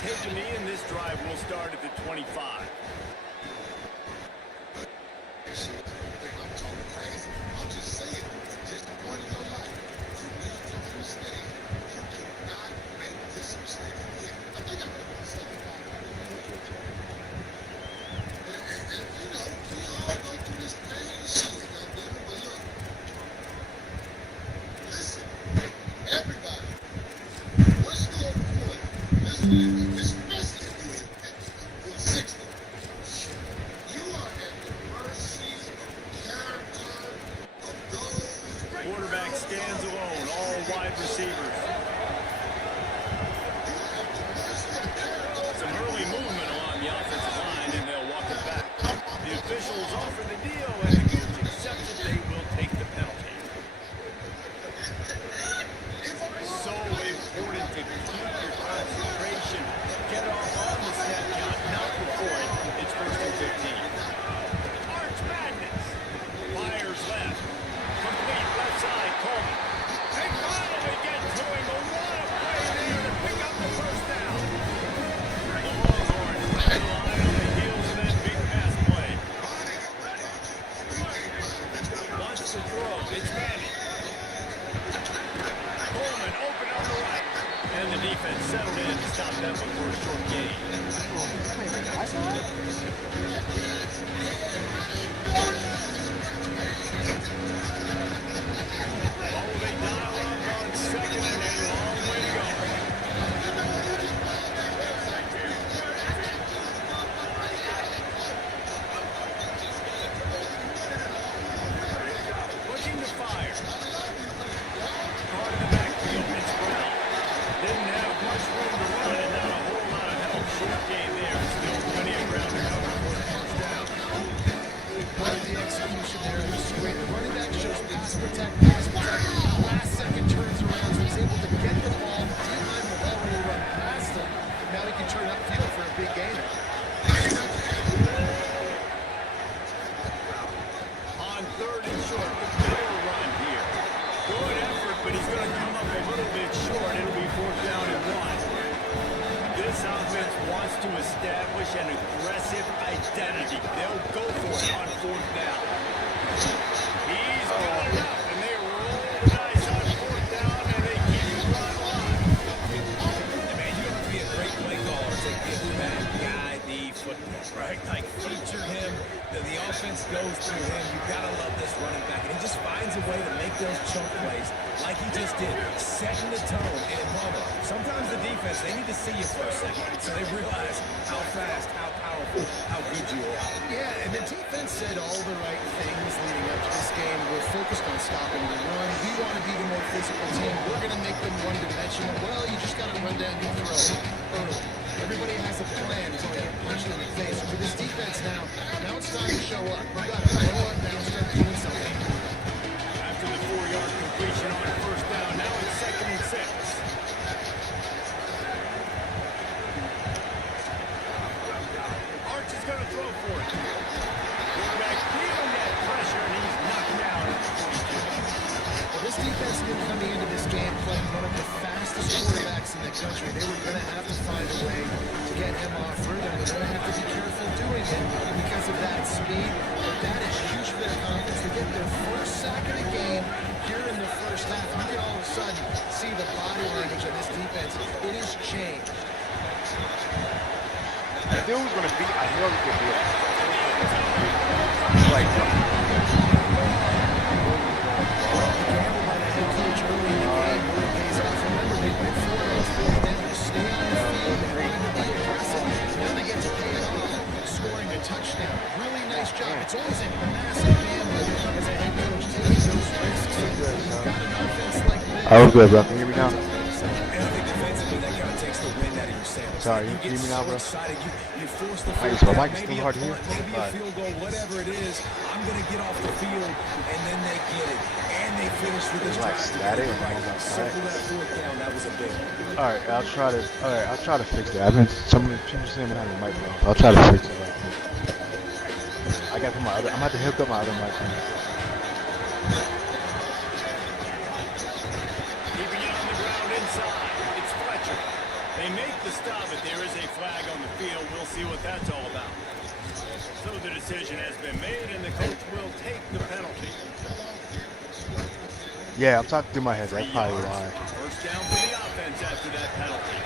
Take a knee, and this drive will start at the 25. Quarterback stands alone, all wide receivers. Some early movement along the offensive line, and they'll walk it back. The officials offer the deal, and the coach accepts it. They will take the penalty. So important to keep your concentration. Get it off on the snap count, not before it. It's first and 15. Arch Madness. Fires left. Complete left side, Coleman. They finally get to him, but what a play there to pick up the first down. The Longhorns rely on the heels of that big pass play. Wants to throw. It's Manning. Coleman open on the right. And the defense settled in to stop them before a short gain. To establish an aggressive identity. They'll go for it on fourth down. He's got enough, and they roll the dice on fourth down, and they keep it right on. Man, you have to be a great play caller to give that guy the football, right? Like, feature him. The offense goes through him. You've got to love this running back, and he just finds a way to make those chunk plays like he just did, setting the tone. And Bubba, sometimes the defense, they need to see you for a second so they realize how fast, how powerful, how good you are. Yeah, and the defense said all the right things leading up to this game. We're focused on stopping the run. We want to be the more physical team. We're going to make them one-dimensional. Well, you just got to run down your throat early. Everybody has a plan until they get punched in the face. For this defense now it's time to show up. We've got to blow up now and start doing something. After the 4-yard completion on first down, now it's 2nd and 6. Arch is going to throw for it. Quarterback feeling that pressure, and he's knocked down at the 22. Well, this defense knew coming into this game playing one of the fastest quarterbacks in the country. They were going to have to find a way to get him off further. They're going to have to be careful doing it because of that speed. But that is huge for their confidence to get their first sack of the game here in the first half. You can all of a sudden see the body language of this defense. It has changed. If it was going to be, I know we could do it. Like, touchdown. Really nice job. It's always a massive gamble as a head coach takes those risks. He's got an offense like this. I was good, bro. Can you hear me now? And I think defensively, that kind of takes the wind out of your sails. Sorry, you hear me now, bro? You force the Alright, fourth so my down, mic is maybe still a hard to hear? punt, maybe a Alright. field goal, whatever it is. I'm going to get off the field, and then they get it. And they finish with this Like drive. static or Right. almost Circle that fourth down. That was a big one. Alright, I'll try to fix that. I've been people saying I'm having a mic off. I'll try to fix it. I got to put my other. I'm about to hook up my other mic. Keeping it on the ground inside. It's Fletcher. They make the stop, but there is a see what that's all about. So the decision has been made, and the coach will take the penalty. Yeah, I'm talking through my head. 3 That's probably yards. why. First down for the offense after that penalty.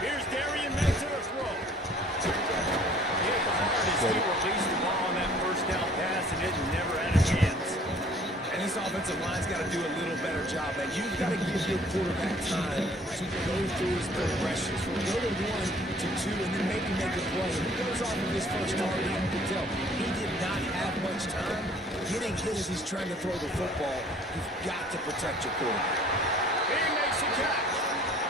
Here's Darian May to the throw. Hit hard as he released the ball on that first down pass, and it never had a chance. And this offensive line's got to do a little better job. Man, you've got to give your quarterback time to go through his progressions from go to 1 to 2, and then maybe make a play. He goes off of his first target. You can tell he did not have much time. Getting hit as he's trying to throw the football, you've got to protect your quarterback. He makes a catch.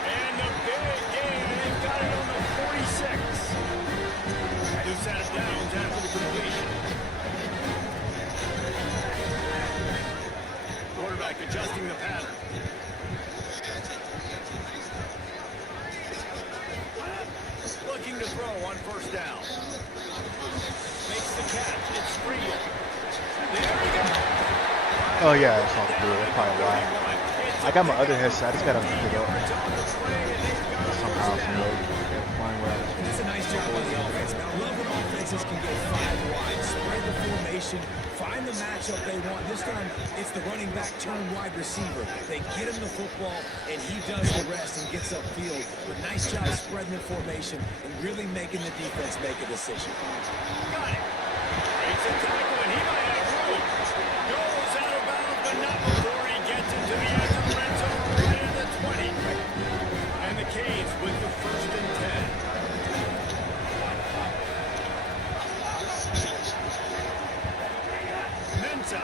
And the big gain, they've got it on the 46. Two set of downs after the completion. Quarterback adjusting the pattern. Looking to throw on first down. Makes the catch. It's free. There we go. Oh yeah, that's all good. That's probably why. I got my other headset. I just gotta pick it up somehow. It's a nice job by the offense. Now, love when offenses can go 5 wide, spread the formation, find the matchup they want. This time, it's the running back turned wide receiver. They get him the football, and he does the rest and gets upfield. But nice job spreading the formation and really making the defense make a decision. Got it. Breaks a tackle, and he might have room. Goes out of bounds, but not before he gets into the edge of the red zone right at the 20. And the Canes with the 1st and 10. Mensa.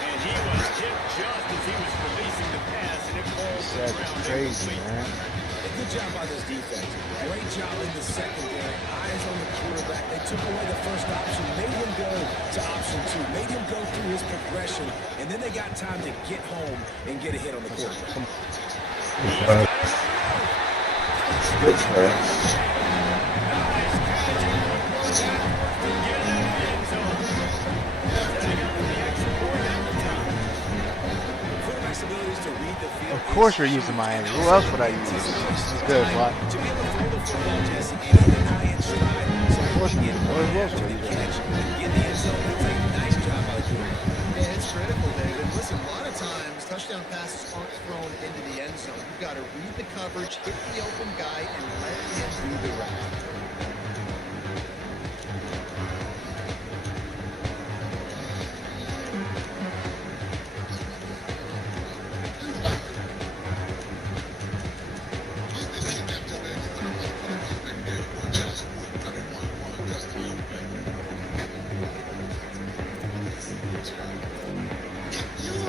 And he was hit just as he was releasing the pass, and it falls to the That's ground. crazy, incomplete. man. Good job by this defense. Great job in the secondary. Eyes on the quarterback. They took away the first option, made him go to option 2, made him go through his progression, and then they got time to get home and get a hit on the quarterback. Quarterback's abilities to read the field. Of course you're using Miami. Who else would I use? It's good, but To be able to throw the football, Jesse, and even high and stride. So of course get not. Who else would I the use? catch and get the end zone. That's a nice job by the quarterback. Yeah, it's critical, David. Listen, a lot of times touchdown passes aren't thrown into the end zone. You've got to read the coverage, hit the open guy, and let him do the rest.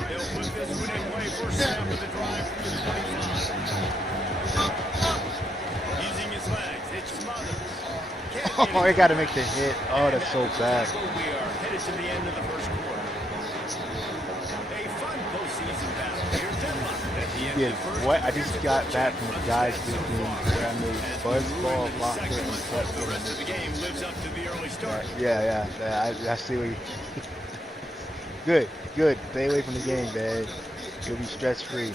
They'll put this one in play first snap of the drive from the 25. Using his legs, it's Smothers. Oh, I gotta make the hit. Oh, that's so bad. We are headed to the end of the first quarter. A fun postseason battle. Here's Denmark at the end Yeah, of the first. what? I just got back from the guys speaking where I made buzzball, locker, and cut. The rest of the game lives up to the early start. Yeah. I see what you. Good. Stay away from the game, man. You'll be stress free.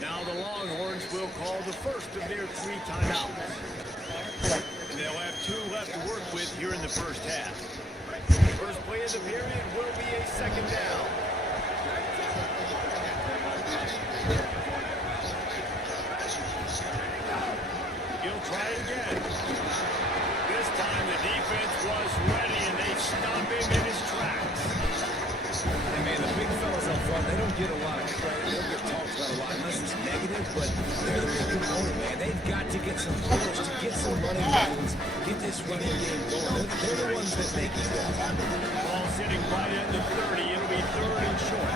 Now the Longhorns will call the first of their 3 timeouts. And they'll have 2 left to work with here in the first half. First play of the period will be a second down. He'll try it again. This time the defense was ready and they stop him in his tracks. And man, the big fellas up front, they don't get a lot of credit. They don't get talked about a lot unless it's negative, but they're the big component, man. They've got to get some push to get some running lanes, get this running game going. They're the ones that make it go. Ball sitting right at the 30. It'll be 3rd and short.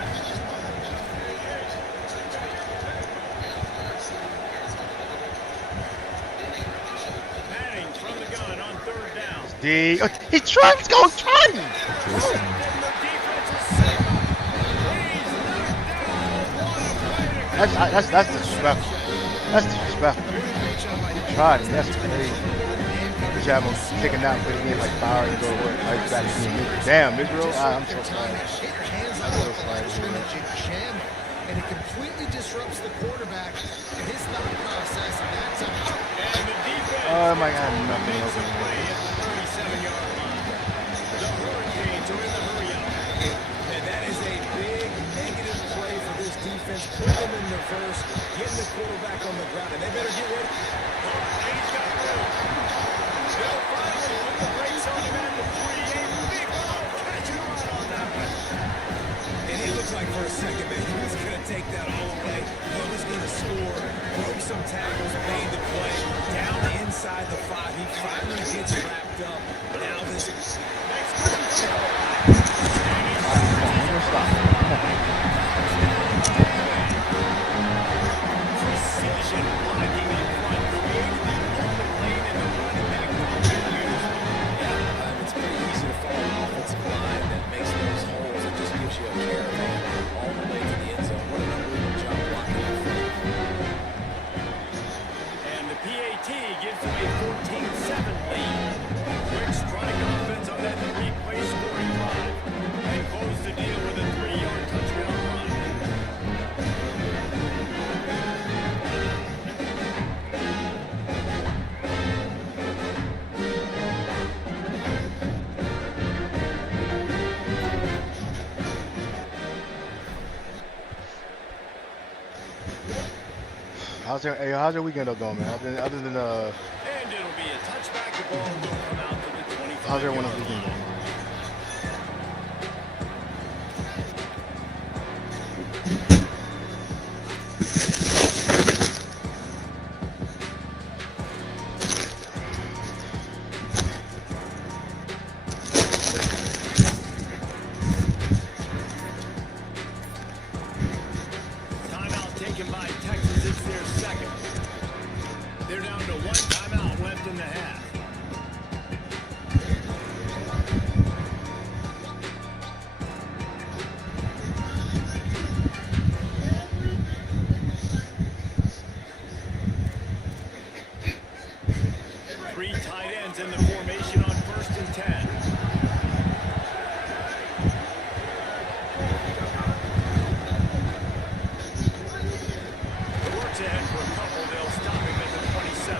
Manning from the gun on 3rd down. He's trying. He's going trying. The defense is set. He's knocked down. That's disrespectful. That's disrespectful. Tried him. That's crazy. should have him take a nap for the game like 5 hours and go to work. Like back to being Mitchell. Damn, Mitchell, I'm so sorry. Hit your hands on the line of scrimmage and jam it. And it completely disrupts the quarterback and his thought process at that time. And the defense Oh my God, nothing makes a open. play at the 37-yard line. The Hurricanes are in the hurry-up. And that is a big negative play for this defense. Put them in reverse, getting the quarterback on the ground, and they better get ready. And he's got room. They'll finally put the brakes on him at the 3. A big catch and run on that one. And it looks like for a second that he was going to take that all away. He was going to score, broke some tackles, made the play. Down inside the 5, he finally gets wrapped up. Now this Precision blocking in front, creating that open lane and the running back continues. it's pretty easy to follow an offensive line that makes those holes and just gives you a caravan all the way to the end zone. What an unbelievable job blocking in front. And the PAT gives them a 14-7 lead. Quick strike offense on that 3-play scoring drive. And close the deal with a 3-yard touchdown run. How's your weekend going, man? Other than And it'll be a touchback. The ball will come out to the 25. how's everyone's weekend going? Timeout taken by Texas. It's their second. They're down to 1 timeout left in the half. Three tight ends in the formation on 1st and 10. Works ahead for a couple. They'll stop him at the 27.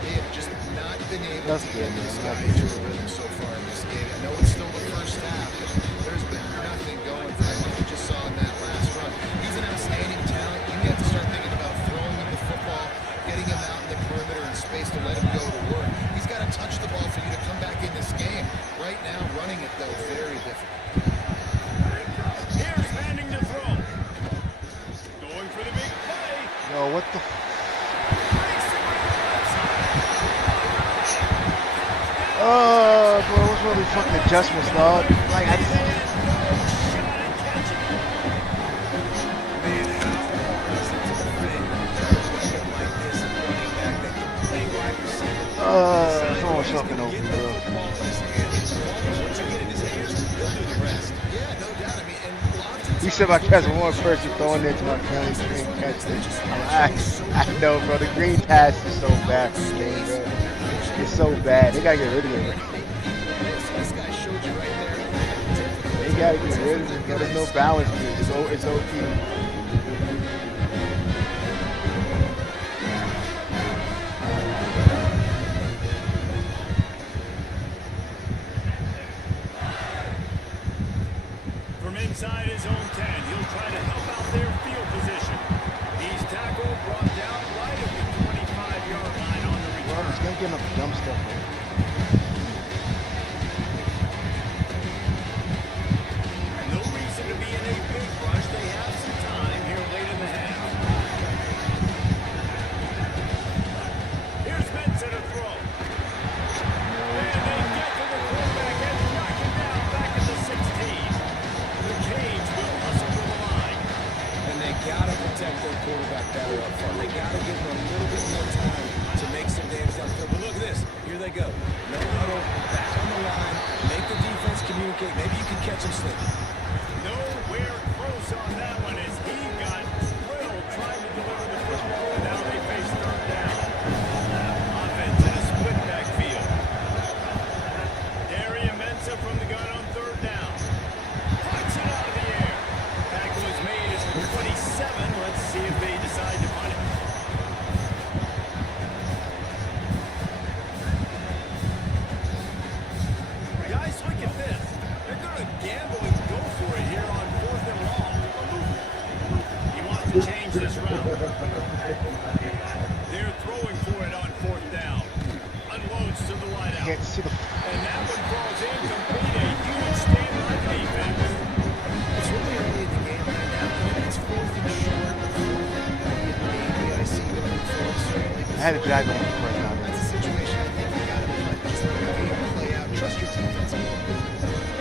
They have just not been able That's to good, get man. this That's guy into a rhythm so far in this game. I know it's still the first half, but there's been nothing going for him like we just saw in that last run. He's an outstanding talent. You have to start thinking about throwing him the football, getting him out in the perimeter in space to let him go to work. He's got to touch the ball for you to come back in this game. Right now, running it, though, very difficult. Here's Manning to throw. Going for the big play. Yo, what the? Oh, bro, what's all these fucking adjustments, dog? Like, I just, someone's fucking open, bro. Yeah, no doubt. I mean, and lots of You said if I catch one person throwing it to my county green catch it. I know, bro. The green pass is so bad for the game, bro. It's so bad. They gotta get rid of it. this guy showed you right there. They gotta get rid of it, bro. There's no balance to it. It's OP. From inside his own 10, he'll try to help out their field position. He's tackled, brought down right at the 25-yard line on the Bro, return. it's gonna get enough dumb stuff, bro. No reason to be in a big rush. They have some time here late in the half. Here's Benson to throw. And they get to the quarterback and knock him down back at the 16. The Canes will hustle to the line. And they got to protect their quarterback better up front. They got to give him a little bit more time to make some damage downfield. But look at this. Here they go. No huddle, back on the line. Make the defense communicate. Maybe you can catch him slipping. Nowhere close on that one as he got drilled trying to deliver the football, and now they face third down. Offense in a split back see if they decide to punt it. Guys, look at this. They're going to gamble and go for it here on 4th and long. He wants to change this route. They're throwing for it on 4th down. Unloads to the wideout. Can't see the. And that one falls incomplete. A huge stand by defense. It's really early in the game right now. It's 4th and short, 4th and maybe I see going forward, certainly. I had to drag on the first down. That's a situation I think you got to punt. Just let the game play out. Trust your defense.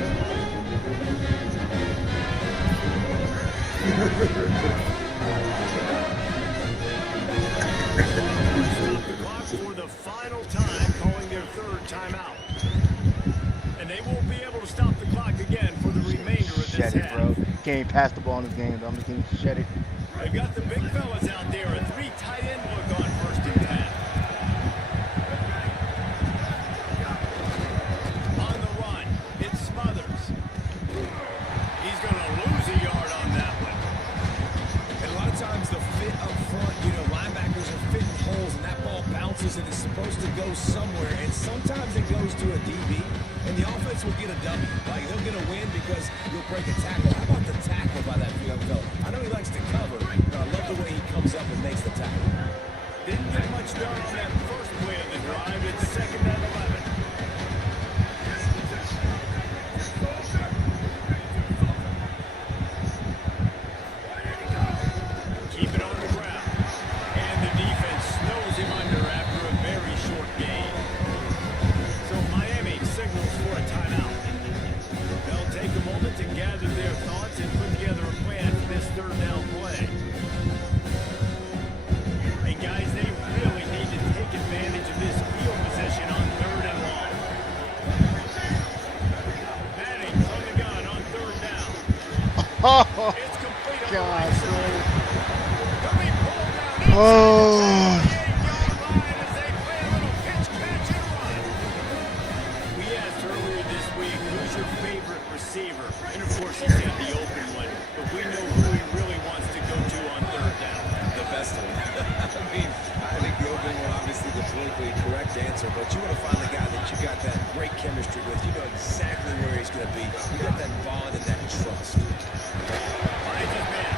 Stop the clock for the final time, calling their 3rd timeout. And they won't be able to stop the clock again for the remainder of this Shed it, half. bro. Can't even pass the ball in this game, though. I'm just going to shed it. They've got the big fellas out there. A 3 tight end look on 1st and 10. On the run, it's Smothers. He's going to lose a yard on that one. And a lot of times the fit up front, you know, linebackers are fitting holes and that ball bounces and it's supposed to go somewhere. And sometimes it goes to a DB and the offense will get a W. Like they'll get a win because you'll break a tackle. How about the tackle by that young fella? I know he likes to cover, but I love the way he comes up and makes the tackle. Didn't get much done on that first play of the drive. It's 2nd and 11. Keep it on the ground. And the defense snows him under after a very short gain. So Miami signals for a timeout. They'll take a moment to gather their thoughts and put together a plan for this 3rd down play. And guys, they really need to take advantage of this field position on 3rd and long. Manning from the gun on 3rd down. Oh, It's complete on the God, right side. bro. They'll be pulled down Oh. inside the 8-yard line as they play a little pitch, catch, and run. We asked earlier this week, who's your favorite receiver? And of course, he said the open one. But we know who he really wants to go to on 3rd down. The best one. I mean, I think the open one, obviously the politically correct answer, but you want to find the guy that you got that great chemistry with. You know exactly where he's going to be. You got that bond and that trust. Finds his man.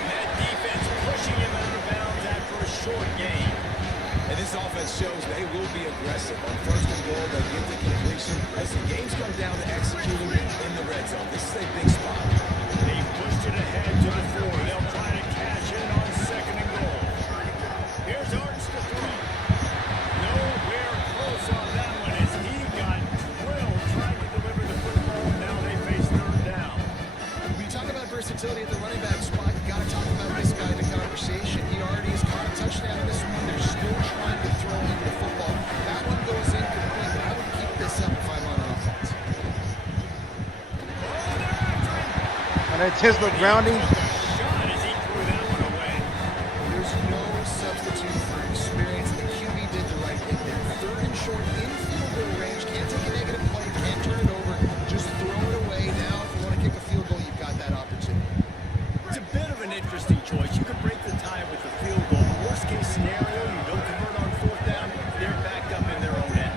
And that defense pushing him out of bounds after a short gain. And this offense shows they will be aggressive. On 1st and goal, they get the completion. As the games come down to executing in the red zone, this is a big spot. They pushed it ahead to the 4. They'll try to cash in on 2nd and goal. Here's Arts to throw. Nowhere close on that one as he got drilled trying to deliver the football. Now they face 3rd down. When you talk about versatility at the running back spot, you got to talk about this guy in the conversation. He already has caught a touchdown in this one. They're still trying to throw him the football. That one goes incomplete, but I would keep this up if I'm on offense. And then Tisler grounding. Shot as he threw that one away. There's no substitute for experience. The QB did the right thing there. 3rd and short, in field goal range. Can't take a negative play. Can't turn it over. Just throw it away. Now, if you want to kick a field goal, you've got that opportunity. It's a bit of an interesting choice. You could break the tie with the field goal. Worst case scenario, you don't convert on 4th down. They're backed up in their own end.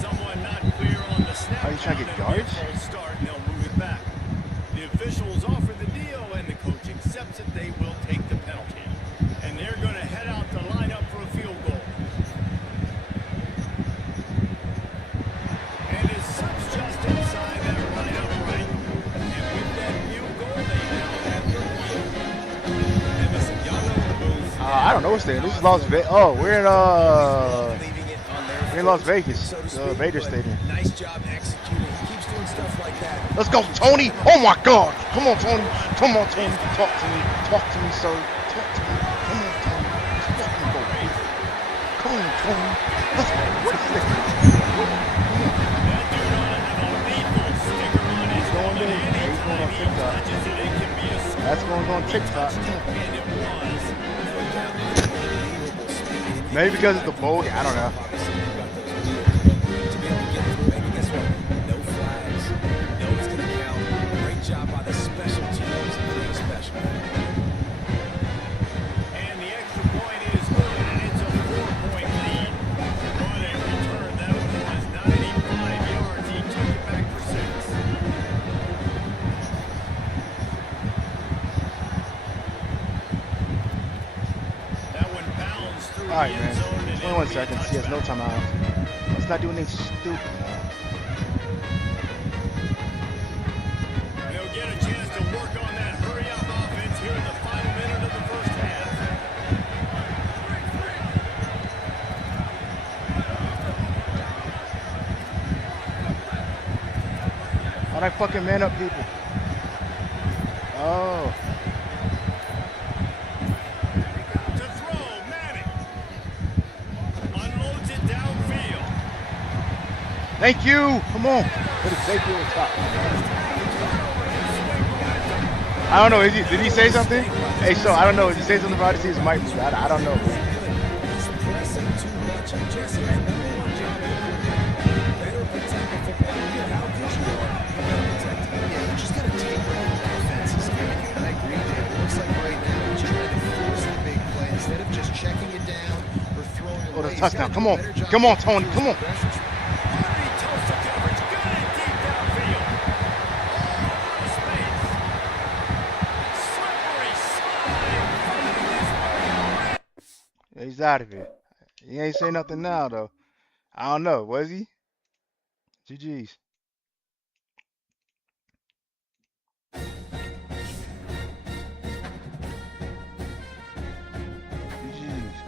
Someone not clear on the snap. Are you trying to get count, and yards? a false start, and they'll move it back. The officials offer the deal, and the coach accepts it. They will take the penalty. And they're going to head out to line up for a field goal. And his son's just inside that right upright. And with that field goal, they now have their lead. And listen, y'all know the move. I don't know what's there. This is Las Vegas. Oh, we're in Leaving it on their we're in Las foot, Vegas, so to the speak, Raiders but Stadium. Nice job executing. He keeps doing stuff like that. Let's go, Tony. Oh my God. Come on, Tony. Come on, Tony. Talk to me. Talk to me, sir. Talk to me. Come on, Tony. Let's fucking go, baby. Come on, Tony. Let's go. What is this? That dude ought to have a lethal sticker on his He's going helmet. there. He's going on Anytime he TikTok. touches it, it can be a score. That's going on TikTok. And it was. Unbelievable speed. Maybe because it's the bowl game. I don't know. Obviously, you got those wheels, but to be able to get through it, and guess what? No flags. No, it's going to count. Great job by the special teams. Pretty special. And the extra point is good, and it's a 4-point lead. What a return that one was. 95 yards. He took it back for 6. That one bounds through All right, the end zone. man. And 21 it'll be a seconds. He has no touchback. timeout. Let's not do anything stupid now. They'll get a chance to work on that hurry-up offense here in the final minute of the first half. All right, fucking man up, people. Oh. To throw, Manning. Unloads it downfield. Thank you. Come on. Put a safety on top. I don't know. Did he say something? Hey, so I don't know. Did he say something about to see his mic move? I don't know. He's pressing too much on Jesse. And number one job here, better protect the football. I don't care how good you are, you better protect it. Yeah, you just got to take what the offense is giving you. And I agree with you. It looks like right now he's trying to force the big play instead of just checking it down or throwing it Oh, the away. He's touchdown. gotta Come do a on. better job Come on, of Tony. using Come on. progressions. Henry toes the coverage. Got it deep downfield. All over space. Slippery slide. Finding his way. Yeah, he's out of it. He ain't say nothing now, though. I don't know. Was he? GG's. GG's.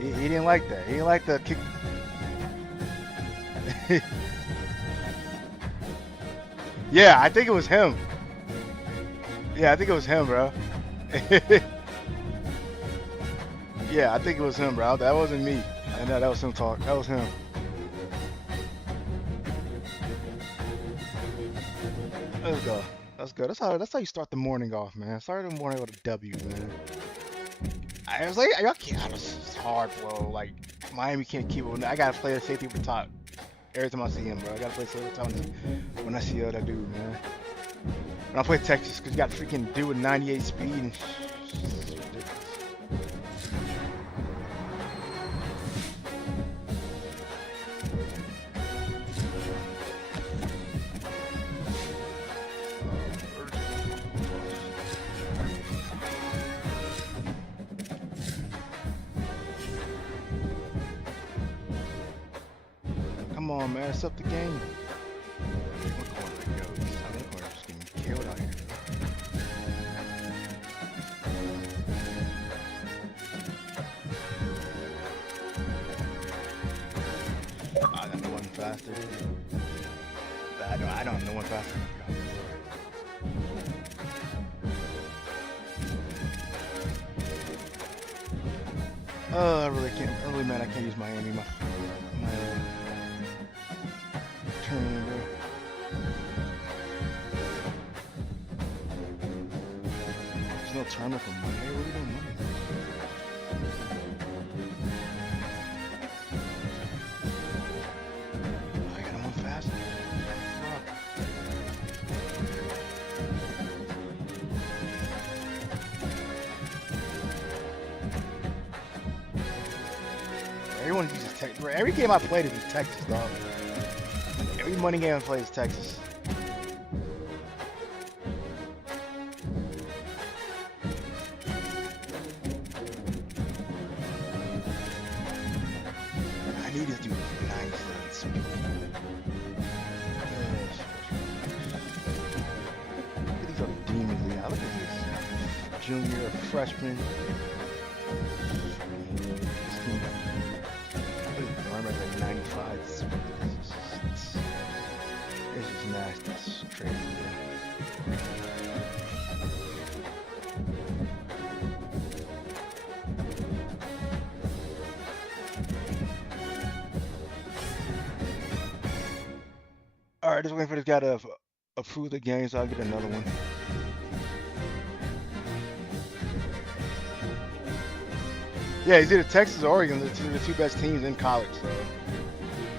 He didn't like that. He didn't like the kick. Yeah, I think it was him. Yeah, I think it was him, bro. Yeah, I think it was him, bro. That wasn't me. I know that was him talk. That was him. Let's go. That's good. That's how you start the morning off, man. Start the morning with a W, man. I was like, y'all can't. It's hard, bro. Like Miami can't keep it. I gotta play the safety over top every time I see him, bro. I gotta play safety over top when I see that dude, man. When I play Texas, cause you got freaking dude with 98 speed and it's ridiculous. Come on, man. It's up the game. What corner to go? That corner's just getting killed out here. I got no one faster. I don't have no one faster. I really can't. I'm really mad I can't use Miami. My turn, bro. There's no timer for Monday. What are we doing Monday? I got him on fast. Fuck. Everyone uses Texas. Every game I played is Texas, dog. Every money game I play is Texas. I need this dude 9 cents. Look at these other demons. Look at this junior, freshman. This team. I'm like 95. It's just nasty. It's crazy. Alright, just waiting for this guy to approve the game so I'll get another one. Yeah, it's either Texas or Oregon. They're the two best teams in college. So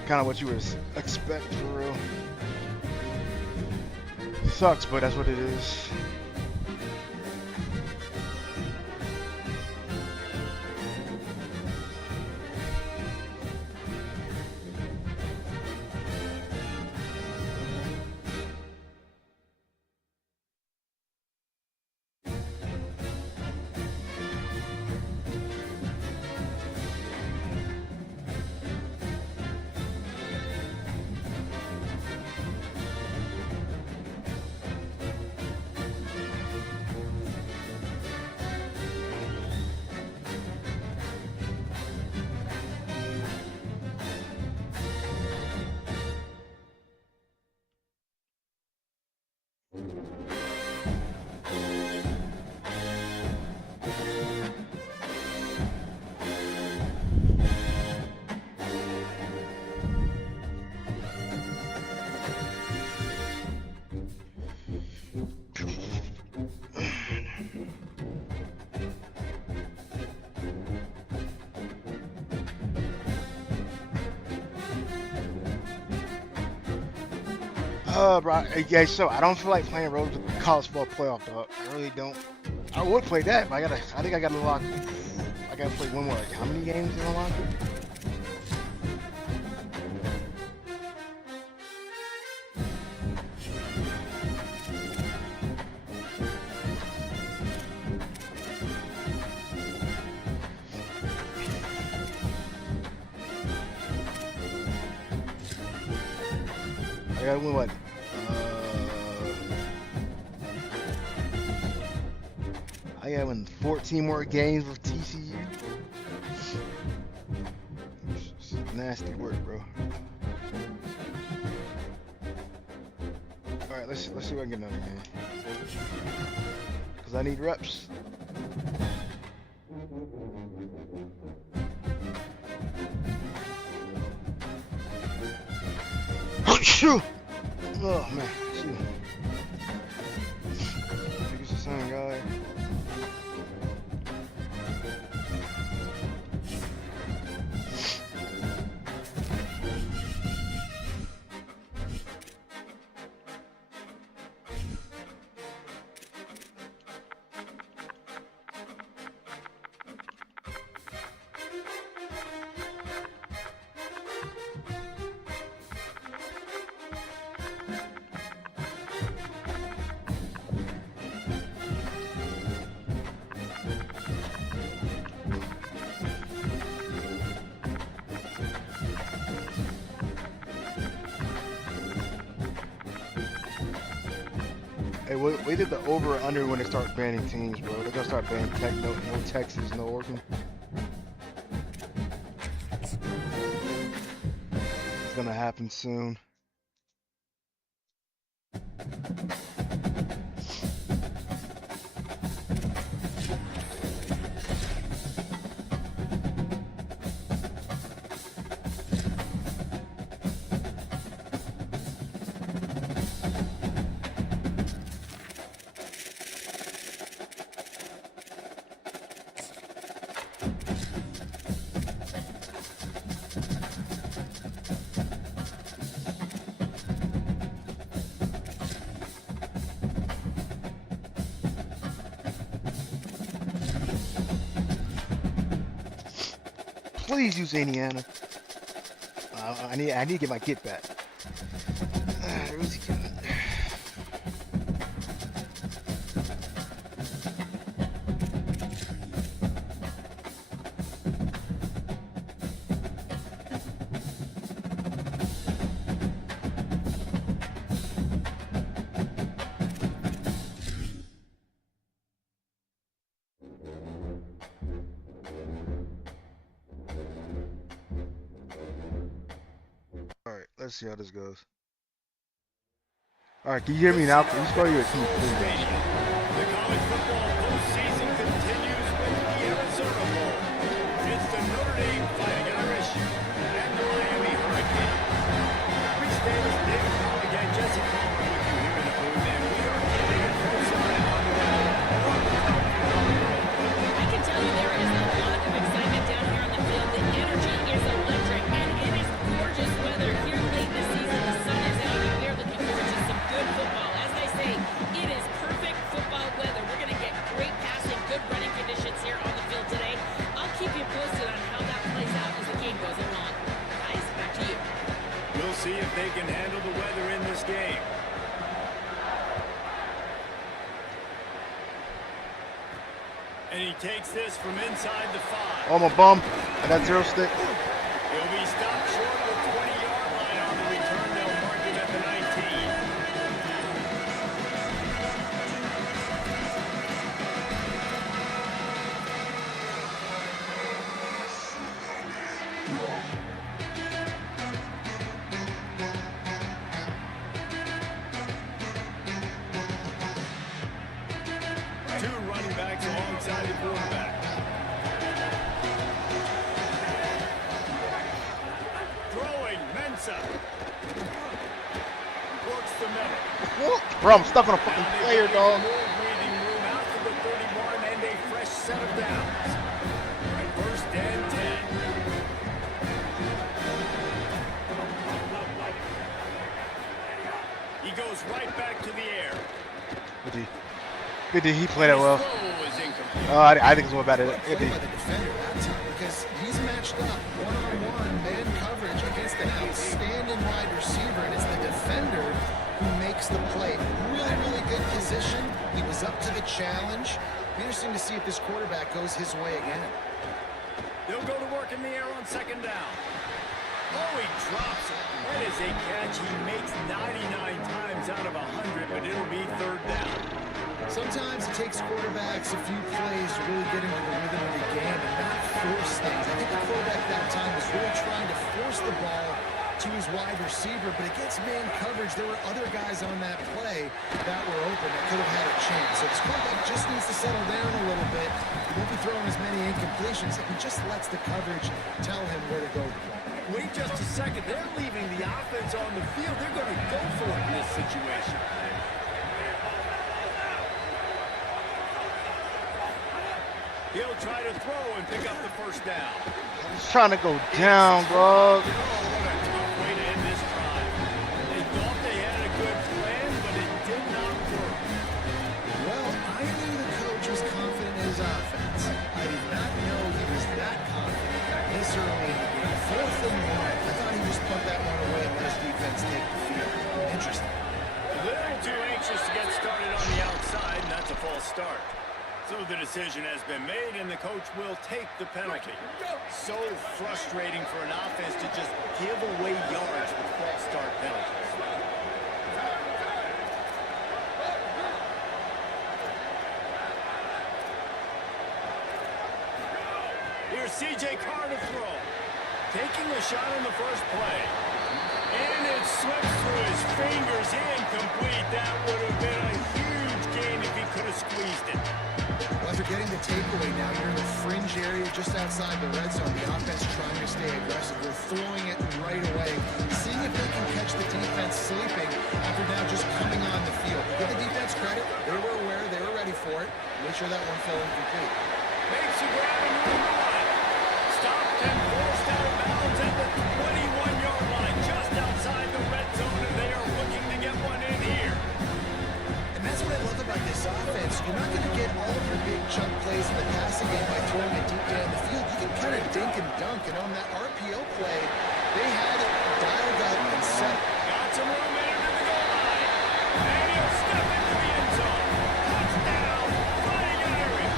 kind of what you would expect for real. Sucks, but that's what it is. Bro, yeah, so I don't feel like playing road with the college football playoff, dog. I really don't. I would play that, but I think I gotta lock. I gotta play one more. Like, how many games in a lock? I gotta win what? I gotta win 14 more games with TCU. It's nasty work, bro. All right, let's see if I can get another game. Cause I need reps. Shoot! Oh man, shoot. I think it's the same guy. Hey, we did the over or under when they start banning teams, bro. They're gonna start banning no Texas, no Oregon. It's gonna happen soon. Please use Indiana. I need to get my get back. Where's he going? Alright, let's see how this goes. Alright, can you hear me now? Can you spell your team, please? The college football postseason continues with the Arizona Bowl. It's the Notre Dame Fighting Irish and the Miami Hurricane. Rich Davis, David Powell again, Jesse Palmer with you here in the booth, and we are getting it from side on the I can tell you there is a lot of excitement see if they can handle the weather in this game. And he takes this from inside the 5. Oh, my bum. I got 0 stick. He'll be stopped short of the 20-yard line on the return. They'll mark him at the 19. Two running backs alongside the quarterback. Throwing, Mensa. Works the middle. Bro, I'm stuck on a fucking Now player, they've dog. got more breathing room out to the 31 and a fresh set of downs. First and 10. He goes right back to the air. Good D. He played that well. His throw is incomplete. I think it's more about it. Good D. By the defender that time, because he's matched up one-on-one man coverage against an outstanding wide receiver, and it's the defender who makes the play. Really, really good position. He was up to the challenge. Be interesting to see if this quarterback goes his way again. They'll go to work in the air on second down. Oh, he drops it. That is a catch he makes 99 times out of 100, but it'll be third down. Sometimes it takes quarterbacks a few plays to really get into the rhythm of the game and not force things. I think the quarterback that time was really trying to force the ball to his wide receiver, but against man coverage, there were other guys on that play that were open that could have had a chance. So this quarterback just needs to settle down a little bit. He won't be throwing as many incompletions. He just lets the coverage tell him where to go. Wait just a second. They're leaving the offense on the field. They're going to go for it in this situation. He'll try to throw and pick up the first down. He's trying to go down, bro. Oh, what a tough way to end this drive. They thought they had a good plan, but it did not work. Well, I knew the coach was confident in his offense. I did not know he was that confident this early in the game. 4th and 1. I thought he just put that one away and let his defense take the field. Interesting. A little too anxious to get started on the outside, and that's a false start. So the decision has been made, and the coach will take the penalty. So frustrating for an offense to just give away yards with false start penalties. Here's C.J. Carr to throw. Taking a shot on the first play. And it slips through his fingers. Incomplete. That would have been a huge gain if he could have squeezed it. Well, after getting the takeaway now, you're in the fringe area just outside the red zone. The offense trying to stay aggressive. They're throwing it right away, seeing if they can catch the defense sleeping after now just coming on the field. Give the defense credit. They were aware. They were ready for it. Make sure that one fell incomplete. Makes a grab and run. Stopped and forced out of bounds at the 21-yard line, just outside the red zone, and they are looking to get one in here. And that's what I love about this offense. You're not going to get all of your big chunk plays in the passing game by throwing it deep down the field. You can kind of dink and dunk, and on that RPO play, they had it dialed up and set. Got some room in to the goal line. And he'll step into the end zone. Touchdown, Fighting Irish.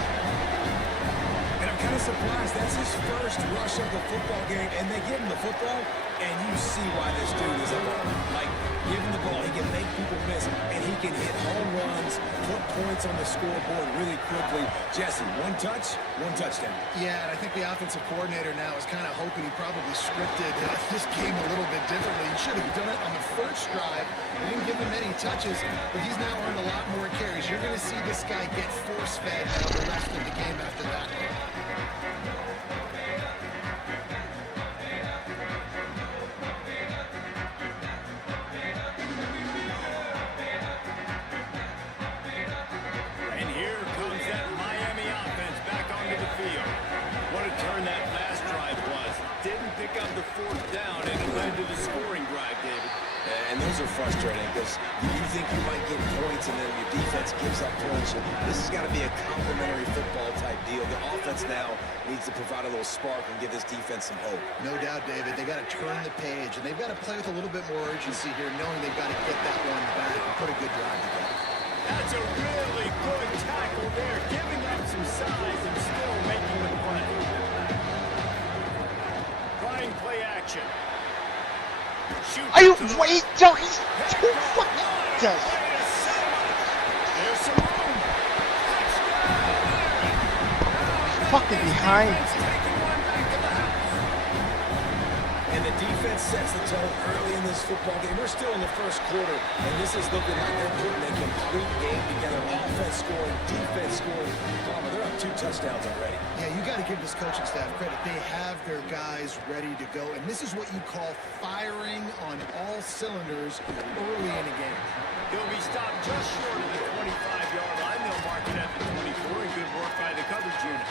And I'm kind of surprised. That's his first rush of the football game, and they give him the football, and you see why this dude is up. Like, give him the ball, he can make people miss, and he can hit home runs, put points on the scoreboard really quickly. Jesse, one touch, one touchdown. Yeah, and I think the offensive coordinator now is kind of hoping he probably scripted this game a little bit differently. He should have done it on the first drive. He didn't give him any touches, but he's now earned a lot more carries. You're going to see this guy get force-fed now the rest of the game after that. And here comes that Miami offense back onto the field. What a turn that last drive was. Didn't pick up the fourth down, and it led to the scoring drive, David. And those are frustrating because you think you might get points and then your defense gives up points. This has got to be a complementary football type deal. The offense now needs to provide a little spark and give this defense some hope. No doubt, David. They got to turn the page, and they've got to play with a little bit more urgency here, knowing they've got to get that one back and put a good drive together. That's a really good tackle there, giving up some size and still making the play. Trying play action. Shoot. Are you wait? Yo, he's too fucking dead. There's some room. Fucking behind. And the defense sets the tone early in this football game. We're still in the first quarter, and this is looking like they're putting a complete game together. Offense scoring, defense scoring. Palmer, they're up 2 touchdowns already. Yeah, you got to give this coaching staff credit. They have their guys ready to go, and this is what you call firing on all cylinders early in a game. He'll be stopped just short of the 25-yard line. They'll mark it at the 24, and good work by the coverage unit.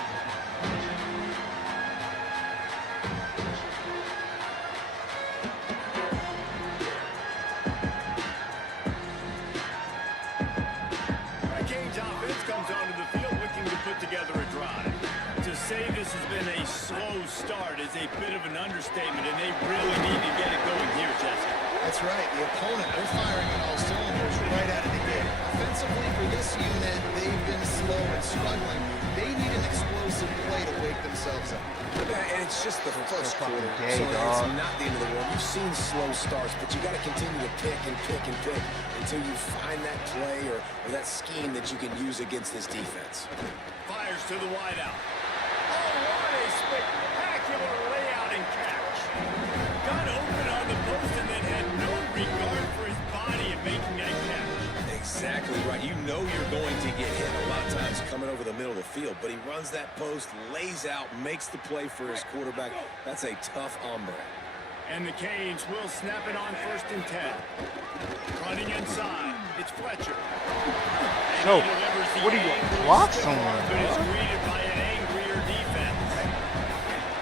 Say this has been a slow start is a bit of an understatement, and they really need to get it going here, Jesse. That's right. The opponent, they're firing on all cylinders right out of the gate. Offensively, for this unit, they've been slow and struggling. They need an explosive play to wake themselves up. Yeah, and it's just the first quarter, day, so dog. it's not the end of the world. You've seen slow starts, but you got to continue to pick and pick and pick until you find that play or that scheme that you can use against this defense. Fires to the wideout. Oh, what a spectacular layout and catch. Got open on the post and then had no regard for his body in making that catch. Exactly right. You know you're going to get hit a lot of times coming over the middle of the field, but he runs that post, lays out, makes the play for his quarterback. That's a tough hombre. And the Canes will snap it on 1st and 10. Running inside, it's Fletcher. And So, he delivers the what do you angry block stiff someone, arm, but it's bro? greeted by an angrier defense.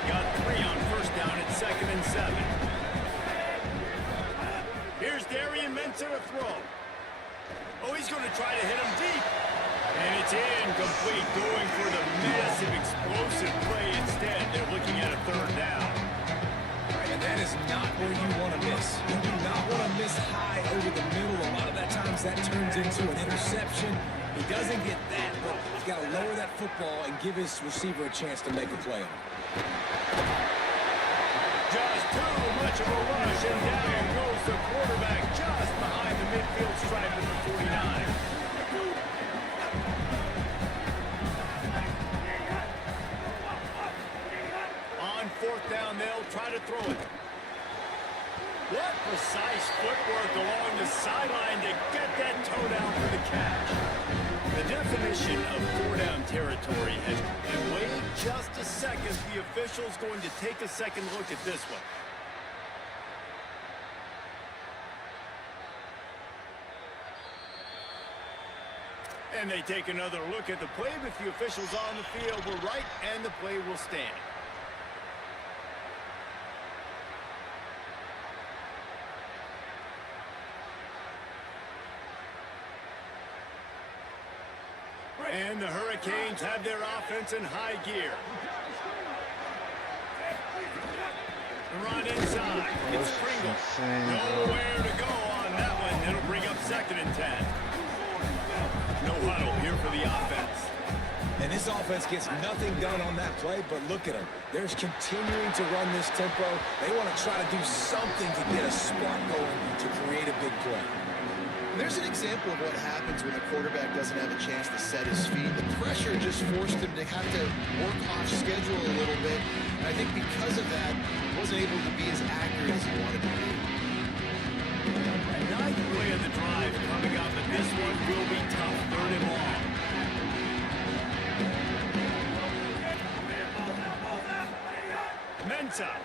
Got 3 on 1st down at 2nd and 7. Here's Darian Mensah to throw. Oh, he's going to try to hit him deep. And it's incomplete, going for the massive explosive play instead. They're looking at a 3rd down. And that is not where you want to miss. You do not want to miss high over the middle. A lot of that times that turns into an interception. He doesn't get that, but he's got to lower that football and give his receiver a chance to make a play on it. Just too much of a rush, and down goes the quarterback just behind the midfield stripe at the 49. On 4th down, they'll try to throw it. What precise footwork along the sideline to get that toe down for the catch. The definition of 4-down territory has been waiting just a second. The official's going to take a second look at this one. And they take another look at the play, but the officials on the field were right, and the play will stand. And the Hurricanes have their offense in high gear. The run inside. It's Pringle. Nowhere to go on that one. It'll bring up 2nd and 10. No huddle here for the offense. And this offense gets nothing done on that play, but look at them. They're continuing to run this tempo. They want to try to do something to get a spark going to create a big play. There's an example of what happens when the quarterback doesn't have a chance to set his feet. The pressure just forced him to have to work off schedule a little bit. And I think because of that, he wasn't able to be as accurate as he wanted to be. Ninth play of the drive coming up, and this one will be tough. 3rd and long. Mensah.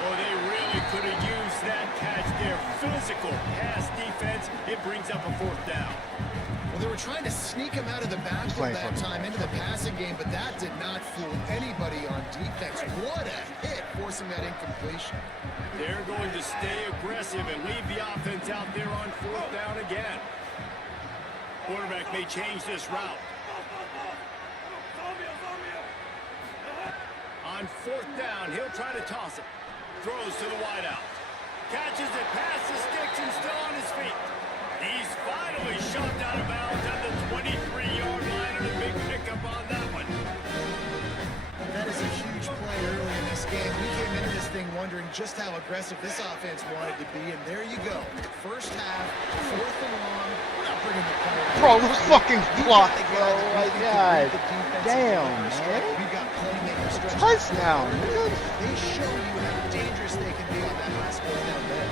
Oh, they really could have used that catch there. Physical pass defense. It brings up a 4th down. Well, they were trying to sneak him out of the backfield that time into the passing game, but that did not fool anybody on defense. What a hit, forcing that incompletion. They're going to stay aggressive and leave the offense out there on 4th down again. Quarterback may change this route. On 4th down, he'll try to toss it. Throws to the wideout. Catches it past the sticks and still on his feet. He's finally shoved out of bounds at the 23-yard line, and a big pickup on that one. That is a huge play early in this game. We came into this thing wondering just how aggressive this offense wanted to be, and there you go. First half, 4th and long. We're not bringing the play. Bro, this fucking clock, bro. My God. Damn, man. We got playmakers stretching. Touchdown, nigga. They show you how dangerous they can be on that last play down there.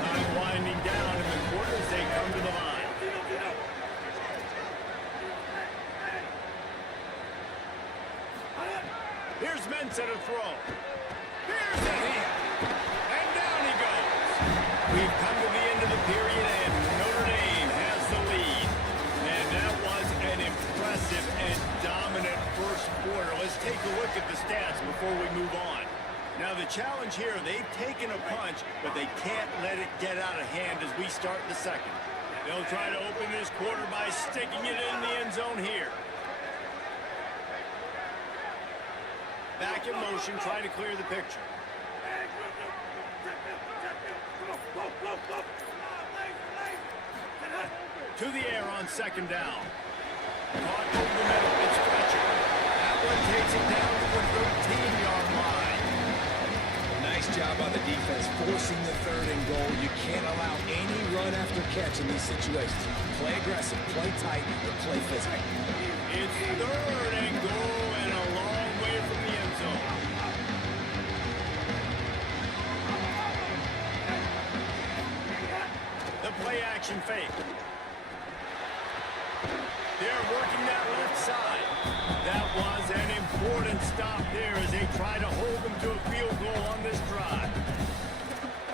Time winding down in the quarter as they come to the line. Here's Mensa to throw. Here's it in. And down he goes. We've come to the end of the period, and Notre Dame has the lead. And that was an impressive and dominant first quarter. Let's take a look at the stats before we move on. Now, the challenge here, they've taken a punch, but they can't let it get out of hand as we start the second. They'll try to open this quarter by sticking it in the end zone here. Back in motion, trying to clear the picture. To the air on 2nd down. Caught over the middle, it's Fletcher. That one takes it down to the 13-yard line. Nice job on the defense, forcing the 3rd and goal. You can't allow any run after catch in these situations. Play aggressive, play tight, but play physical. It's 3rd and goal and a long way from the end zone. The play action fake. They're working that left side. That was an important stop there as they try to hold them to a field goal on this drive.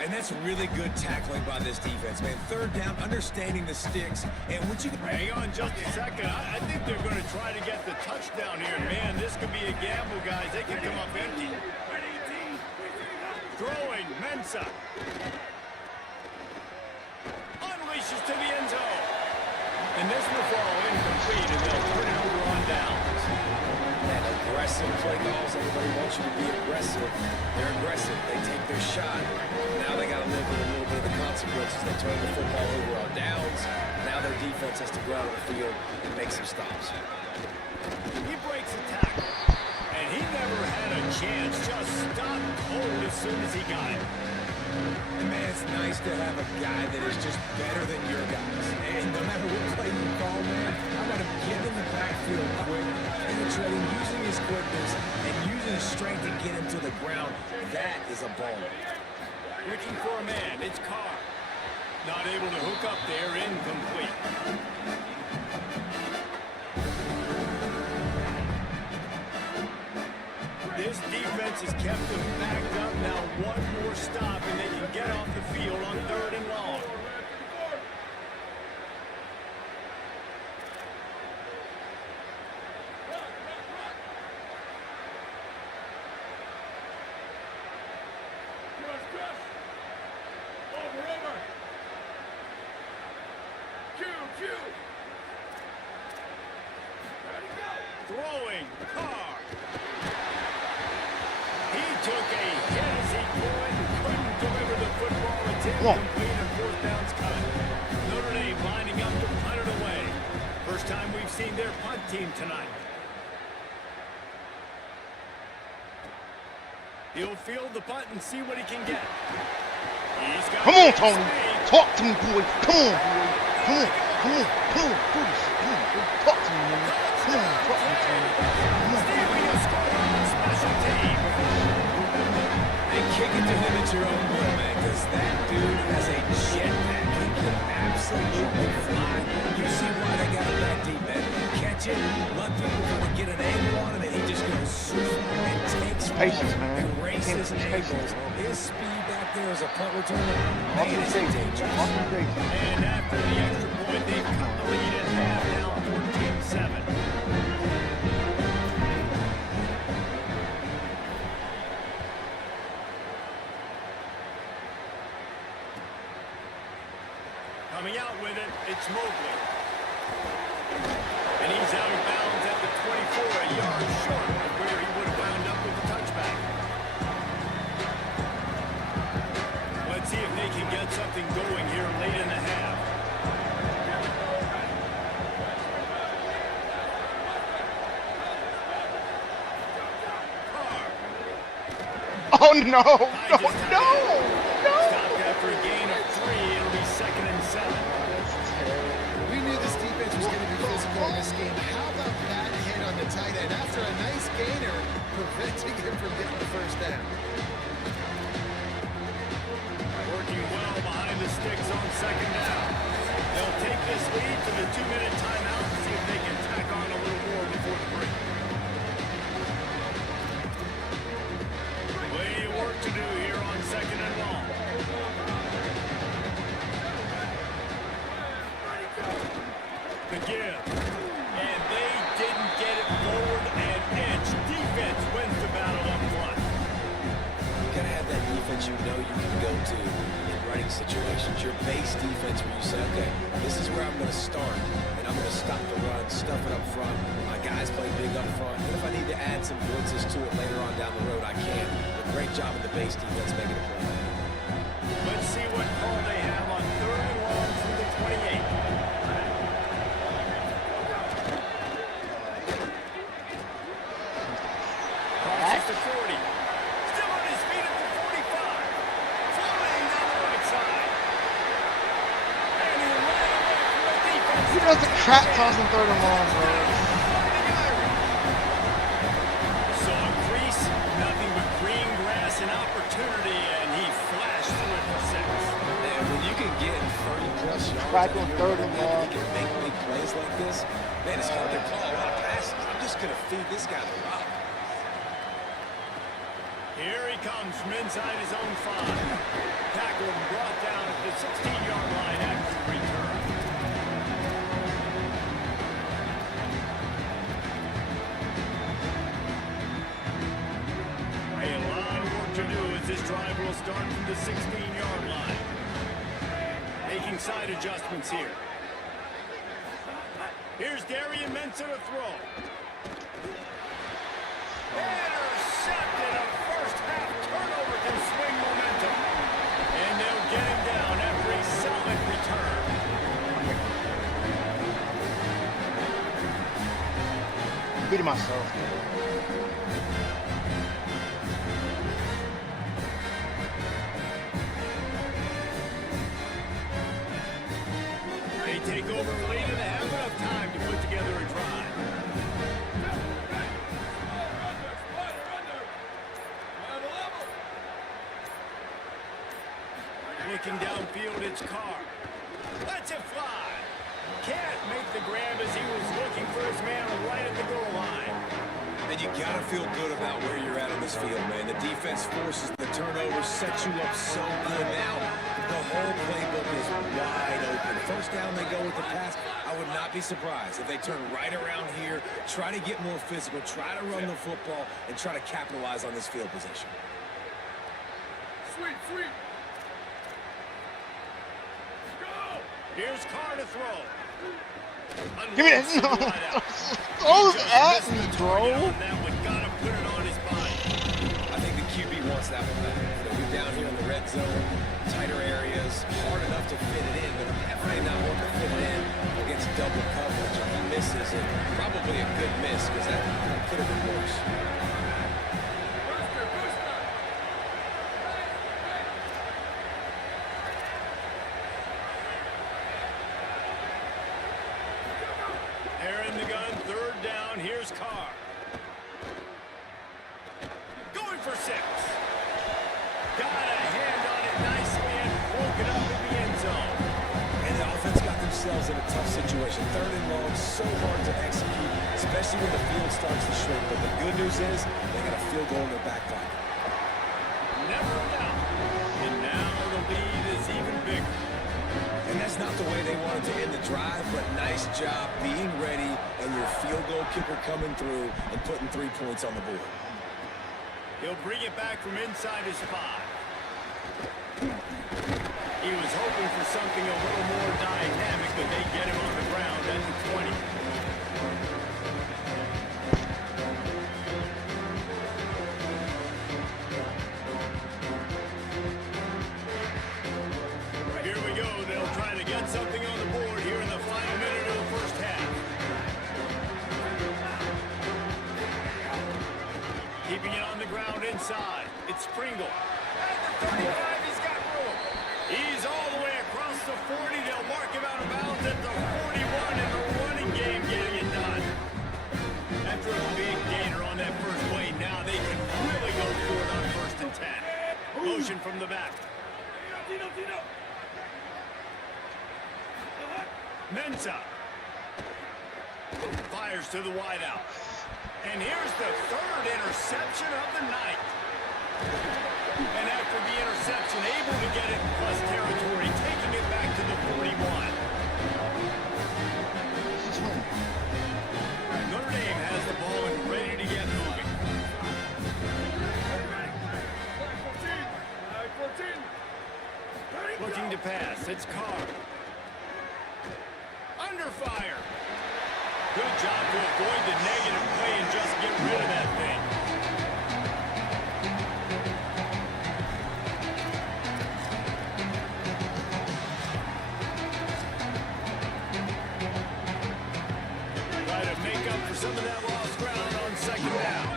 And that's really good tackling by this defense, man. 3rd down, understanding the sticks, and what you can... Hang on just a second. I think they're going to try to get the touchdown here. Man, this could be a gamble, guys. They can come up empty. Throwing, Mensa. Unleashes to the end zone. And this will fall incomplete, and they'll turn it over on downs. That aggressive play calls, everybody wants you to be aggressive. They're aggressive. They take their shot. Now they got to live with a little bit of the consequences. They turn the football over on downs. Now their defense has to go out on the field and make some stops. He breaks a tackle, and he never had a chance. Just stopped cold as soon as he got it. And man, it's nice to have a guy that is just better than your guys. And no matter what play you call, man, how about him get in the backfield quick, penetrating, using his quickness, and using his strength to get him to the ground. That is a ball. Looking for a man. It's Carr. Not able to hook up there. Incomplete. This defense has kept them backed up. Now one more stop, and they can get off the field on 3rd and long. Throwing, Carr. He took a hit as he couldn't deliver the football. It's incomplete and 4th down's cut. Notre Dame lining up to punt it away. First time we've seen their punt team tonight. He'll field the punt and see what he can get. He's got Come on, Tony. Talk to me, boy. Come on, boy. Come on. Come on. Come on. Do this. Come on, boy. Talk to me, man. Come on. Talk to me, Tony. Come on. Stevie has scored on the special team. And kick it to him at your own will, man, because that dude has a jetpack. He can absolutely fly. You see why they got him that deep, man. Catch it, let people kind of get an angle on him, and he just goes and takes patience, man. Erase Can't his teach patience, angles. bro. His speed back there as a punt returner, man, it's Authorization. dangerous. Authorization. And after the extra point, they've cut the lead in half, now 14-7. Coming out with it, it's Mobley. And he's out of bounds at the 24, a yard short of where he would have wound up with the touchback. Let's see if they can get something going here late in the half. Oh no! No! Just had No! it. Stopped after a gain of 3. It'll be 2nd and 7. We knew this defense was going to be physical in this game. How about that hit on the tight end after a nice gainer, preventing him from getting the first down? Working well behind the sticks on 2nd down. They'll take this lead to the 2-minute timeout and see if they can tack on a little more before the break. Plenty of work to do here on 2nd and long. The give. And they didn't get it forward and edge. Defense wins the battle up front. You gotta have that defense you know you can go to in running situations. Your base defense where you say, okay, this is where I'm gonna start, and I'm gonna stop the run, stuff it up front. My guys play big up front. And if I need to add some blitzes to it later on down the road, I can. But great job in the base defense making a play. Let's see what call they have on 3rd and long from the 28. Crosses to 40. Still on his feet at the 45. Floating down the right side. And he ran away from the defense. He does the crap toss in 3rd and long, bro. Saw a crease, nothing but green grass and opportunity, and he flashed through it for 6. And when you can get 30-plus yards Back out on of your 3rd and running back, long. you can make big plays like this, man, it's hard to call a lot of passes. I'm just gonna feed this guy the rock. Here he comes from inside his own 5. Tackled and brought down at the 16-yard line after the return. A lot of work to do as this drive will start from the 16-yard line. Making side adjustments here. Here's Darian Mensah to throw. Intercepted. A first-half turnover can swing momentum. And they'll get him down after a solid return. Beating myself. They take over late and have enough time to put together a drive. Looking downfield, it's Carr. Lets it fly. Can't make the grab as he was looking for his man right at the goal line. And you gotta feel good about where you're at on this field, man. The defense forces the turnover, sets you up so good. Now, the whole playbook is wide open. First down, they go with the pass. I would not be surprised if they turn right around here, try to get more physical, try to run the football, and try to capitalize on this field position. Sweet. Here's Carr to throw. Give me that. No. Throws at me, bro. That one got him, put it on his body. I think the QB wants that one back. You're down here in the red zone, tighter areas, hard enough to fit it in, but definitely not want to fit it in against double coverage. If he misses it, probably a good miss, because that could have been worse. They're in the gun, 3rd down. Here's Carr. Going for 6. Got a hand on it nicely and broke it up in the end zone. And the offense got themselves themselves in a tough situation. Third and long, so hard to execute, especially when the field starts to shrink. But the good news is they got a field goal in their back pocket. Never a doubt. And now the lead is even bigger. And that's not the way they wanted to end the drive, but nice job being ready and your field goal kicker coming through and putting 3 points on the board. He'll bring it back from inside his 5. He was hoping for something a little more dynamic, but they get him on the ground at the 20. Here we go. They'll try to get something on the board here in the final minute of the first half. Keeping it on the ground inside. It's Pringle. At the 35, he's got room. He's all the way across the 40. They'll mark him out of bounds at the 41 in the running game, getting it done. After a big gainer on that first play, now they can really go for it on 1st and 10. Motion from the back. Mensah fires to the wideout. And here's the 3rd interception of the night. And after the interception, able to get it in plus territory, taking it back to the 41. Notre Dame has the ball and ready to get moving. Looking to pass, it's Carr. Under fire. Good job to avoid the negative play and just get rid of that thing. Try to make up for some of that lost ground on 2nd down.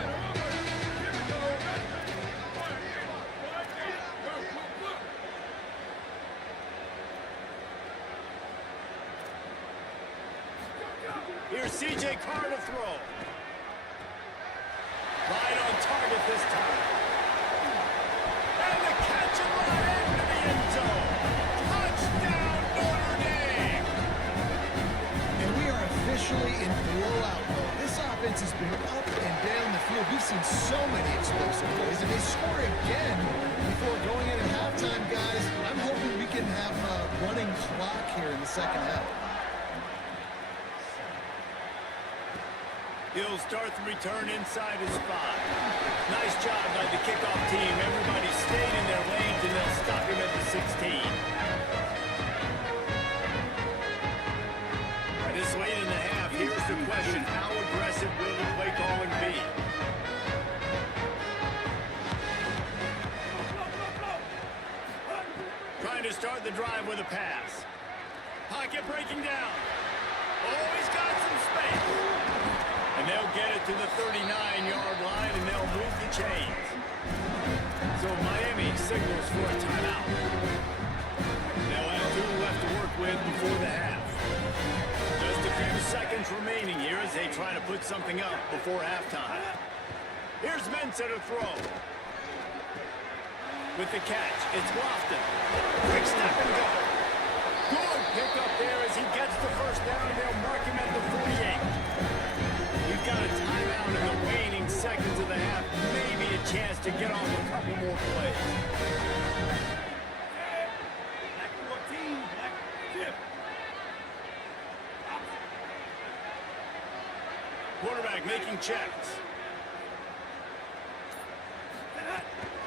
Here's C.J. Carr to throw. Right on target this time. And the catch and run into the end zone. Touchdown, Notre Dame! And we are officially in blowout mode. This offense has been up and down the field. We've seen so many explosive plays, and they score again before going in at halftime, guys. I'm hoping we can have a running clock here in the second half. He'll start the return inside his 5. Nice job by the kickoff team. Everybody stayed in their lanes, and they'll stop him at the 16. This late in the half, here's the question. How aggressive will the play calling be? Trying to start the drive with a pass. Pocket breaking down. Oh, he's got some space. And they'll get it to the 39-yard line, and they'll move the chains. So Miami signals for a timeout. They'll have 2 left to work with before the half. Just a few seconds remaining here as they try to put something up before halftime. Here's Mensah to throw. With the catch, it's Lofton. Quick step and go. Good pick up there as he gets the first down, and they'll mark him at the 48. We've got a timeout in the waning seconds of the half. Maybe a chance to get off a couple more plays. Quarterback making checks.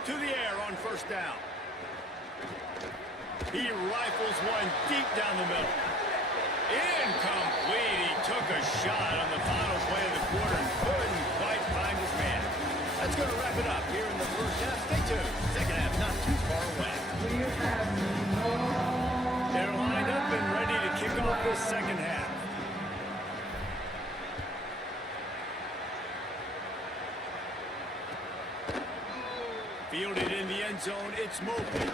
To the air on 1st down. He rifles one deep down the middle. Incomplete. He took a shot on the final play of the quarter and couldn't quite find his man. That's going to wrap it up here in the first half. Stay tuned. Second half not too far away. They're lined up and ready to kick off this second half. Fielded in the end zone, it's Mobley.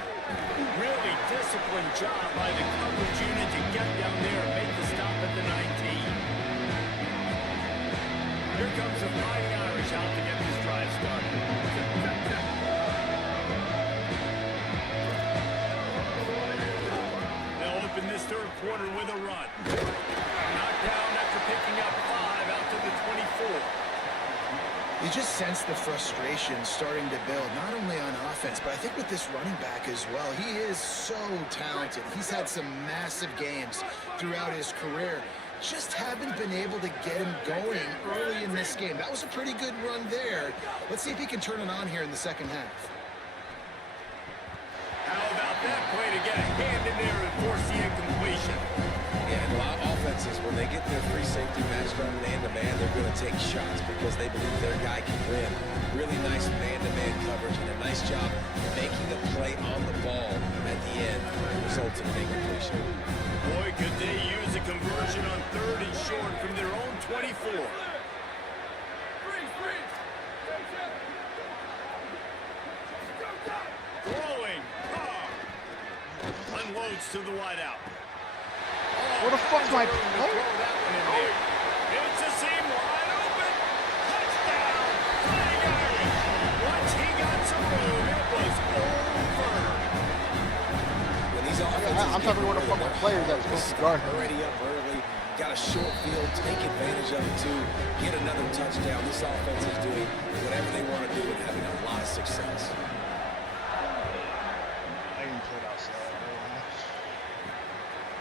Really disciplined job by the coverage unit to get down there and make the stop at the 19. Here comes the Fighting Irish out to get this drive started. They'll open this third quarter with a run. Knocked down after picking up 5 out to the 24. You just sense the frustration starting to build, not only on offense, but I think with this running back as well. He is so talented. He's had some massive games throughout his career. Just haven't been able to get him going early in this game. That was a pretty good run there. Let's see if he can turn it on here in the second half. How about that play to get a hand in there and force the incompletion? Yeah, and a lot of offenses, when they get their free safety matched up man-to-man, they're going to take shots because they believe their guy can win. Really nice man-to-man coverage and a nice job making a play on the ball at the end results in an incompletion. Boy, could they use a conversion on 3rd and short from their own 24. Throwing. Unloads to the wideout. What the fuck's my Throw play? that one in there. It's a seam wide open. Touchdown. Flying Irish. Once he got some room, it was over. When these offenses I'm talking about the fucking players that was supposed to guard him. already up early, got a short field, take advantage of it too, get another touchdown. This offense is doing whatever they want to do and having a lot of success. I didn't play it outside, bro.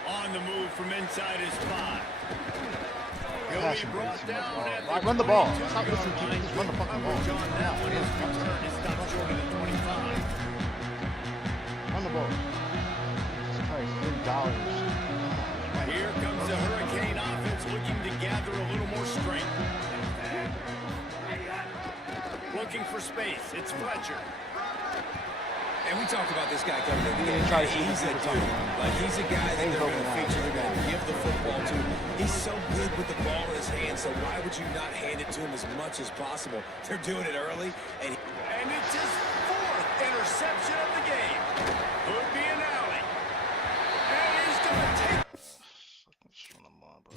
On the move from inside his 5. He'll be Passion brought plays too much down ball. at the Like, run the ball. 22-yard Stop listening to you. line. Just run the fucking ball. Coverage on that one. His return is stopped short of the 25. Run the ball. Jesus Christ, $3. Here comes the Hurricane offense looking to gather a little more strength. Looking for space. It's Fletcher. And we talked about this guy coming in the game. try to see He's a what he's dude. talking Like, he's a guy that He's they're going open to now. feature. They're going to give the football to. He's so good with the ball in his hands, so why would you not hand it to him as much as possible? They're doing it early, and And it's his 4th interception of the game. Could be an alley. And he's going to take. Just run the ball, bro.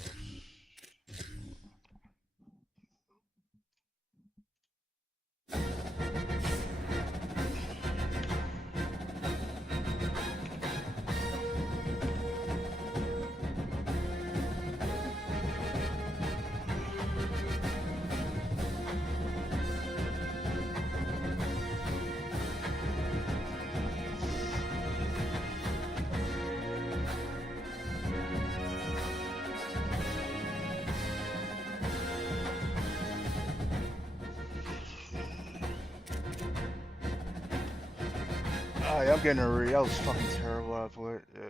Oh, yeah, I'm getting a read. That was fucking terrible out for it. Yeah.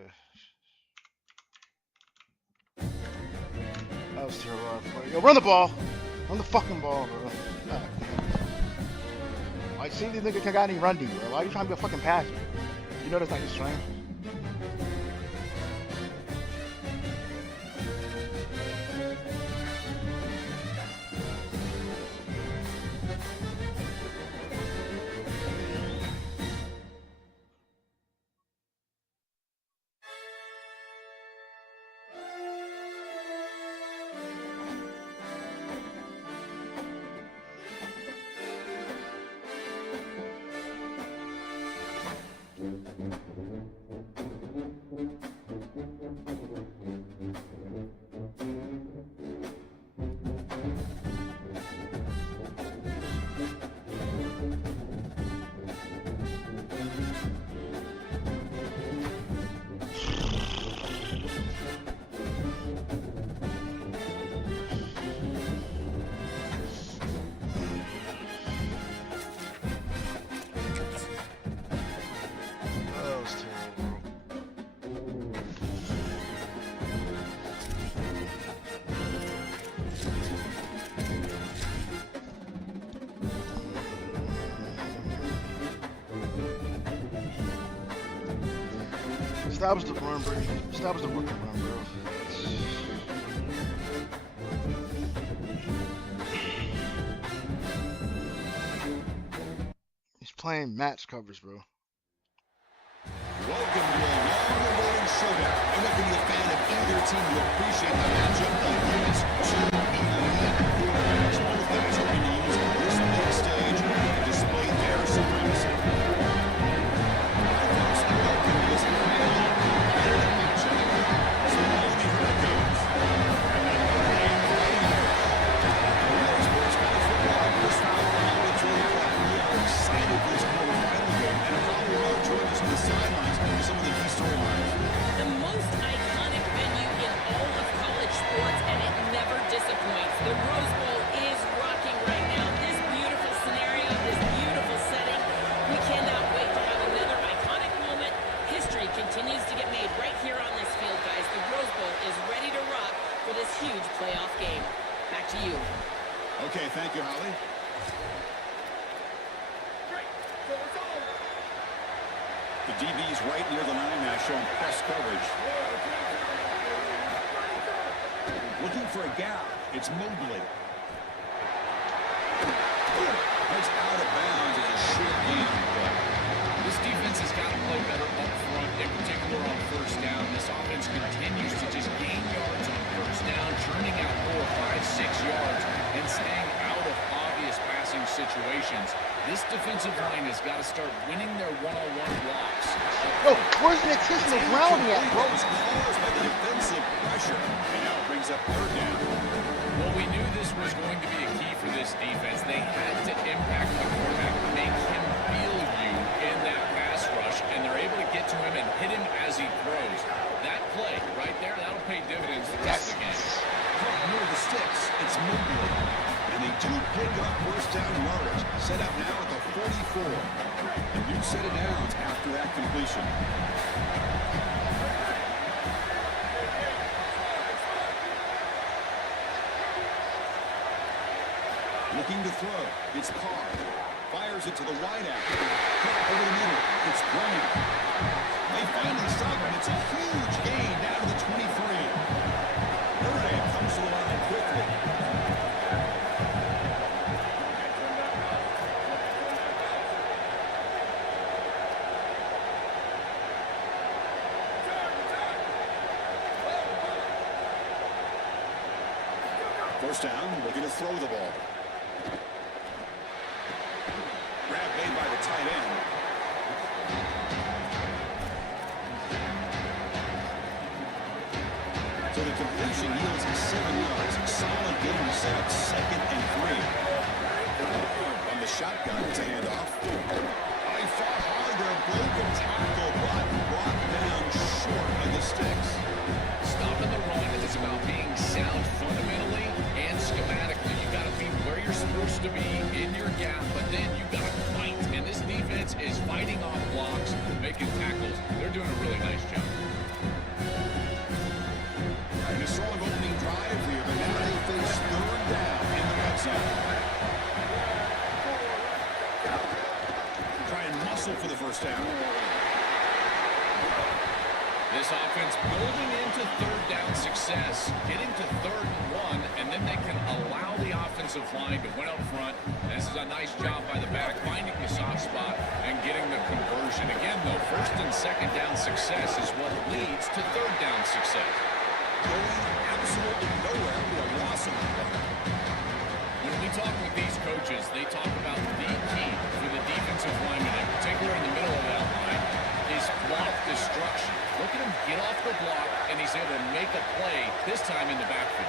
That was terrible out for it. Yo, run the ball. Run the fucking ball, bro. God. Like, see, these niggas can't got any run D, bro. Why are you trying to be a fucking passer? You know that's not your strength. That was terrible, bro. Establish the run, bro. Establish the fucking run, bro. He's playing match coverage, bro. Welcome to a long-awaited showdown. And if you're a fan of either team, you appreciate the matchup against two elite quarterbacks. Both guys are going to use this big stage to display their supremacy. Folks, welcome to this highly competitive matchup. So The DB's right near the line now, showing press coverage. Looking for a gap. It's Mobley. That's out of bounds as a short gain. This defense has got to play better up front, in particular on first down. This offense continues to just gain yards on first down, churning out 4, 5, 6 yards, and staying out of obvious passing situations. This defensive line has got to start winning their one-on-one blocks. Yo, where's the intentional grounding at, bro? That was caused by the defensive pressure. And now it brings up third down. Well, we knew this was going to be a key for this defense. They had to impact the quarterback, make him feel you in that pass rush, and they're able to get to him and hit him as he throws. That play right there, that'll pay dividends the rest of the game. Caught near the sticks. It's Mobley. And they do pick up first down yardage. Set up now at the 44. A new set of downs after that completion. Looking to throw. It's Carr. Fires it to the wideout. Cut over the middle. It's Bryant. They finally stop him. It's a huge gain down to the 23. Bryant comes to the line quickly. First down, looking to throw the ball. Grab made by the tight end. So the completion yields 7 yards. Solid gain set up 2nd and 3. On the shotgun, it's a handoff. I fought hard there. Broken tackle, but brought down short of the sticks. Stopping the run is about being sound fundamentally and schematically. You got to be where you're supposed to be in your gap, but then you got to fight. And this defense is fighting off blocks, making tackles. They're doing a really nice job. And a strong opening drive here, but now they face third down in the red zone. Try and muscle for the first down. This offense building into third down success, getting to 3rd and 1, and then they can allow the offensive line to win up front. This is a nice job by the back, finding the soft spot and getting the conversion. Again, though, 1st and 2nd down success is what leads to 3rd down success. Going absolutely nowhere with a loss of the ball. When we talk with these coaches, they talk about the key for the defensive lineman, in particular in the middle of that line, is block destruction. Look at him get off the block, and he's able to make a play, this time in the backfield.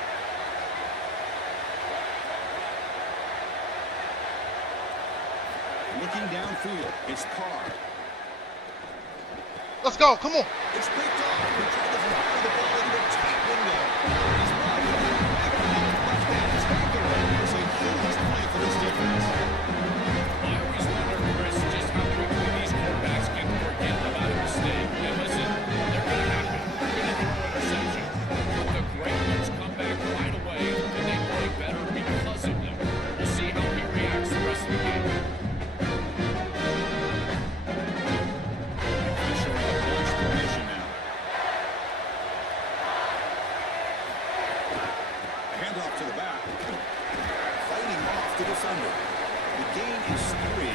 Looking downfield, it's Carr. Let's go, come on. It's picked off. He tried to fire the ball into the top window. He's brought it back on the left-hand tackle. It's a huge play for this defense. I always wonder, Chris, just how quickly these quarterbacks can forget about a mistake. And listen, they're going to happen. They're going to throw interceptions. But the great ones come back right away, and they play better because of them. We'll see how he reacts the rest of the game. Handoff to the back. Fighting off the defender. The gain is 3.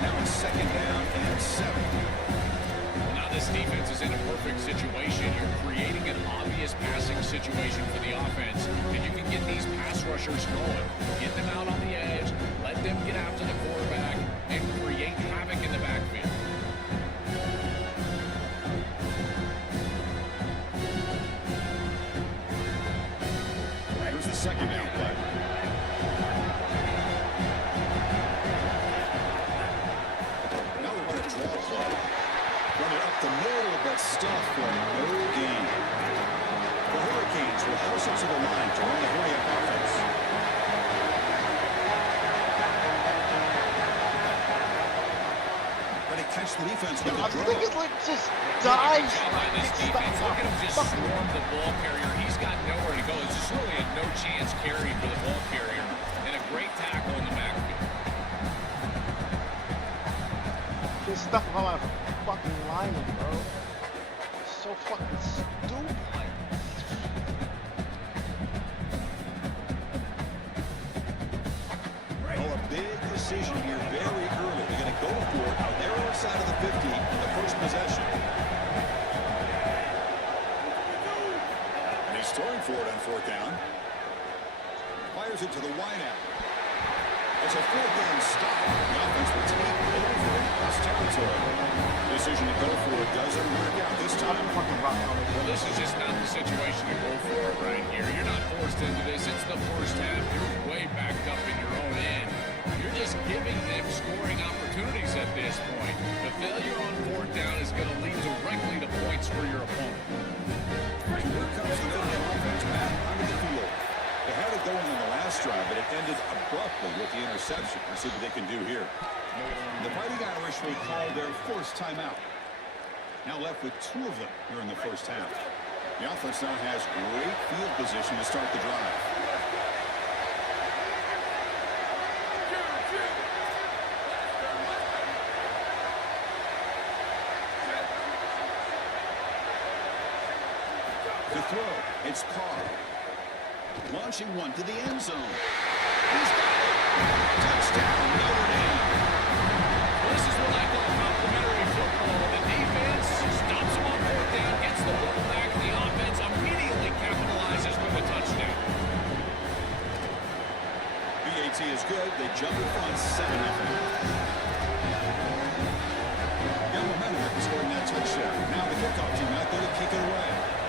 Now it's 2nd down and 7. Well, now this defense is in a perfect situation. You're creating an obvious passing situation for the offense, and you can get these pass rushers going. Get them out on the edge, let them get after the quarterback, and create havoc in the backfield. Here's the 2nd down play. Now we run a draw play. Run it up the middle, but stuff for no gain. The Hurricanes will house it to the line to run the hurry-up offense. But it catch the defense with the I draw. think it's like just dive. By this defense, look at him just swarm the ball carrier. He's got nowhere to go. It's just really a no-chance carry for the ball carrier, and a great tackle in the backfield. this stuff about a fucking lineman, bro. It's so fucking stupid. Oh, a big decision here very early. They're going to go for it on their own side of the 50 in the first possession. And he's throwing for it on fourth down. Fires it to the wideout. It's a fourth down stop. The offense will take over in cross territory. Decision to go for it doesn't work out this time. Well, this is just not the situation to go for it right here. You're not forced into this. It's the first half. You're way backed up in your own end. You're just giving them scoring opportunities at this point. The failure on fourth down is going to lead directly to points for your opponent. Here comes the Michigan offense back onto the field. They had it going in the last drive, but it ended abruptly with the interception. Let's see what they can do here. The Fighting Irish will call their first timeout. Now left with 2 of them here in the first half. The offense now has great field position to start the drive. The throw, it's Carr. Launching one to the end zone. He's got it. Touchdown, Notre Dame. Well, this is what I call complimentary football. The defense stops him on fourth down, gets the ball back. The offense immediately capitalizes with a touchdown. BAT is good. They jump in front 7-0. Got momentum after scoring that touchdown. Now the kickoff team out there to kick it away.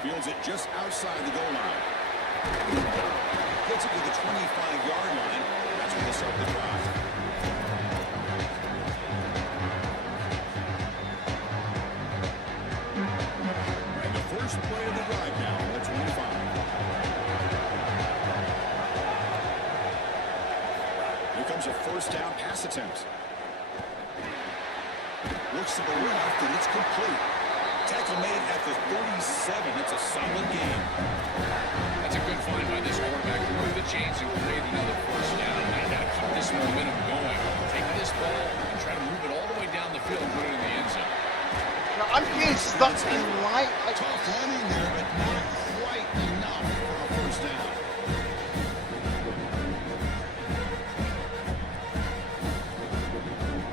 Fields it just outside the goal line. Gets it to the 25-yard line. That's where they start the drive. And the first play of the drive now on the 25. Here comes a first down pass attempt. Looks to the left, and it's complete. Tackle made at the 37. That's a solid game. That's a good find by this quarterback to move the chains and create another first down. Now you got to keep this momentum going. Take this ball and try to move it all the way down the field and put it in the end zone. Now, I'm getting stuck in line. Tough running there, but not quite enough for a first down.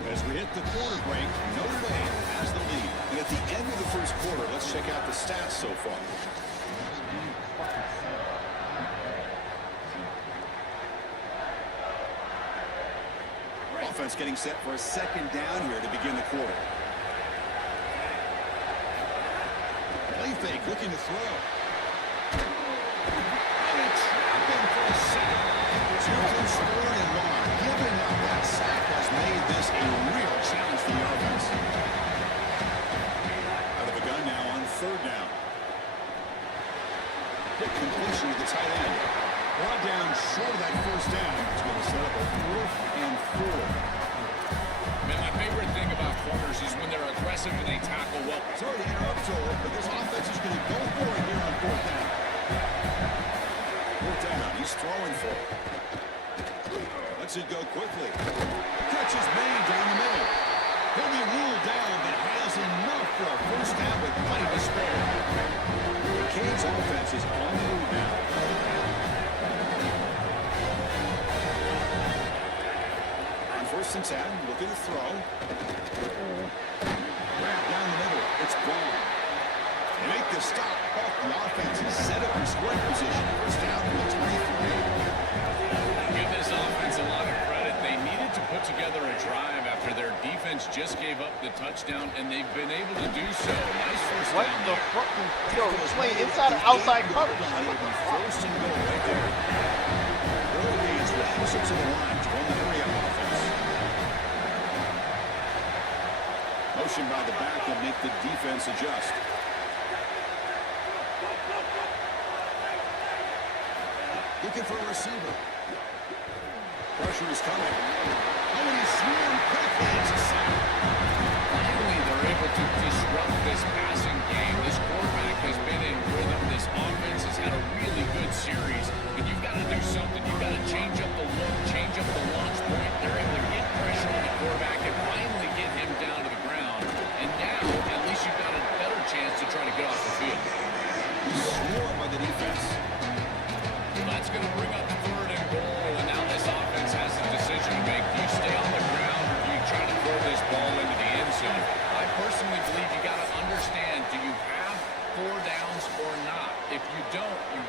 As we hit the quarter break, Notre Dame has the lead. And at the end of the first quarter, let's check out the stats so far. Offense getting set for a second down here to begin the quarter. Play fake, looking to throw. And a trap in for a sack. Two from scoring and long. Giving up that sack has made this a real challenge for the offense. Out of the gun now on third down. Quick completion to the tight end. Brought down short of that first down. It's going to set up a 4th and 4. Man, my favorite thing about corners is when they're aggressive and they tackle well. Sorry to interrupt, Joel, but this offense is going to go for it here on fourth down. Fourth down, he's throwing for it. Lets it go quickly. Catch is made down the middle. He'll be ruled down, but has enough for a first down with plenty to spare. The Canes offense is on the move now. On 1st and 10, looking to throw. Wrap down the middle. It's gone. They make the stop. Off the offense is set up in scoring position. First down to the 23. Give this offense a lot of credit. They needed to put together a drive after their defense just gave up the touchdown, and they've been able to do so. Nice first What down the there. fucking? Yo, he's playing inside or outside coverage. First and goal right there. Early gains will push it to the line to run the hurry up offense. Motion by the back will make the defense adjust. Looking for a receiver. Pressure is coming. Oh, and he's swarmed quickly. It's a sack. Finally, they're able to disrupt this passing game. This quarterback has been in rhythm. This offense has had a really good series, but you've got to do something. You've got to change up the look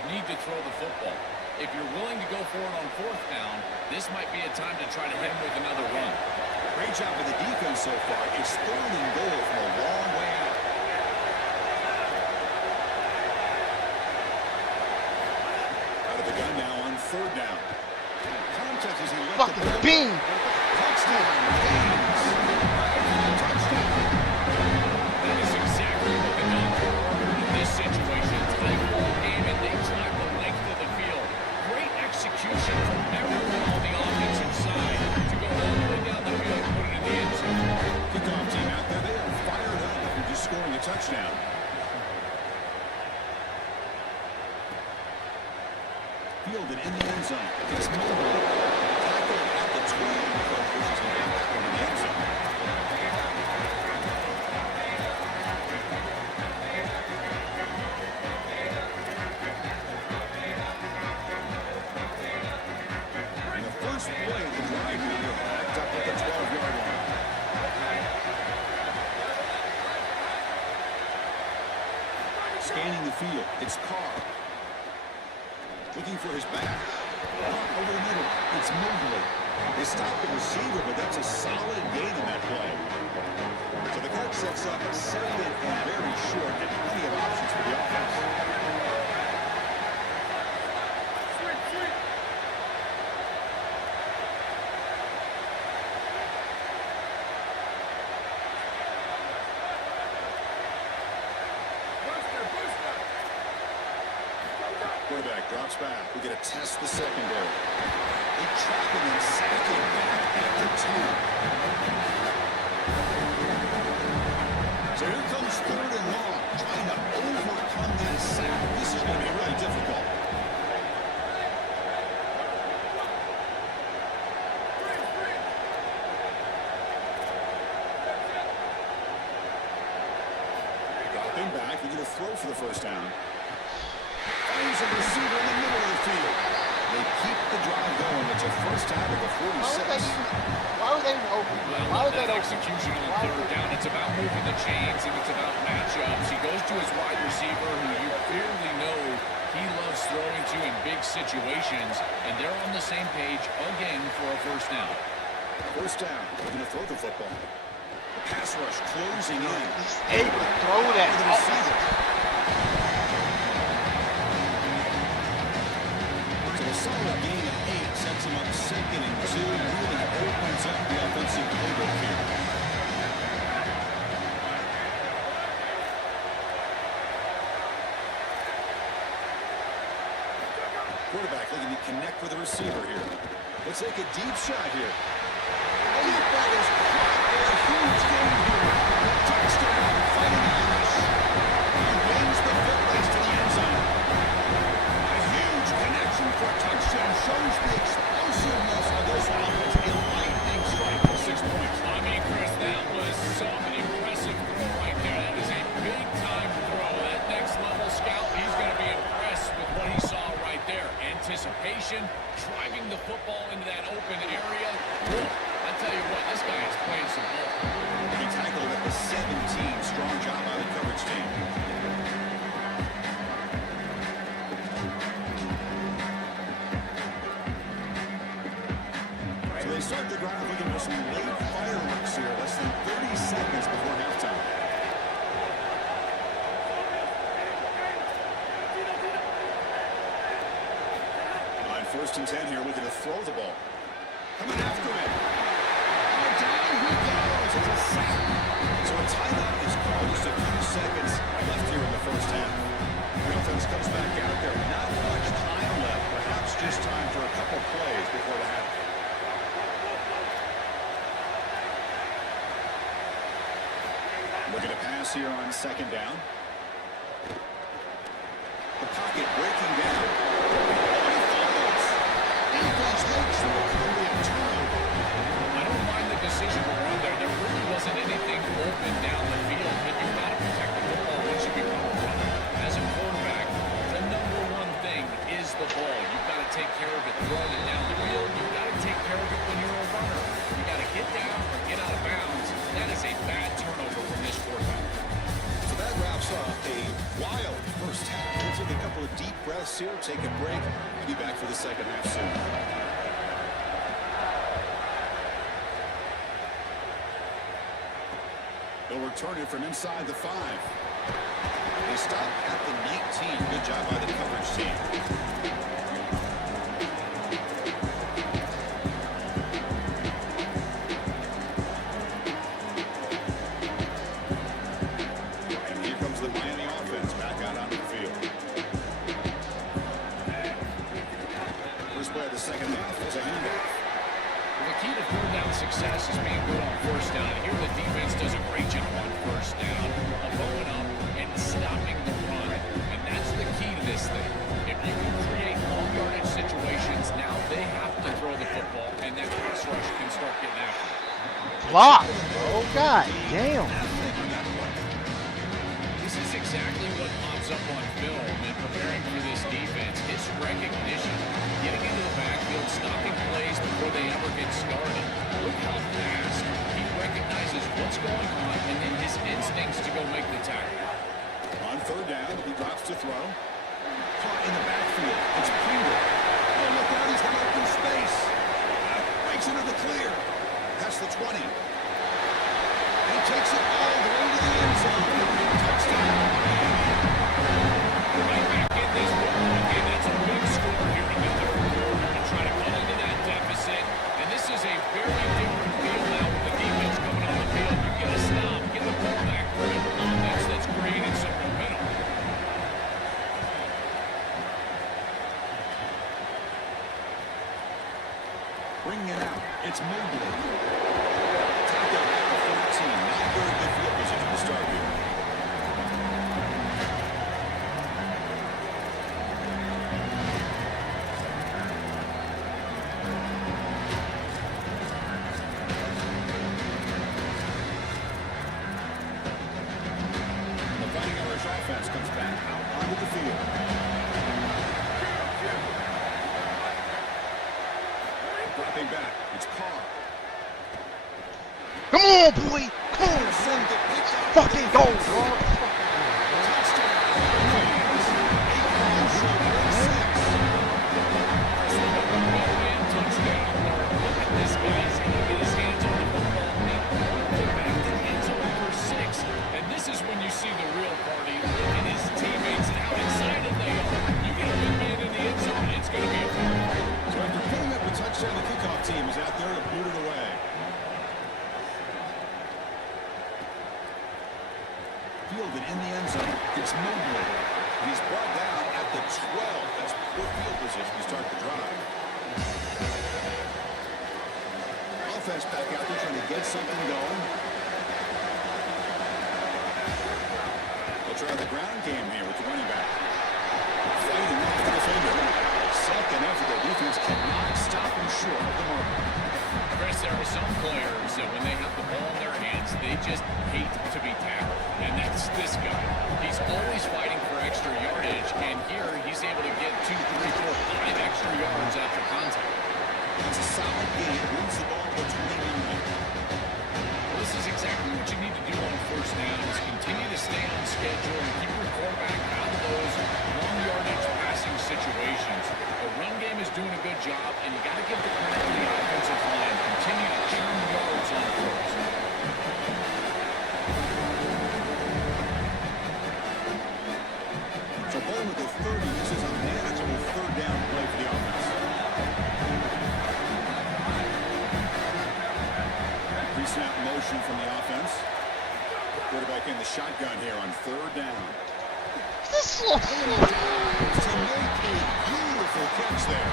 need to throw the football. If you're willing to go for it on fourth down, this might be a time to try to hit him with another run. Great job of the defense so far. It's 3rd and goal from a long way out. Out of the gun now on 3rd down. Contact as he left the Fucking ball. bean. Touchdown. Gaines. Touchdown. That is exactly what the doctor ordered in this situation. Tight ball game, and they track the length of the field. Great execution from everyone on the offensive side to go all the way down the field and put it in the end zone. Kickoff team out there. They are fired up after just scoring a touchdown. Fielded in the end zone. It's Mobley. Tackled at the 12. Pushes him back in the end zone. And the first play of the drive here, backed up at the 12-yard line. Scanning the field. It's Carr. Looking for his back. Over the middle. It's Mobley. They stop the receiver, but that's a solid gain in that play. So the card sets up 2nd and very short, and plenty of options for the offense. Quarterback drops back. We get to test the secondary. They trap him and sack him back at the 2. So here comes 3rd and long. Trying to overcome that sack. This is going to be really difficult. Dropping back. We get a throw for the first down. Finds a receiver in the middle of the field. They keep the drive going. It's a first down of the 46. Why was they open? Well, Why was that that open? execution on 3rd down, it's about moving the chains, and it's about matchups. He goes to his wide receiver, who you clearly know he loves throwing to in big situations, and they're on the same page again for a first down. First down. They're going to throw the football. The pass rush closing in. He's able to throw that. The receiver. So a solid gain of 8 sets him up 2nd and 2. Really opens up the offensive playbook here. Quarterback looking to connect with the receiver here. Let's take a deep shot here. Deep ball is caught for a huge gain here. Touchdown, Fighting Irish. He gains the footplace to the end zone. A huge connection for a touchdown shows the explosiveness of this offense. A lightning strike for 6 points. I mean, Chris, that was an impressive throw right there. That is a big-time throw. That next-level scout, he's going to be impressed with what he saw right there. Anticipation, driving the football into that open area. Whoa, I tell you what, this guy is playing some ball. He tackled at the 17. Strong job by the coverage team. So they start the drive looking for some late fireworks here. Less than 30 seconds before halftime. On 1st and 10 here, looking to throw the ball. Coming after him. And down he goes. It's a sack. So a timeout is called. Just a few seconds left here in the first half. The offense comes back out there. Not much time left. Perhaps just time for a couple plays before the half. Looking to pass here on 2nd down. The pocket breaking down. He falls. Defense makes the recovery and turnover. I don't mind the decision to run there. There really wasn't anything open down the field, but you've got to protect the football once you become a runner. As a quarterback, the number one thing is the ball. You've got to take care of it throwing it down the field. You've got to take care of it when you're a runner. You've got to get down or get out of bounds. That is a bad turnover from this quarterback. So that wraps up a wild first half. It's a take a couple of deep breaths here, take a break, and be back for the second half soon. They'll return it from inside the 5. They stop at the 19. Good job by the coverage team. And here comes the Miami offense back out onto the field. First play of the second half is a handoff. The key to third down success is being good on first down. And here the defense does a great job on first down of going up and stopping the run. And that's the key to this thing. If you can create long yardage situations, now they have to throw the football, and that pass rush can start getting after it. Block. Oh, God damn. This is exactly what pops up on film in preparing for this defense. His recognition, getting into the backfield, stopping plays before they ever get started. Look how fast he recognizes what's going on, and then his instincts to go make the tackle. On third down, he drops to throw. Caught in the backfield. It's Pringle. Oh, look out, he's got open space. Breaks into the clear. That's the 20. And he takes it all the way to the end zone. Touchdown. Right back in this ball game. That's a big score here in the third quarter to try to cut into that deficit. And this is a very different feel now with the defense coming on the field. You get a stop, get the ball back for an offense that's created some momentum. Bringing it out. It's Mobley. Tackle at the 14. Not very good field position to start here. The Fighting Irish offense comes back out onto the field. Dropping back. It's Carr. Come on, boy. Come on, son. Fucking go, bro. Fielded in the end zone. It's Mobley. He's brought down at the 12. That's poor field position to start the drive. Offense back out there trying to get something going. They'll try the ground game here with the running back. Fighting off the defender. Second effort. The defense cannot stop him short of the mark. Chris, there are some players that when they have the ball in their hands, they just hate to be tackled. And that's this guy. He's always fighting for extra yardage, and here he's able to get 2, 3, 4, 5 extra yards after contact. That's a solid game. Moves the ball between the line. This is exactly what you need to do on first down is continue to stay on schedule and keep your quarterback out of those long yardage passing situations. The run game is doing a good job, and you got to give the credit to the offensive line. Continue to churn yards on first. So ball with the 30. This is a manageable third down play for the offense. Pre-snap motion from the offense. Quarterback in the shotgun here on third down. This To make a beautiful catch there.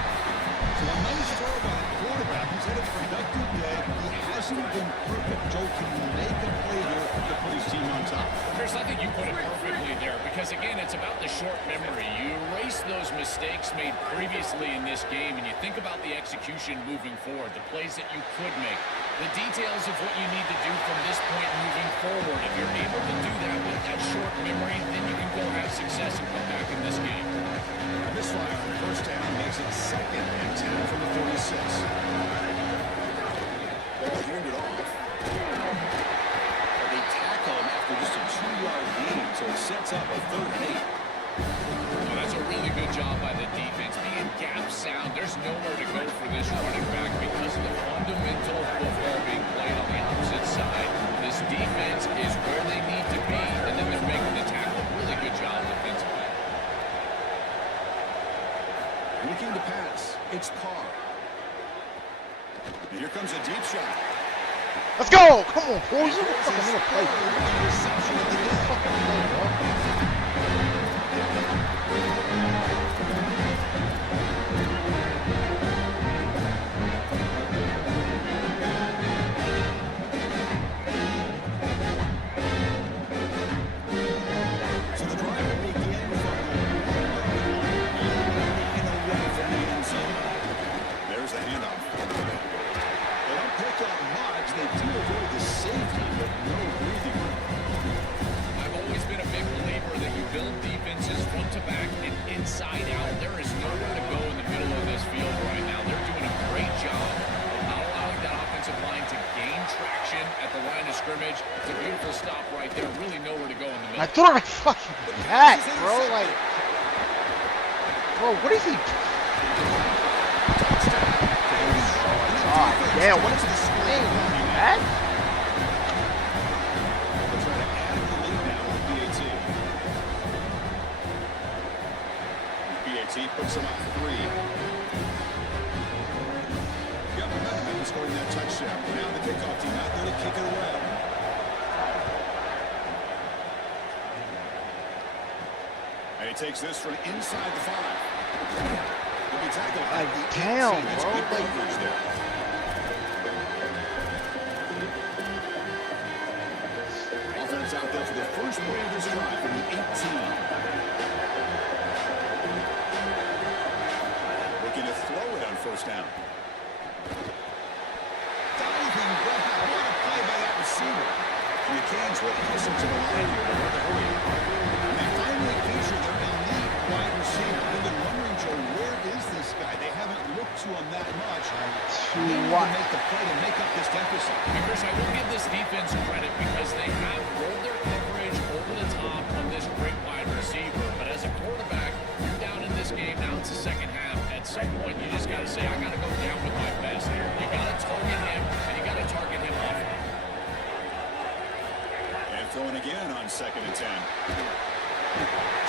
So a nice throw by the quarterback. He's had a productive day. He hasn't been perfect. Joe, can you make a play here to put his team on top? Chris, I think you put it perfectly there because, again, it's about the short memory. You erase those mistakes made previously in this game, and you think about the execution moving forward, the plays that you could make, the details of what you need to do from this point moving forward. If you're able to do that with that short memory, then you can go have success and come back in this game. This fly on first down makes it 2nd and 10 from the 46. Ball handed off. They tackle him after just a 2-yard gain, so it sets up a 3rd and 8. Well, that's a good job by the defense. Being gap sound, there's nowhere to go for this running back because of the fundamental football being played on the opposite side. This defense is where they need to be, and then they're making the tackle. Really good job defensively. Looking to pass. It's Carr. And here comes a deep shot. Let's go! Come on, boys. You fucking need to play. Reception at the end. Fucking play, bro. So the drive will begin from and away from the end zone. There's the handoff. They don't pick up much. They do avoid the safety, but no breathing room. I've always been a big believer that you build defenses front to back and inside out. There is nowhere to go in the middle of this field right now. They're doing a great job of not allowing that offensive line to gain traction at the line of scrimmage. It's a beautiful stop right there. Really nowhere to go in the I middle. thought I fucking back, bro. Like, bro, what is he? God damn, what is he playing? Back? They'll try to add the lead now with BAT. BAT puts them up 3. Got momentum in scoring that touchdown. Now the kickoff team out there to kick it away. And he takes this from inside the 5. He'll be tackled at the Damn, 18. It's bro. good coverage there. Offense out there for the first play of this drive from the 18. Looking to throw it on first down. Diving grab. What a play by that receiver. And the Canes will hustle to the line here to run the hurry. And they finally feature their elite wide receiver. I've been wondering, Joe, where is this guy? They haven't looked to him that much. To They need what? to make the play to make up this deficit. And Chris, I will give this defense credit because they have rolled their coverage over the top of this great wide receiver. But as a quarterback, you're down in this game. Now it's the second half. At some point, you just got to say, I got to go down with my best here. You got to target him, and you got to target him often. And throwing again on 2nd and 10.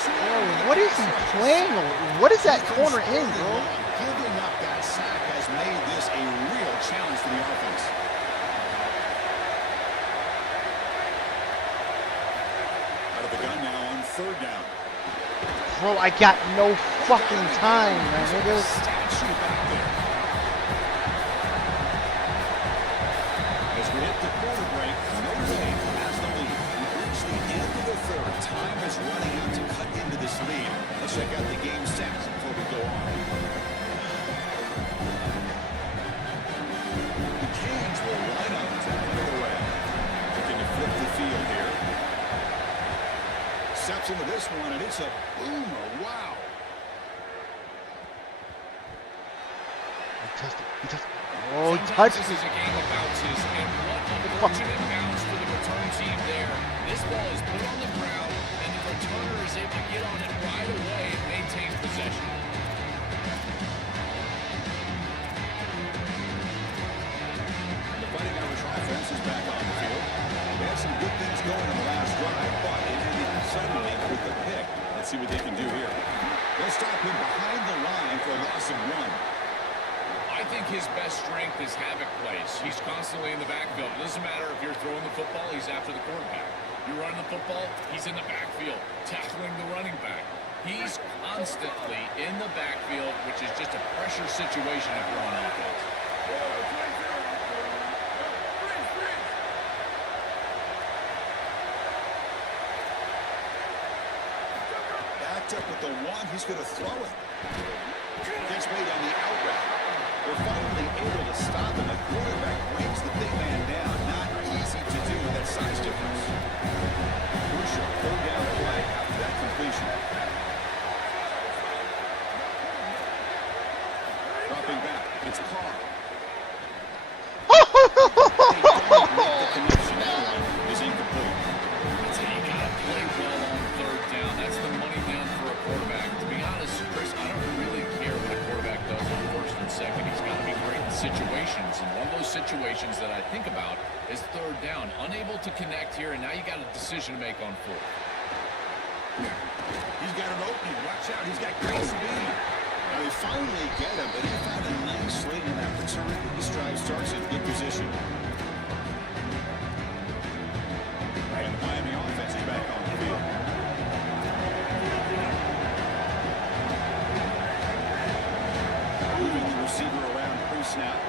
Bro, what is he playing? What is that corner in, bro? Giving up that sack has made this a real challenge for the offense. Out of the gun now on 3rd down. Bro, I got no fucking time, man. Nigga. Statue back there. As we hit the quarter break, Notre Dame has the lead. We've reached the end of the 3rd. Time is running out to cut into this lead. Let's check out the game stats before we go on. The Canes will line up to put it away. Looking to flip the field here. Steps into this one, and it's a boomer. Wow. He touched it. He touched it. Oh, he Sometimes touched this it. is a game of bounces, and what unfortunate bounce for the return team there. This ball is put on the ground, and the returner is able to get on it right away and maintain possession. The Fighting Irish offense is back on the field. They had some good things going in the last drive, but it ended suddenly with a pick. Let's see what they can do here. They'll stop him behind the line for a loss of 1. I think his best strength is havoc plays. He's constantly in the backfield. It doesn't matter if you're throwing the football, he's after the quarterback. You're running the football, he's in the backfield, tackling the running back. He's constantly in the backfield, which is just a pressure situation if you're on offense. Backed up with the 1. He's going to throw it. Gets made on the out route. They're finally able to stop him. The quarterback brings the big man down. Not easy to do with that size difference. Crucial 3rd down play after that completion. Dropping back. It's Carr. They don't make the connection. That one is incomplete. I'd say you got to play well on 3rd down. That's the money down for a quarterback. To be honest, Chris, situations, and one of those situations that I think about is third down. Unable to connect here, and now you got a decision to make on fourth. He's got an opening. Watch out. He's got great speed. Now they finally get him, but he found a nice lane in that return. This drive starts in good position. And the Miami offense is back on the field. Moving the receiver around pre-snap.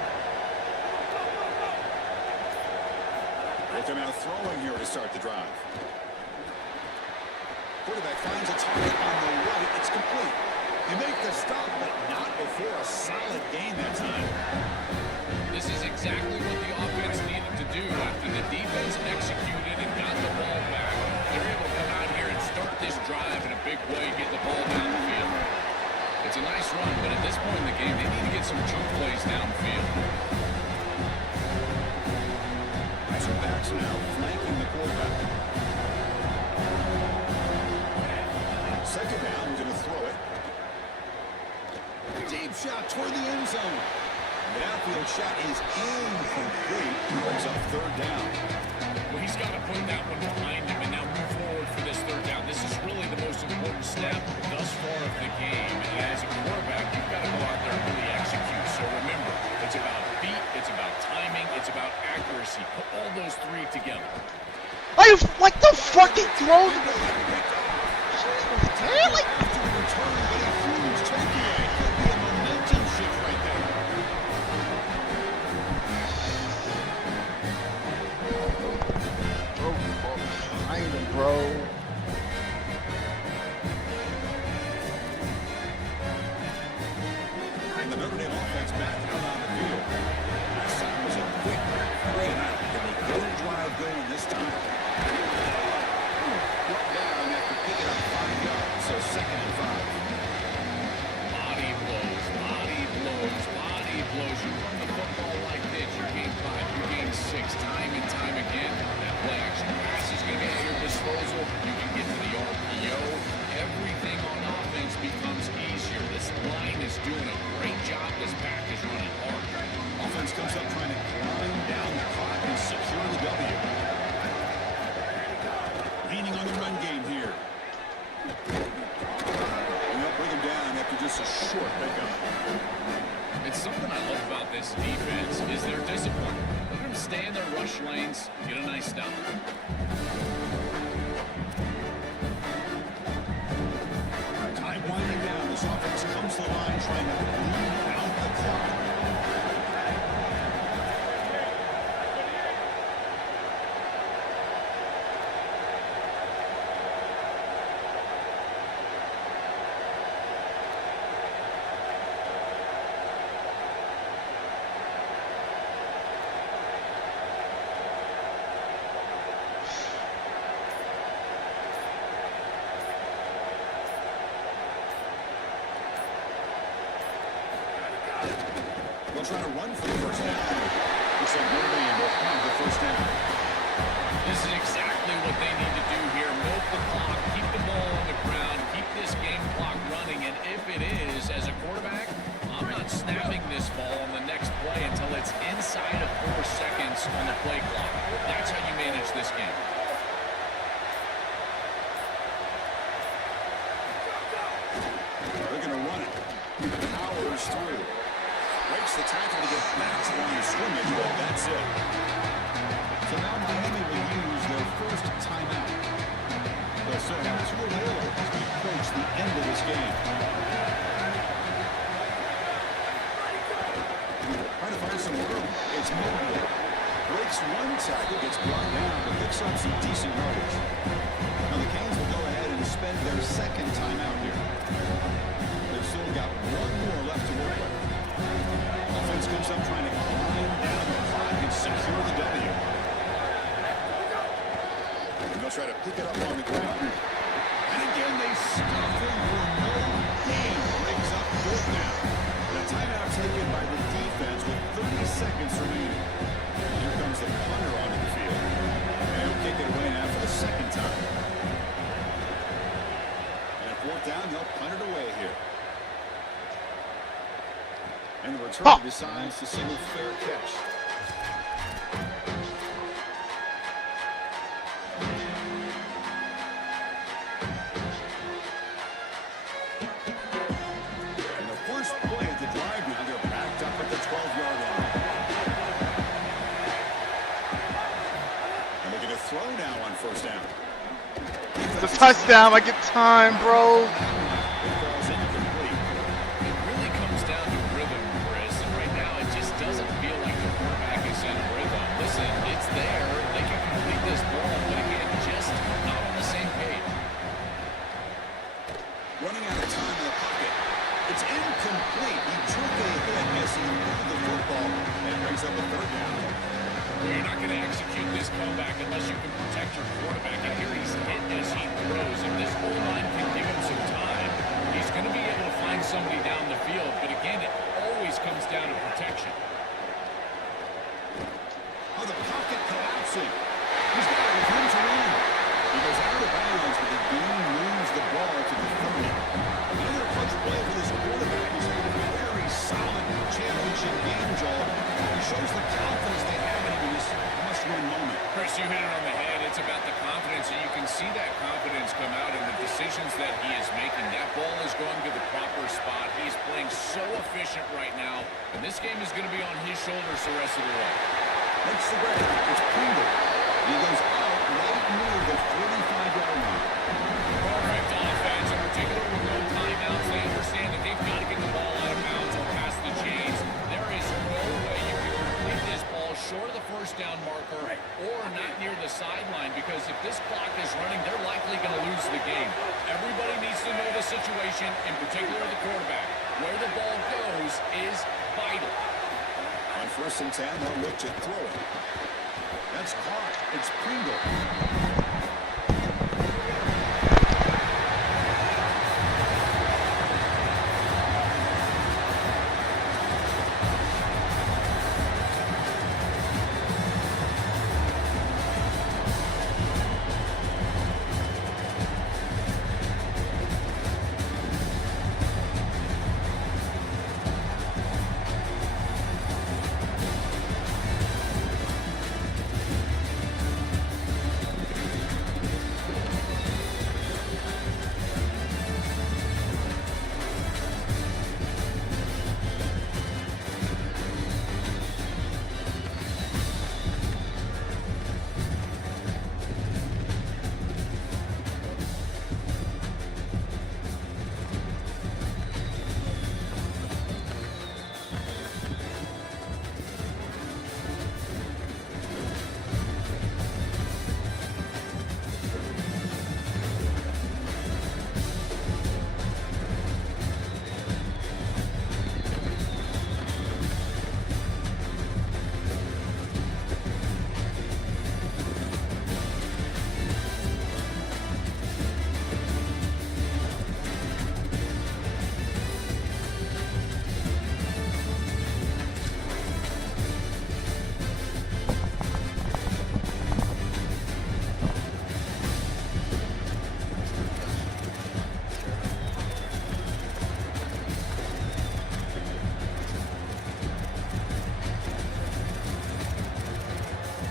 They'll come out throwing here to start the drive. Quarterback finds a target on the right. It's complete. They make the stop, but not before a solid gain that time. This is exactly what the offense needed to do after the defense executed and got the ball back. They're able to come out here and start this drive in a big way, get the ball down the field. It's a nice run, but at this point in the game, they need to get some chunk plays downfield. Two backs now flanking the quarterback. Second down, we're going to throw it. Deep shot toward the end zone. The outfield shot is incomplete. Brings up third down. Well, he's got to put that one behind him and now move forward for this third down. This is really the most important step thus far of the game. And as a quarterback, you've got to go out there and really execute. So remember, it's about feet, it's about timing, it's about accuracy. Put all those three together. Like the fucking throw. Really? After the return, but a huge takeaway. Could be a momentum shift right there. Behind him, bro. And the Notre Dame offense back out on the field. This time was a quick 3-and-out. Can they get a drive going this time? Brought down after picking up 5 yards, so second and 5. Body blows, body blows, body blows. You run the football like this, you gain 5, you gain 6, time and time again. That play action pass is going to be at your disposal. You can get to the RPO. Everything on offense becomes easier. This line is doing a great job. This back is running hard. Offense comes up trying to grind down the clock and secure the W. Leaning on the run game here. And they'll bring him down after just a short pickup. It's something I love about this defense is their discipline. Let them stay in their rush lanes, get a nice stop. Time winding down. This offense comes to the line trying to bleed out the clock. They'll try to run for the first down. Looks like Notre Dame will have the first down. This is exactly what they need to do here. Milk the clock, keep the ball on the ground, keep this game clock running, and if it is, as a quarterback, I'm not snapping this ball on the next play until it's inside of 4 seconds on the play clock. That's how you manage this game. They're going to run it. Powers through. Breaks the tackle to get back to the line of scrimmage, but that's it. So now Miami will use their first timeout. They'll still have 2 available as we approach the end of this game. Trying to find some room. It's Mobley. Breaks one tackle, gets brought down, but picks up some decent yardage. Now the Canes will go ahead and spend their second timeout here. They've still got 1 more left to work with. Offense comes up trying to climb down the clock and secure the W. And they'll try to pick it up on the ground. And again, they stop him for no gain. Brings up 4th down. The timeout taken by the defense with 30 seconds remaining. Here comes the punter onto the field. And he'll kick it away now for the second time. And at 4th down, they'll punt it away here. And the returner Ha! decides to single fair catch. And the first play of the drive now, they're backed up at the 12-yard line. And they're going to throw now on first down. The touchdown. I get time, bro. It falls incomplete. It really comes down to rhythm, Chris. And right now, it just doesn't feel like the quarterback is in rhythm. Listen, it's there. They can complete this ball, but again, just not on the same page. Running out of time in the pocket. It's incomplete. He took a hit as he moved the football and brings up a third down. Well, you're not going to execute this comeback unless you can protect your quarterback. And here he's hit as he throws. If this goal line can give him some time, he's going to be able to find somebody down the field. But again, it always comes down to protection. Oh, the pocket collapsing. He's got it with room to run. He goes out of bounds, but the game moves the ball to the 30. Another clutch play for this quarterback who's had a very solid championship game, Joel. He shows the confidence they have in him in this must-win moment. Chris, you hit it on the head. It's about the confidence, and you can see that confidence come out in the decisions that he is making. That ball is going to the proper spot. He's playing so efficient right now, and this game is going to be on his shoulders the rest of the way. Makes the grab. It's Pringle. He goes out right near the 45-yard line. Perfect offense, in particular with no timeouts. They understand that they've got to get the ball out of bounds or past the chains. There is no way you can complete this ball short of the first down marker or not near the sideline, because if this clock is running, they're likely going to lose the game. Everybody needs to know the situation, in particular the quarterback. Where the ball goes is vital. On first and 10, they'll look to throw it. That's caught. It's Pringle.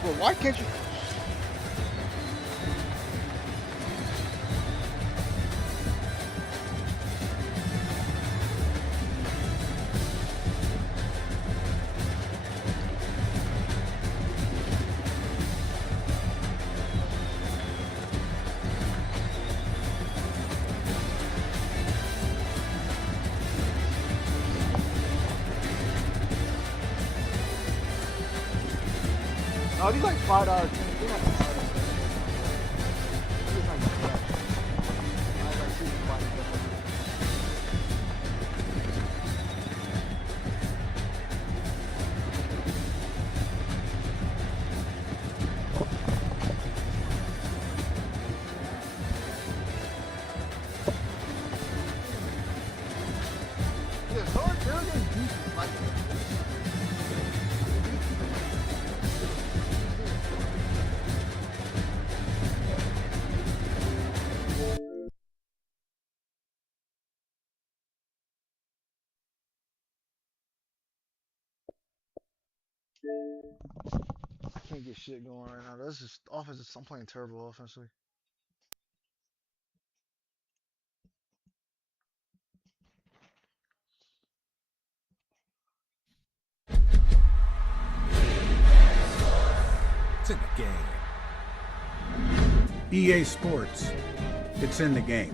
Bro, why can't you Oh, these like $5 things. They're not $5. These like trash. I like $5. Yeah, so they're getting decent like I can't get shit going right now. This is offense. I'm playing terrible offensively. It's in the game. EA Sports. It's in the game.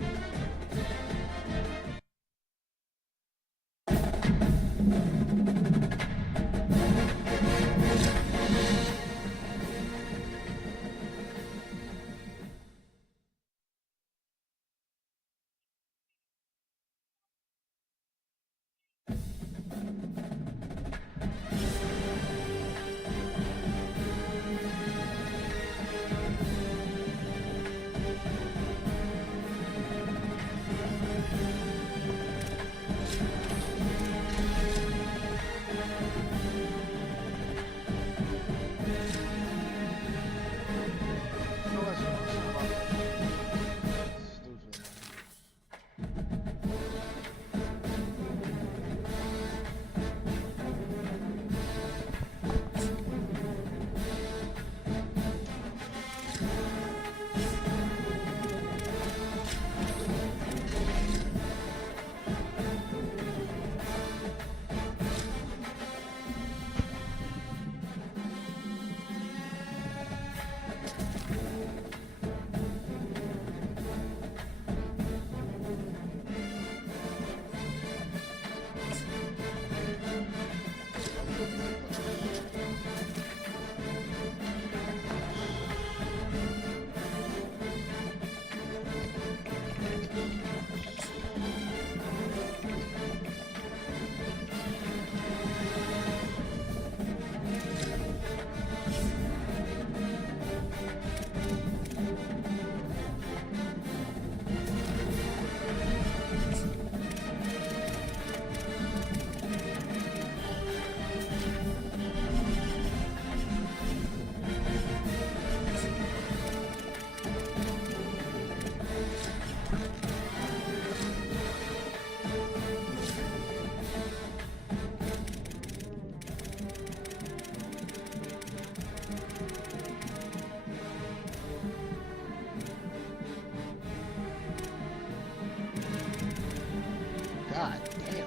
God damn.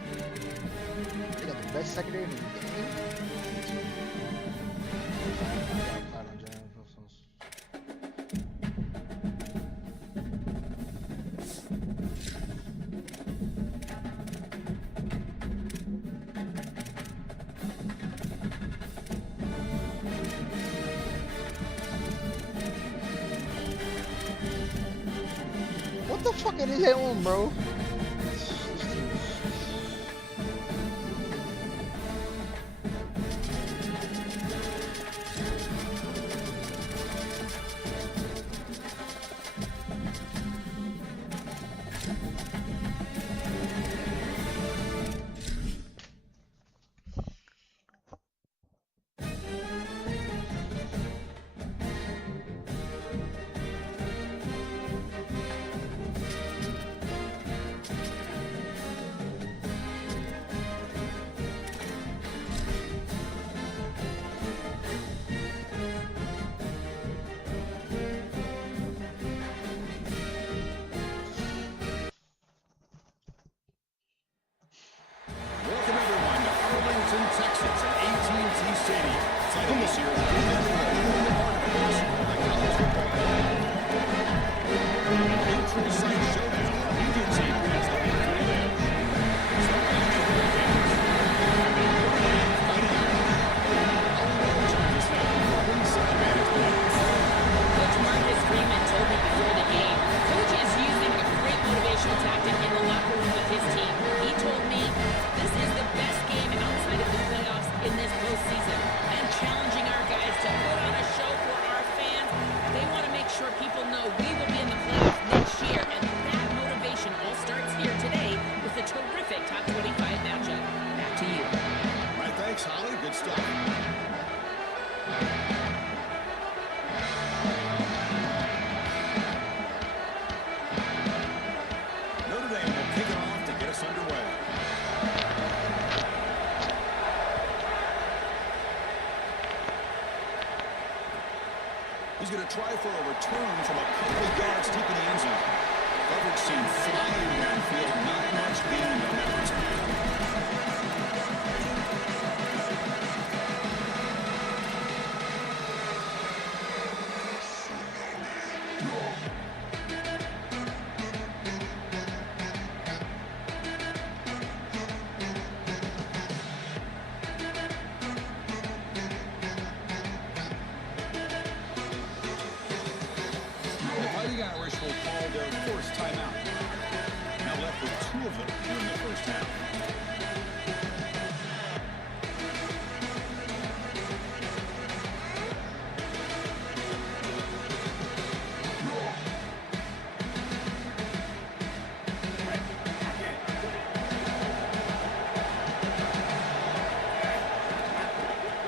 They got the best secondary in the game. What the fuck are they on, bro? Welcome everyone to Arlington, Texas at AT&T Stadium. Title this year, the college football. Neutral site showdown. Neither team has the advantage. It's the Miami Hurricanes. Join us now. Inside management. Coach Marcus Freeman told me before the game, Coach is using a great motivational tactic in the locker room with his team. He told me this is the best game outside of the playoffs in this postseason, and challenging our guys to put on a show for our fans. They want to make sure people know we will be in the playoffs next year, and that motivation all starts here today with a terrific top 25 matchup. Back to you. All right, thanks, Holly. Good stuff. Notre Dame will kick it off to get us underway. He's going to try for a return from a couple of yards deep in the end zone. Coverage team flying downfield, not much gain on that return. Irish will call their first timeout. Now left with 2 of them here in the first half.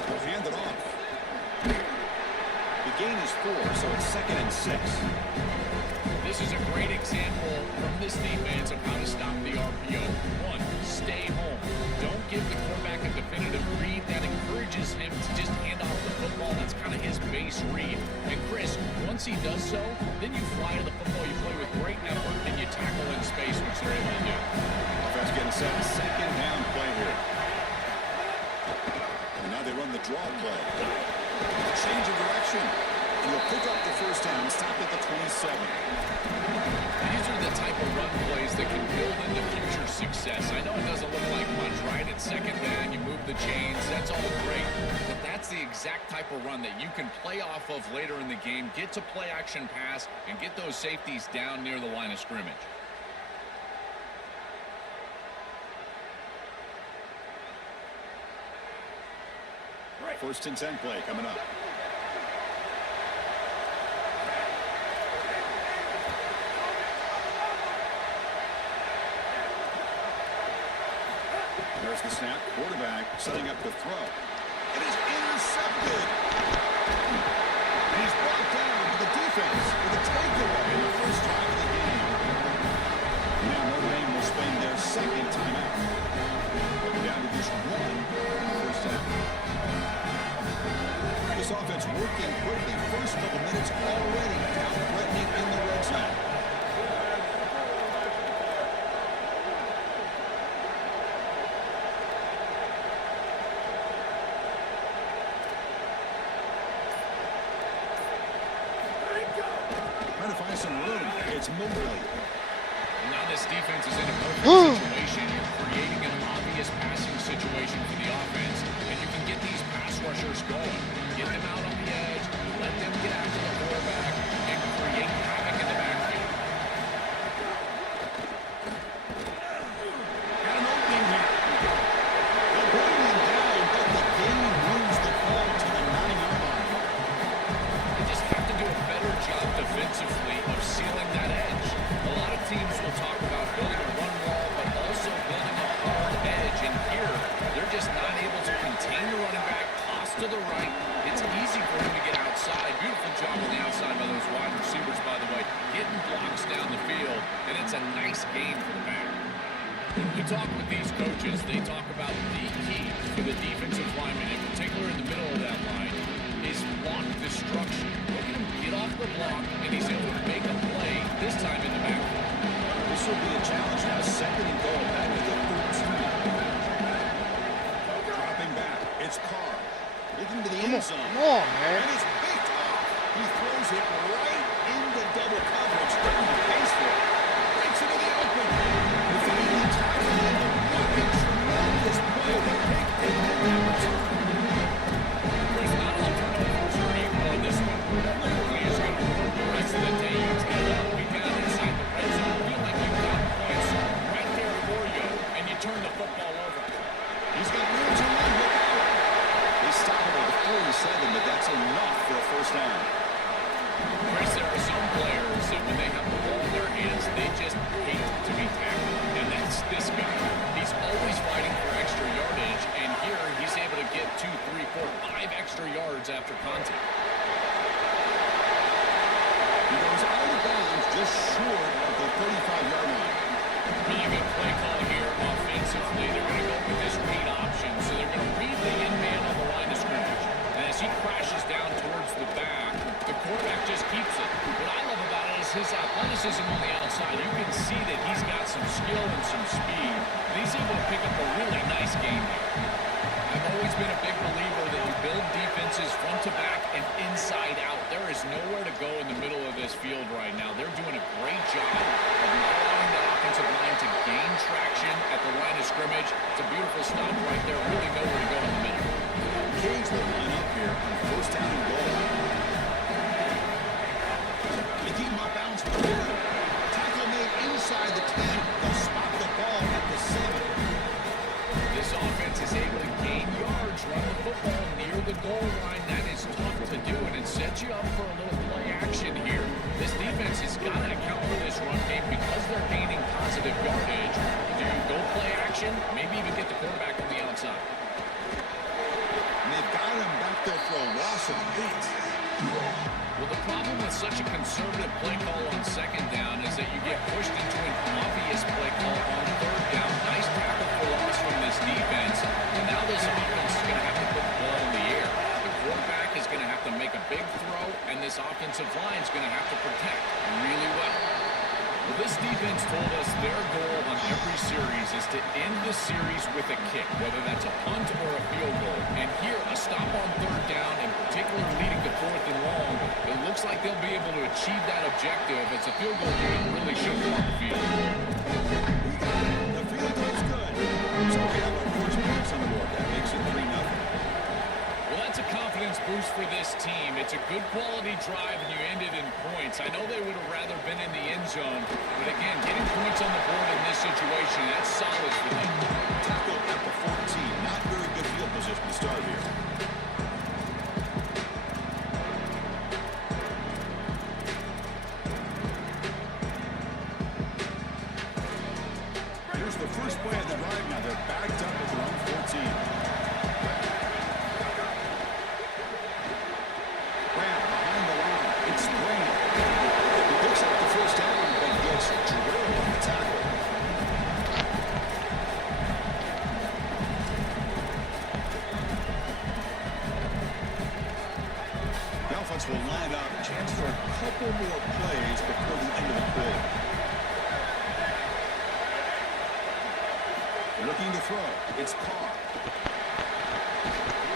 They'll hand it off. The gain is 4, so it's 2nd and 6. This is a great example from this defense of how to stop the RPO. 1, stay home. Don't give the quarterback a definitive read. That encourages him to just hand off the football. That's kind of his base read. And Chris, once he does so, then you fly to the football, you play with great effort, and you tackle in space, which they're able to do. Offense getting set. 2nd down play here. And now they run the draw play. Change of direction. And he'll pick up the first down, stop at the 27. These are the type of run plays that can build into future success. I know it doesn't look like much, right? It's 2nd down, you move the chains, that's all great. But that's the exact type of run that you can play off of later in the game, get to play action pass, and get those safeties down near the line of scrimmage. First and 10 play coming up. There's the snap. Quarterback setting up the throw. It is intercepted. And he's brought down to the defense with a takeaway in the first drive of the game. Now Notre Dame will spend their 2nd timeout. They're down to just 1 in the first half. This offense working quickly. First couple minutes already down threatening in the red zone. Trying to find some room. It's Mobley. Now this defense is in a perfect situation. You're creating an obvious passing situation for the offense, and you can get these pass rushers going. Get them out on the edge, let them get after the quarterback, and create havoc in the backfield. Got an opening here. They're bringing him down, but the game moves the ball to the 9-yard line. They just have to do a better job defensively of sealing that edge. A lot of teams will talk about building a run wall, but also building a hard edge. And here, they're just not able to contain the running back, toss to the right. It's easy for him to get outside. Beautiful job on the outside by those wide receivers, by the way, getting blocks down the field, and it's a nice gain for the back. When we talk with these coaches, they talk about the key for the defensive lineman, in particular in the middle of that line, is block destruction. Look at him get off the block, and he's able to make a play, this time in the backfield. This will be a challenge now. 2nd and goal, back at the 13. Dropping back, it's Carr. Looking to the end zone. Come on, man. And it's picked off. He throws it right into double coverage. Doesn't pace for it. Breaks into the open. With the leading tackle in the what a tremendous play. The pick and then that return. There's not a turnovers or equal in this one. Literally is going to work the rest of the day. You tail all week out inside the red zone. Feel like you've got points right there for you, and you turn the football over. He's got room to run. Look out. They stop him at the 47, but that's enough for a first down. Chris, there are some players that when they have the ball in their hands, they just hate to be tackled. And that's this guy. He's always fighting for extra yardage, and here he's able to get 2, 3, 4, 5 extra yards after contact. He goes out of bounds just short of the 35-yard line. Really good play call here offensively. They're going to go with this read option, so they're going to read the in man on the line of scrimmage. And as he crashes down towards the back, the quarterback athleticism on the outside. You can see that he's got some skill and some speed. And he's able to pick up a really nice game there. I've always been a big believer that you build defenses front to back and inside out. There is nowhere to go in the middle of this field right now. They're doing a great job of not allowing that offensive line to gain traction at the line of scrimmage. It's a beautiful stop right there. Really nowhere to go in the middle. Cage will line up here on first down and goal. They keep him off bounds for the ball. Tackle made inside the 10. They'll spot the ball at the 7. This offense is able to gain yards, run the football near the goal line. That is tough to do, and it sets you up for a little play action here. This defense has got to account for this run game because they're gaining positive yardage. Do you go play action? Maybe even get the quarterback on the outside. And they've got him back there for a loss of 8. Well, the problem with such a conservative play call on second down is that you get pushed into an obvious play call on third down. Nice tackle for loss from this defense. And now this offense is going to have to put the ball in the air. The quarterback is going to have to make a big throw, and this offensive line is going to have to protect really well. Well, this defense told us their goal on every series is to end the series with a kick, whether that's a punt or a field goal. And here, a stop on third down, in particular leading to 4th and long, it looks like they'll be able to achieve that objective as a field goal unit really should go on the field. The field goal's good. So we have our first points on the board. That makes it 3-0. Well, that's a confidence boost for this team. It's a good quality drive, and you ended in points. I know they would have rather been in the end zone, but again, getting points on the board in this situation, that's solid for them. Tackle at the 14. Not very good field position to start here. Here's the first play of the drive now. They're backed up at their own 14. Grant behind the line. It's Grant. He picks up the first down, but gets drilled on the tackle. The offense will line up. Chance for a couple more plays before the end of the quarter. Looking to throw. It's Carr.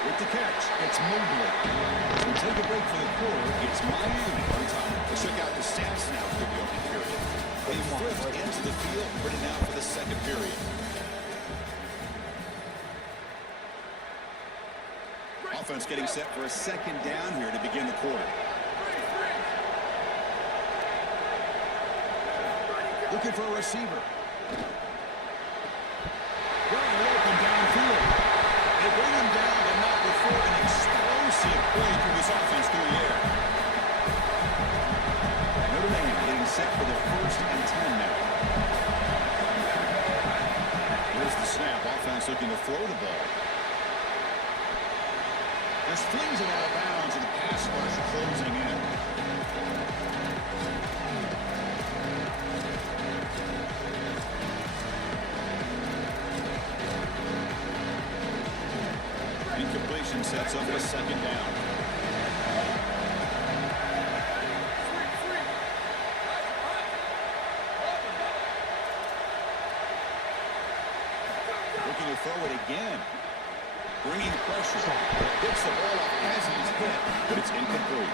With the catch, it's Mobley. As we take a break for the quarter, it's Miami on top. Let's check out the stats now for the opening period. They flipped into the field, ready now for the second period. Offense getting set for a second down here to begin the quarter. Looking for a receiver. Running open downfield. They bring him down, but not before an explosive play through this offense through the air. Notre Dame getting set for the 1st and 10 now. Here's the snap. Offense looking to throw the ball. Just flings it out of bounds, and the pass rush closing in. Incompletion sets up a second down. Looking to throw it again. Bringing pressure. Picks the ball up as he's hit, but it's incomplete.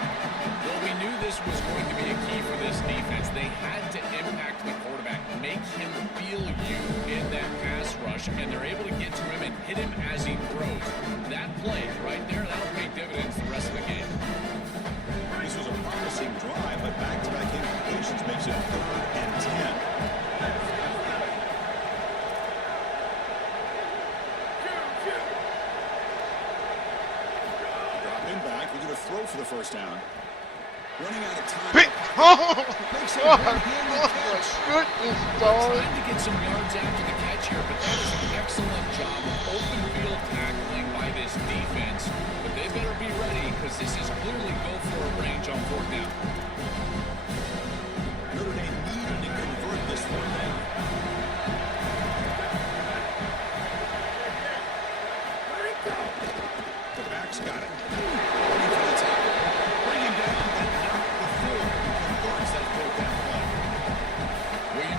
Well, we knew this was going to be a key for this defense. They had to impact the quarterback, make him feel you in that pass rush, and they're able to get to him and hit him as he throws. That play right there, that'll pay dividends the rest of the game. This was a promising drive, but back-to-back incompletions makes it 3rd and 10. Throw for the first down. Running out of time. Oh, Makes a God. one-handed catch. Goodness, Trying dog. to get some yards after the catch here, but that is an excellent job of open field tackling by this defense. But they better be ready because this is clearly go for a range on 4th down. Notre Dame needed to convert this one down. The back's got it. Ready for the tackle. Bring him down, but not before he converts that 4th down play.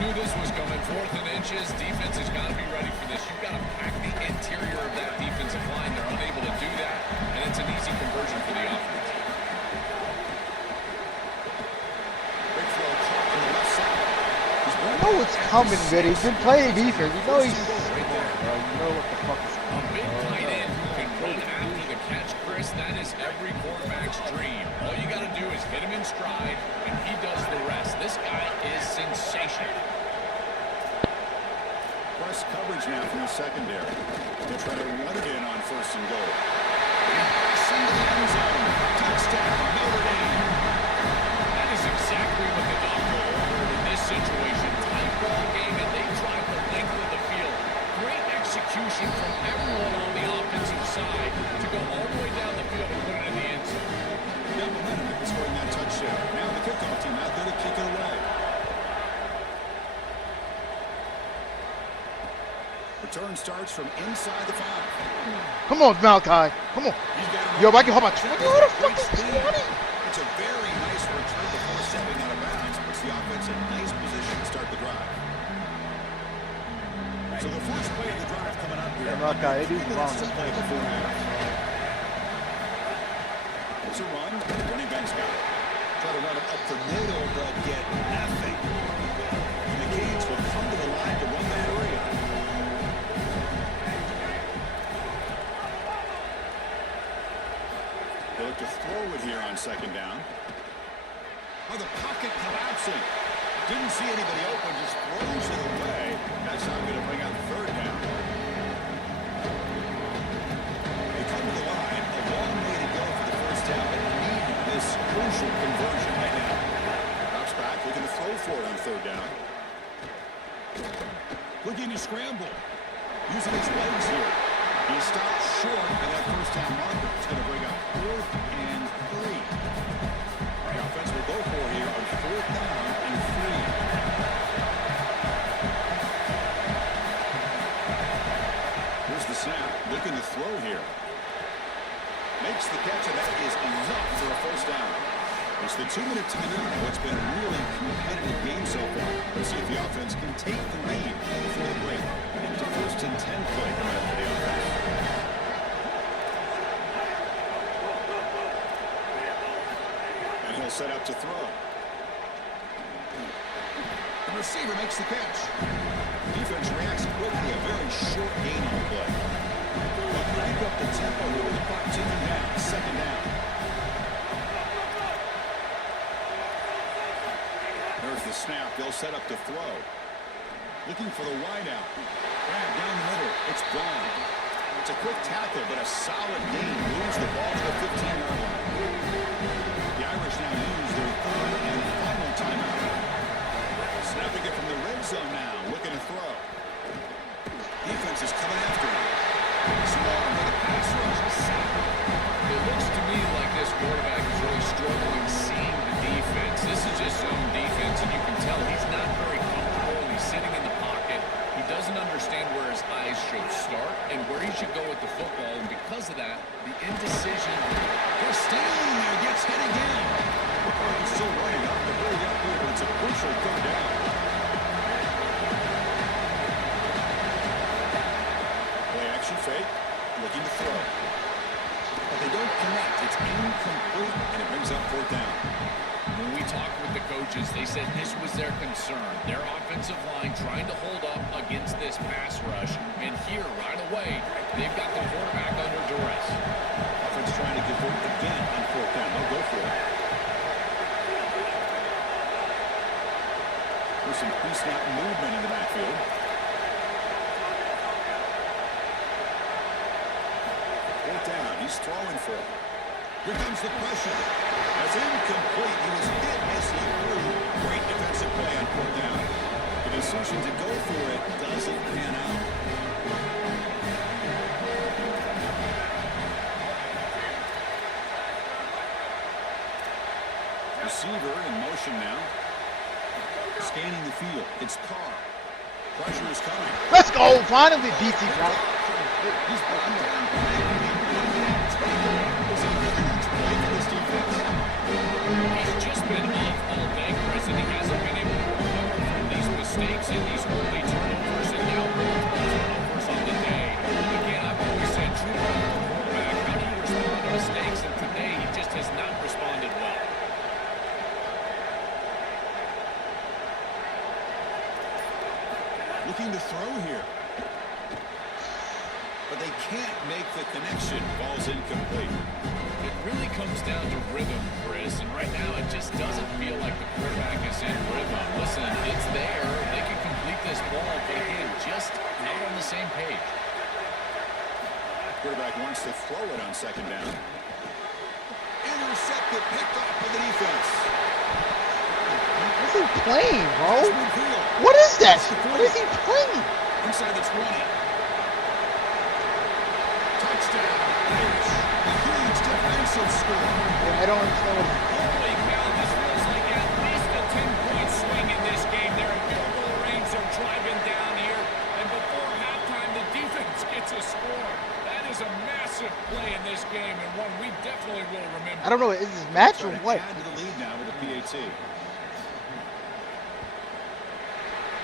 Knew this was coming. 4th and inches. Defense has got to be ready for this. You've got to pack the interior of that defensive line. They're unable to do that, and it's an easy conversion for the offense. Big throw caught on the left side. He's You know what's coming, man. He's been playing defense. You know he's... Right there. Bro, you know what the fuck is A big tight end who can run after the catch, Chris. That is every quarterback's dream. All you got to do is hit him in stride, and he does the rest. This guy is sensational. press coverage now from the secondary. They'll try to run it in on 1st and goal. Single end zone. Touchdown, Notre Dame. That is exactly what the doctor ordered in this situation. Tight ball game, and they drive the length of the field. Great execution from everyone on the offensive side to go all the way down the field and put it in the end zone. Now momentum after scoring that touchdown. Now the kickoff team out there to kick it away. Return starts from inside the 5. Come on, Malachi. Come on. Yo, I can hold my 20. Who the fuck is 20? It's a very nice return before stepping out of bounds. Puts the offense in nice position to start the drive. So the first play of the drive coming up here. Yeah, Malachi, it is wrong. To play before half. It's a run. Running back's got it. Try to run it up the middle, but get nothing. And the Canes will come to the line to run that area. They look to throw it here on 2nd down. Oh, the pocket collapsing. Didn't see anybody open, just throws it away. That's not going to bring out 3rd down. They come to the line. A long way to go for the 1st down, but need this crucial conversion right now. Drops back, looking to throw for it on 3rd down. Looking to scramble. Using his legs here. He stopped short of that 1st down marker. It's going to bring up 4th and 3. The offense will go for here on 4th down and 3. Here's the snap. Looking to throw here. Makes the catch, and that is enough for a 1st down. It's the 2-minute timeout. What's been a really competitive game so far. Let's see if the offense can take the lead before the break. Into 1st and 10 play coming up for the offense. And he'll set up to throw. The receiver makes the catch. Defense reacts quickly. A very short gain on the play. They'll crank up the tempo here with the clock ticking down. 2nd down. There's the snap. They'll set up to throw. Looking for the wideout. Grab down the middle. It's gone. It's a quick tackle, but a solid gain. Moves the ball to the 15-yard line. The Irish now use their 3rd and final timeout. Snapping it from the red zone now. Looking to throw. Defense is coming after him. Small for the pass rush. It looks to me like this quarterback is really struggling seeing the defense. This is just zone defense, and you can tell he's not very comfortable. He's sitting in the pocket. He doesn't understand where his eyes should start and where he should go with the football. And because of that, the indecision. Christine there gets hit again. He's still running up the ball up here, but it's a crucial 3rd down. Play action fake. Looking to throw. But they don't connect. It's incomplete, and it brings up 4th down. When we talked with the coaches, they said this was their concern. Their offensive line trying to hold up against this pass rush. And here, right away, they've got the quarterback under duress. Offense trying to convert again on 4th down. They'll go for it. There's some pre-snap movement in the backfield. Down. He's throwing for it. Here comes the pressure. That's incomplete. He was hit as he threw. Great defensive play on 4th down. The decision to go for it doesn't pan out. Receiver in motion now. Scanning the field. It's Carr. Pressure is coming. Let's go. Finally, DT. He's brought down. He's just been off all day, Chris, and he hasn't been able to recover from these mistakes in these early turnovers, and now multiple turnovers on the day. Again, I've always said, true quarterback, how do you respond to mistakes? And today, he just has not responded well. Looking to throw here. But they can't make the connection. Ball's incomplete. It really comes down to rhythm, Chris, and right now it just doesn't feel like the quarterback is in rhythm. Listen, it's there. They can complete this ball, but again, just not on the same page. Quarterback wants to throw it on second down. Intercepted, picked off by the defense. What's he playing, bro? Desmond Field. What is that? What is he playing? Inside the 20. Touchdown. Irish. A huge defensive score. Yeah, I don't understand what Holy cow, this feels like at least a 10-point swing in this game. They're in field goal range. They're driving down here. And before halftime, the defense gets a score. That is a massive play in this game, and one we definitely will remember. I don't know. Is this match or Trying to what? add to the lead now with the PAT.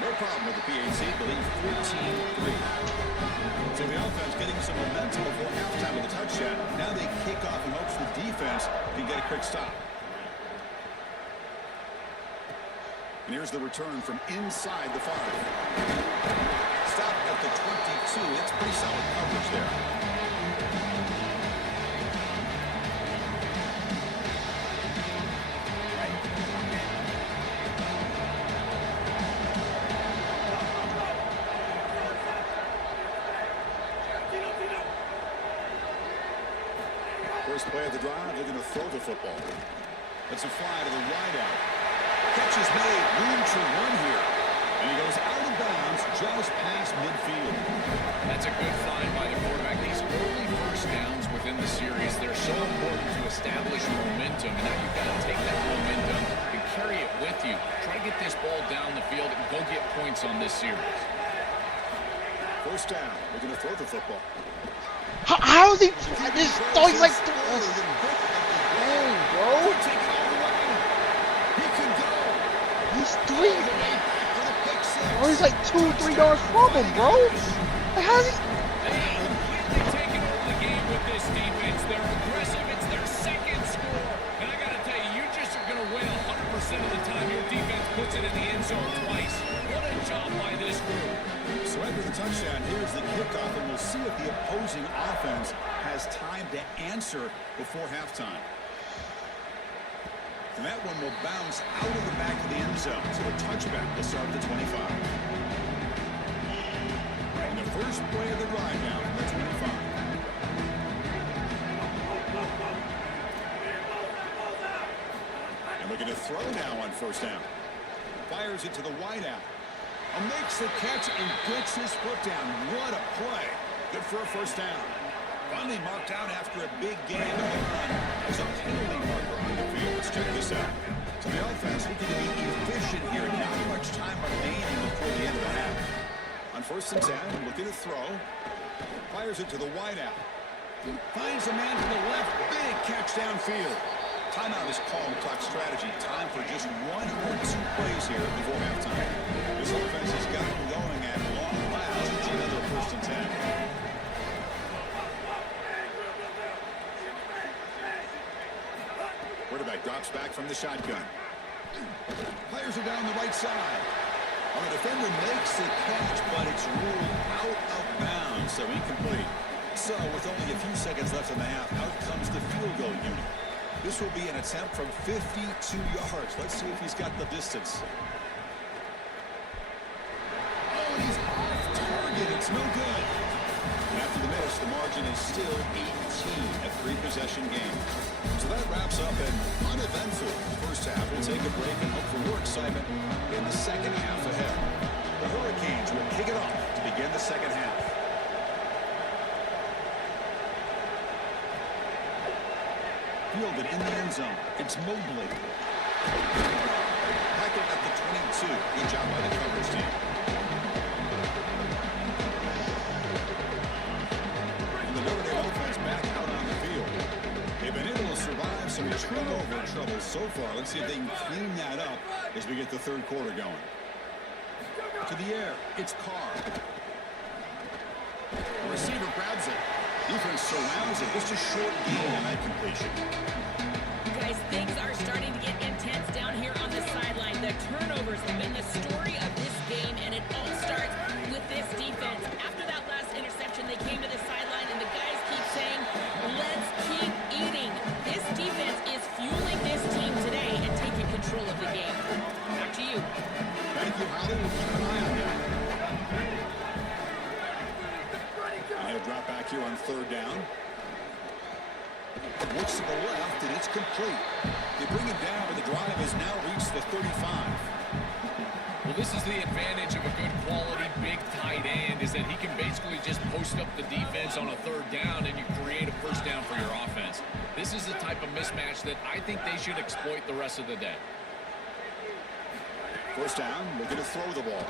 No problem with the PAT, believe 14-3. So the offense getting some momentum before halftime with a touchdown. Now they kick off in hopes the defense can get a quick stop. And here's the return from inside the 5. Stop at the 22. That's pretty solid coverage there. First play of the drive, they're going to throw the football. It's a fly to the wideout. Catch is made, room to run here. And he goes out of bounds just past midfield. That's a good find by the quarterback. These early first downs within the series, they're so important to establish momentum. And now you've got to take that momentum and carry it with you. Try to get this ball down the field and go get points on this series. First down, they're going to throw the football. How is he? This dog's like. Dang, bro. Take it all the way. He can go. He's 3. For the pick six. Bro, he's like 2-3 yards from him, bro. Like, how's he? They have completely taken over the game with this defense. They're aggressive. It's their second score. And I got to tell you, you just are going to win 100% of the time your defense puts it in the end zone twice. What a job by this group. So after the touchdown, here's the kickoff, and we'll see if the opposing offense has time to answer before halftime. And that one will bounce out of the back of the end zone. So a touchback will start at the 25. And the first play of the drive now from the 25. And looking to throw now on first down. Fires it to the wideout. Makes the catch and gets his foot down. What a play. Good for a first down. Finally marked out after a big game. There's a penalty marker on the field. Let's check this out. So the offense looking to be efficient here. Not much time remaining before the end of the half. On first and 10, looking to throw. Fires it to the wideout. Finds a man to the left. Big catch downfield. Timeout is called clock strategy. Time for just 1 or 2 plays here before halftime. This offense has got them going at long last. Another first and 10. Quarterback drops back from the shotgun. Fires it down the right side. Well, the defender makes the catch, but it's ruled out of bounds, so incomplete. So with only a few seconds left in the half, out comes the field goal unit. This will be an attempt from 52 yards. Let's see if he's got the distance. Oh, and he's off target. It's no good. And after the miss, the margin is still 18, a 3-possession game. So that wraps up an uneventful first half. We'll take a break and hope for more excitement in the second half ahead. The Hurricanes will kick it off to begin the second half. Fielded in the end zone. It's Mobley. Hackett at the 22. Good job by the coverage team. And the Notre Dame offense back out on the field. They've been able to survive some turnover trouble so far. Let's see if they can clean that up as we get the third quarter going. To the air, it's Carr. The receiver grabs it. Defense surrounds it. Just a short gain on that completion. Guys, things are starting to get intense down here on the sideline. The turnovers have been the story of this game, and it all starts with this defense. After that last interception, they came to the sideline, and the guys keep saying, let's keep eating. This defense is fueling this team today and taking control of the game. Back to you. Thank you, Holly. We'll keep an eye on that. And he'll drop back here on third down. Looks to the left, and it's complete. They bring it down, but the drive has now reached the 35. Well, this is the advantage of a good quality big tight end, is that he can basically just post up the defense on a third down and you create a first down for your offense. This is the type of mismatch that I think they should exploit the rest of the day. First down, looking to throw the ball.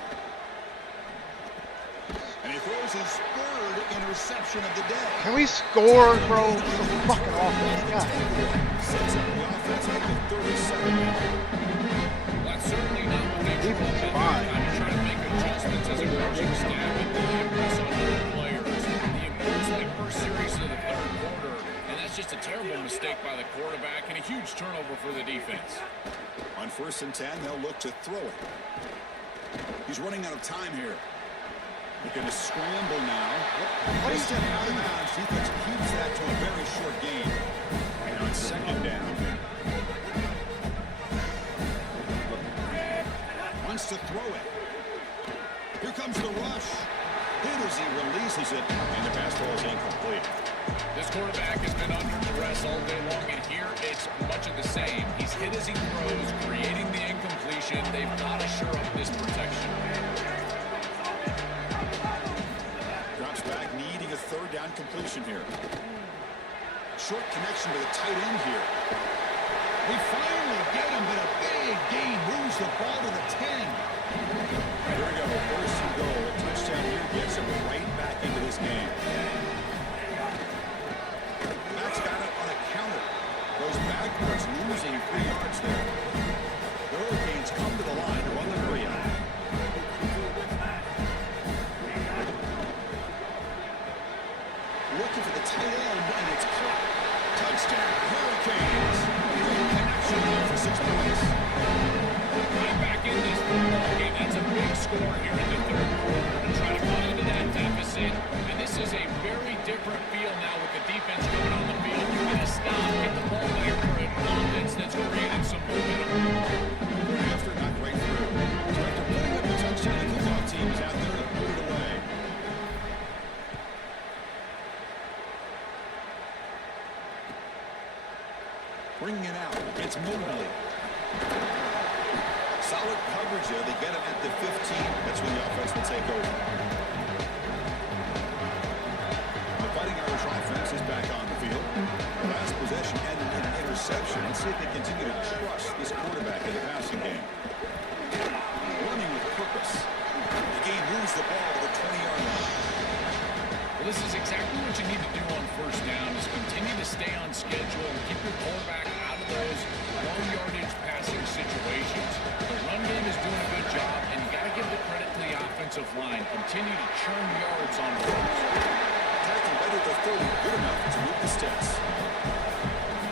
And he throws his third interception of the day. Can we score, bro? It's a fucking offense. God. Sets up the offense at the 37. Well, that's certainly not what they Defense wanted. fine. Time to try to make adjustments as a coaching staff and really impress on other players. The improves that first series of the third quarter, and that's just a terrible mistake by the quarterback and a huge turnover for the defense. On 1st and 10, they'll look to throw it. He's running out of time here. Looking to scramble now. What is step out of bounds? Defense keeps that to a very short gain. And on second down. Wants to throw it. Here comes the rush. Hit as he releases it, and the pass ball is incomplete. This quarterback has been under duress all day long, and here it's much of the same. He's hit as he throws, creating the incompletion. They've got to shore up this protection. Drops back, needing a third down completion here. Short connection to the tight end here. They finally get him, but a big gain moves the ball to the 10. Here we go, first and goal. A touchdown here gets him right back into this game. Max got it on a counter. Goes backwards, losing 3 yards there. The Hurricanes come to the line to run the 3 out. Looking for the tight end, and it's caught. Touchdown, Hurricanes. Connection there for 6 points. Right back in this football game. That's a big score here in the third quarter to try to cut into that deficit. And this is a very different feel now with the defense coming on the field. You're going to stop, get the ball back for an offense that's created some momentum. After not right through. So after putting up the touchdown, the kickoff team is out there to put it away. Bringing it out. It's Mobley. Solid coverage there. They get him at the 15. That's when the offense will take over. The Fighting Irish offense is back on the field. The last possession ended in an interception. Let's see if they continue to trust this quarterback in the passing game. Running with purpose. The game moves the ball to the 20-yard line. Well, this is exactly what you need to do on first down, is continue to stay on schedule and keep your quarterback out of those long-yardage passing situations. The run game is doing a good job, and you got to give the credit to the offensive line. Continue to churn yards on runs. Attacking right at the 30, good enough to move the stats.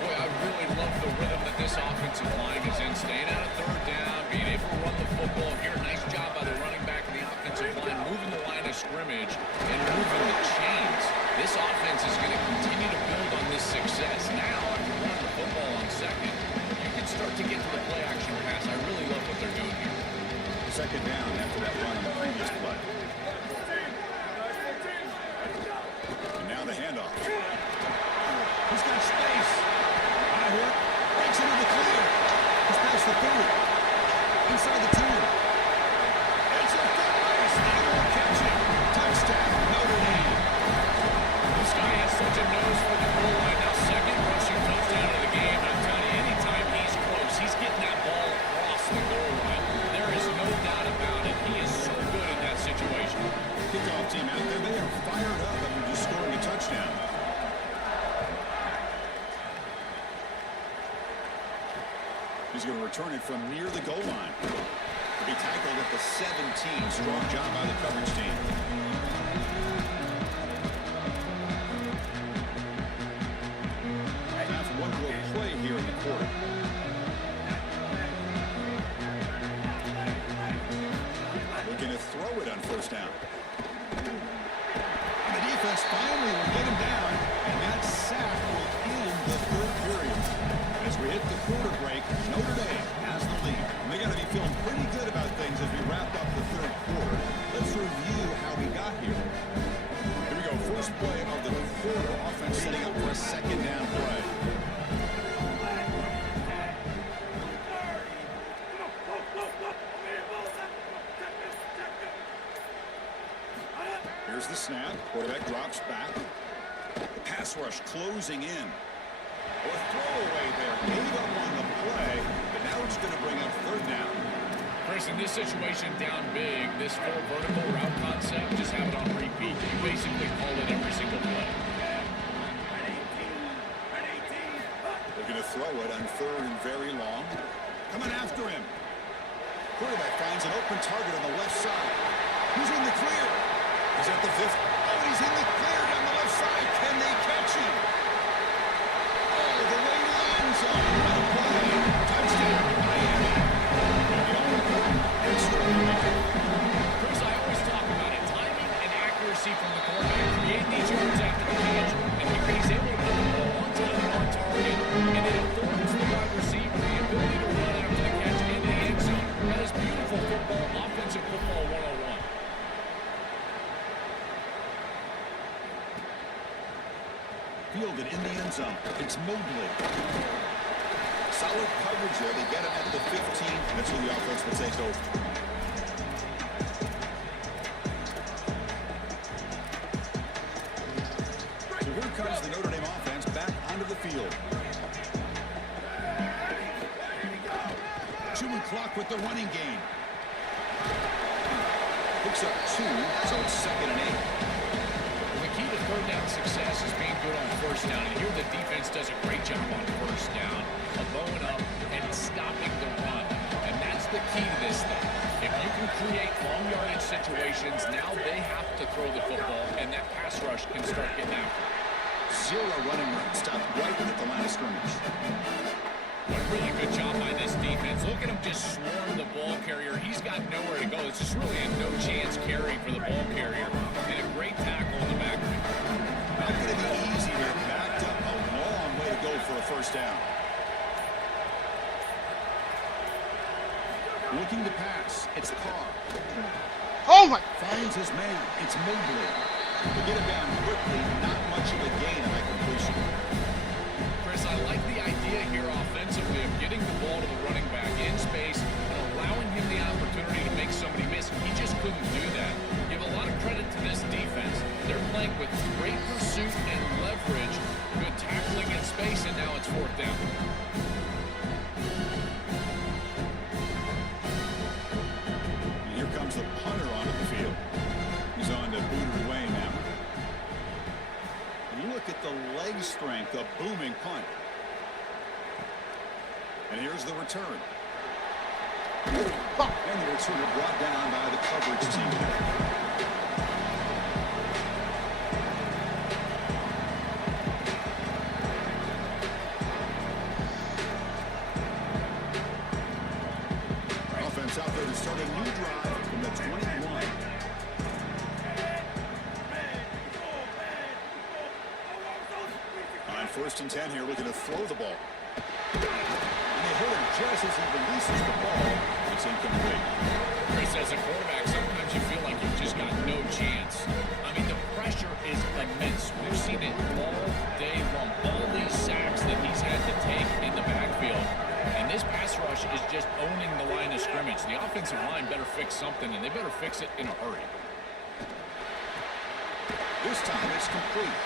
Boy, I really love the rhythm that this offensive line is in. Staying out of third down, being able to run the football here. Nice job by the running back and the offensive line, moving the line of scrimmage and moving the chains. This offense is going to continue to build on this success. Now, after running the football on second, you can start to get to the play-action pass. I really love what they're doing here. Second down after that run on the previous play. And now the handoff. He's got space. Out here. Breaks into the clear. He's past the 30. Inside the 10. It's a first. They won't catch it. Touchdown, Notre Dame. This guy has such a nose for the goal line. Now, second rushing touchdown of the game. I'm telling you, anytime he's close, he's getting that ball across the goal line. There is no doubt about it. He is so good in that situation. Kickoff team out there. They are fired up after just scoring a touchdown. He's going to return it from near the goal line. He tackled at the 17. Strong job by the coverage team. Half one will play here in the quarter. Looking to throw it on first down. And the defense finally will get him down, and that sack will end the third period. As we hit the quarter break, Notre Dame has the lead. And they got to be feeling pretty good about things as we wrap up the third quarter. Let's review how we got here. Here we go. First play of the quarter. Offense setting up for a second down play. Here's the snap. Quarterback drops back. The pass rush closing in. Or throwaway there. Gave up on the play, but now it's going to bring up third down. Chris, in this situation down big, this full vertical route concept, just have it on repeat. You basically call it every single play. They're going to throw it on third and very long. Coming after him. Quarterback finds an open target on the left side. Who's in the clear? He's at the 50. Oh, and he's in the clear down the left side. Can they catch him? Oh, the way to the end zone. What a play. Touchdown, Miami. Chris, I always talk about it. Timing and accuracy from the quarterback create these yards after the catch, and he's able to put the ball on time, on target, and it affords the wide receiver the ability to run after the catch into the end zone. That is beautiful football, offensive football 101. Fielded in the end zone. It's Mobley. Solid coverage there. They get him at the 15. That's where the offense will take over. So here comes the Notre Dame offense back onto the field. Chewing clock with the running game. Picks up 2, so it's 2nd and 8. The key to third down success is being good on first down, and here the defense does a great job on first down of bowing up and stopping the run, and that's the key to this thing. If you can create long yardage situations, now they have to throw the football, and that pass rush can start getting after it. 0 running room, stopped right at the line of scrimmage. What a really good job by this defense. Look at him just swarm the ball carrier. He's got nowhere to go. It's just really a no-chance carry for the ball carrier. And a great tackle in the back. Not going to be easy here. Backed up a long way to go for a first down. Looking to pass. It's Carr. Oh my! Finds his man. It's Mobley. They get him down quickly. Not much of a gain on that completion. Chris, I like the idea here offensively of getting the ball to the running back in space and allowing him the opportunity to make somebody miss. He just couldn't do that. Give a lot of credit to this defense. They're playing with great pursuit and leverage, good tackling in space, and now it's 4th down. And here comes the punter onto the field. He's on to Booter Way now. Look at the leg strength, a booming punt. And here's the return. And the returner brought down by the coverage team. Offense out there to start a new drive from the 21. On 1st and 10 here, looking to throw the ball. And they hit him just as he releases the ball. It's incomplete. Chris, as a quarterback, sometimes you feel like you've just got no chance. I mean, the pressure is immense. We've seen it all day long. All these sacks that he's had to take in the backfield. And this pass rush is just owning the line of scrimmage. The offensive line better fix something, and they better fix it in a hurry. This time it's complete.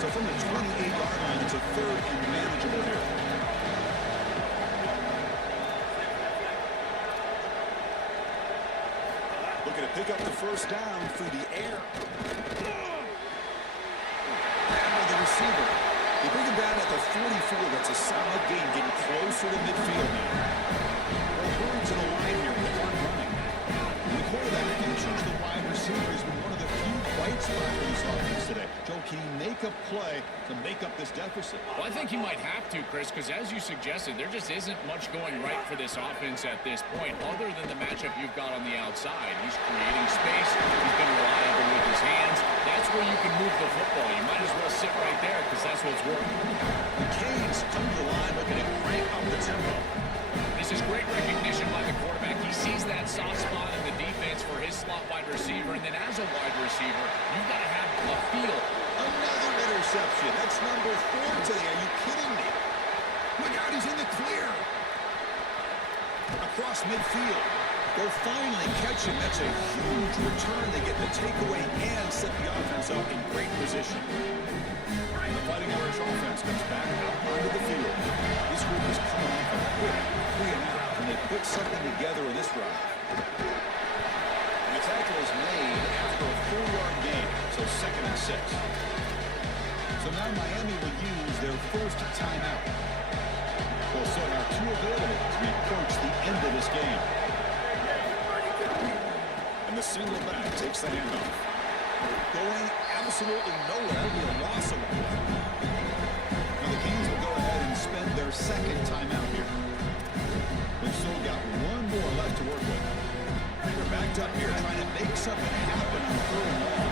So from the 28-yard line, it's a 3rd and manageable here. Looking to pick up the first down through the air. And with the receiver. They bring him down at the 44. feel that's a solid gain, getting closer to midfield now. Well, Hurts in a line here with one running. And the quarterback features the wide receiver has been one of the few bright spots for this offense today. Joe, can he make a play to make up this deficit? Well, I think he might have to, Chris, because as you suggested, there just isn't much going right for this offense at this point, other than the matchup you've got on the outside. He's creating space. He's been reliable with his hands. That's where you can move the football. You might as well sit right there because that's what's working. The Canes come to the line looking to crank up the tempo. This is great recognition by the quarterback. He sees that soft spot in the defense for his slot wide receiver, and then as a wide receiver, you've got to have a feel. Another interception. That's number 4 today. Are you kidding me? Look out, he's in the clear. Across midfield. They'll finally catch him. That's a huge return. They get the takeaway and set the offense up in great position. And the Fighting Irish offense comes back out onto the field. This group is coming off a quick 3-and-out, and they put something together in this drive. The tackle is made after a 4-yard gain, so 2nd and 6. So now Miami will use their first timeout. Well, so now 2 available as we approach the end of this game. And the single back takes the handoff. Going absolutely nowhere. That'll be a loss of a play. Now the Canes will go ahead and spend their 2nd timeout here. They've still got 1 more left to work with. They're backed up here trying to make something happen on 3rd and long.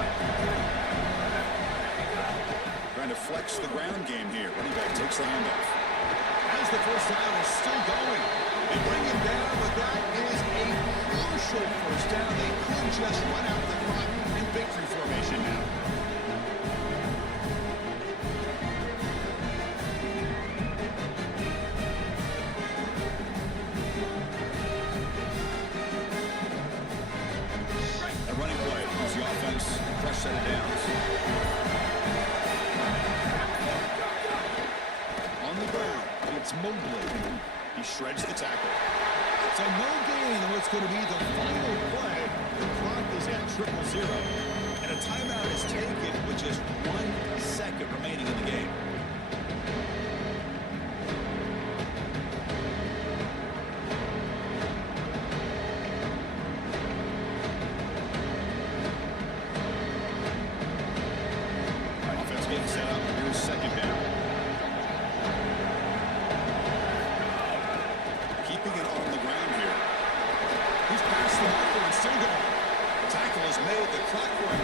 Trying to flex the ground game here. Running back takes the handoff. As the first down is still going. They bring him down, but that is a crucial first down. They could just run out the clock in victory formation now. A running play gives the offense a fresh set of downs. On the ground, it's Mobley. He shreds the tackle. So no gain on what's going to be the final play. The clock is at 0-0. And a timeout is taken with just 1 second remaining in the game. Offense getting set up. Here's 2nd down. Keeping it on the ground here. He's past the marker and still going. The tackle is made. The clock running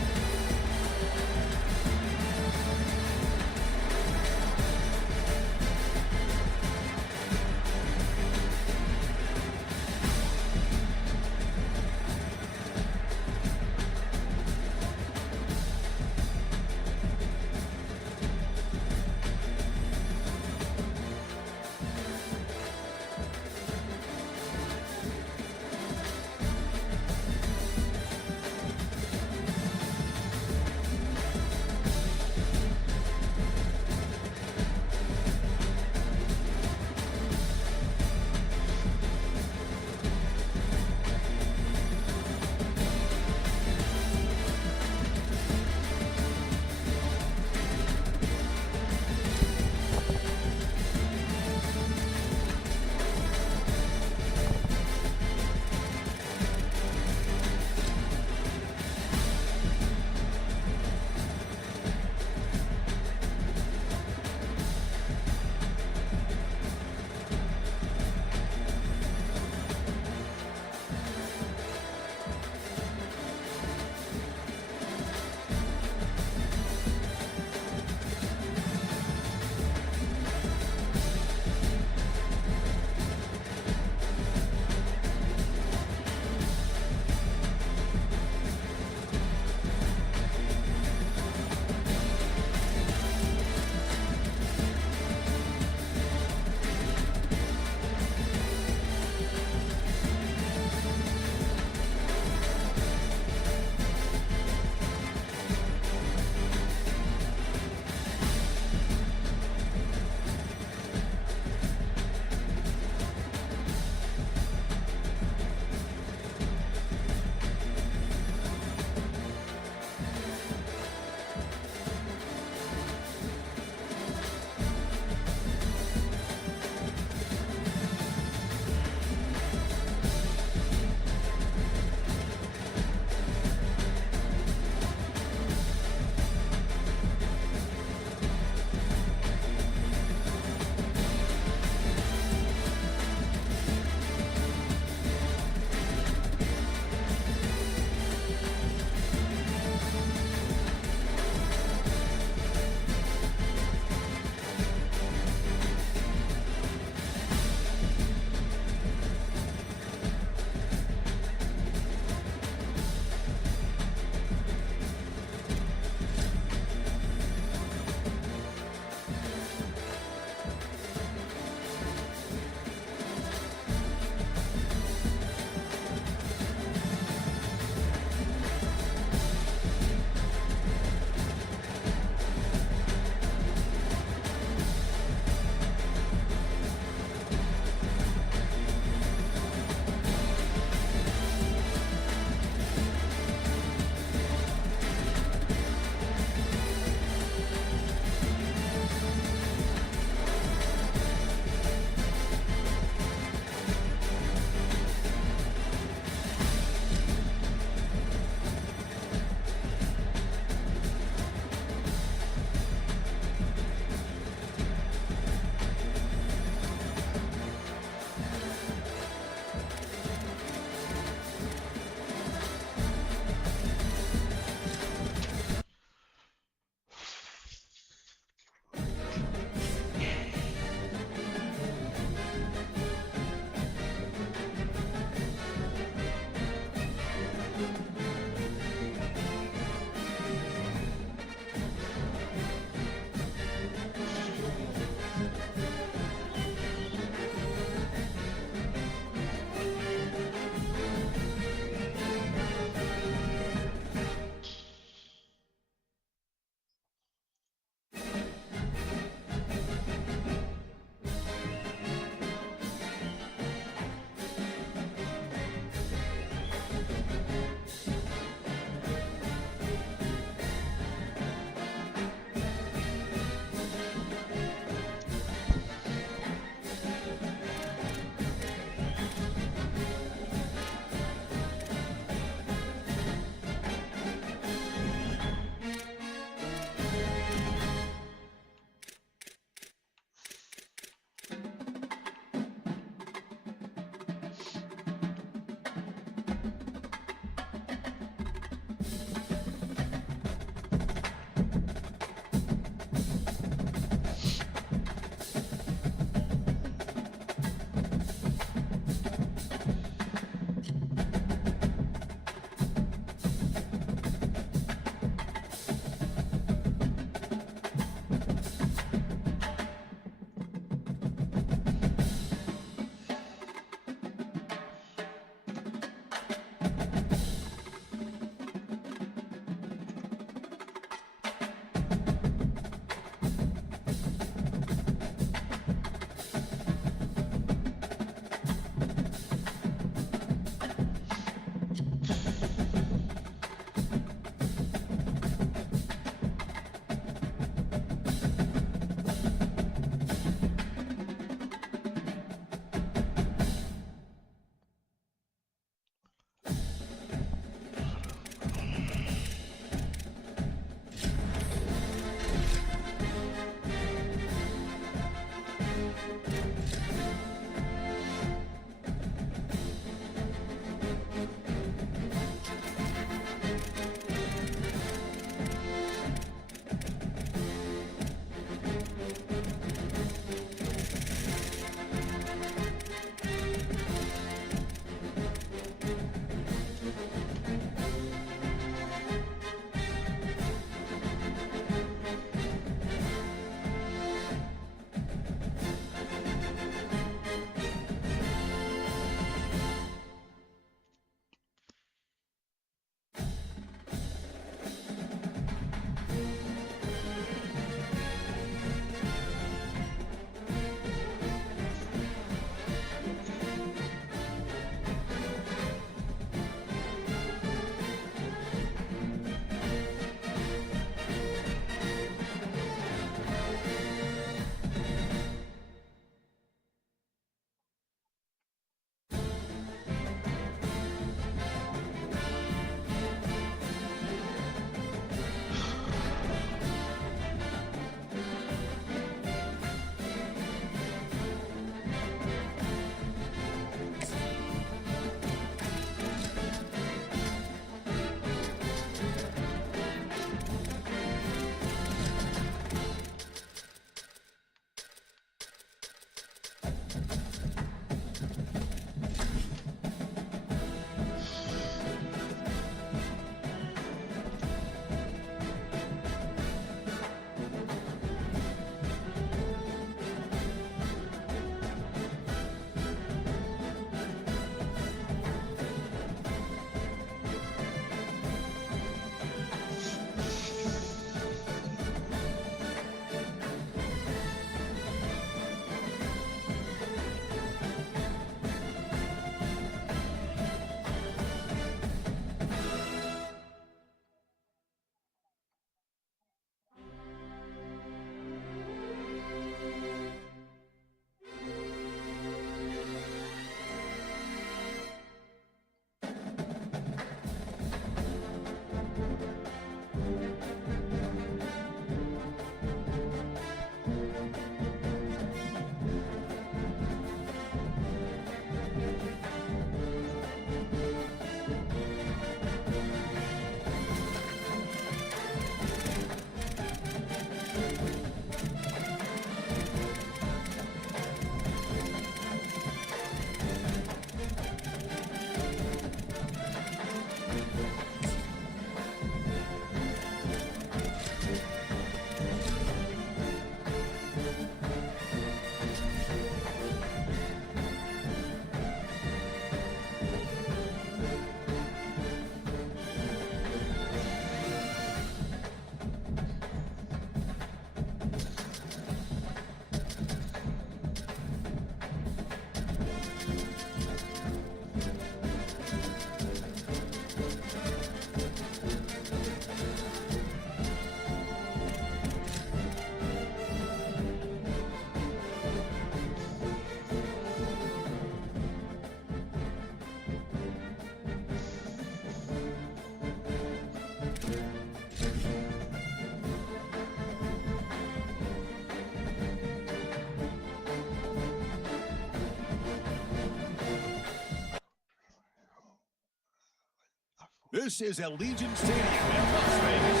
This is Allegiant Stadium in Las Vegas.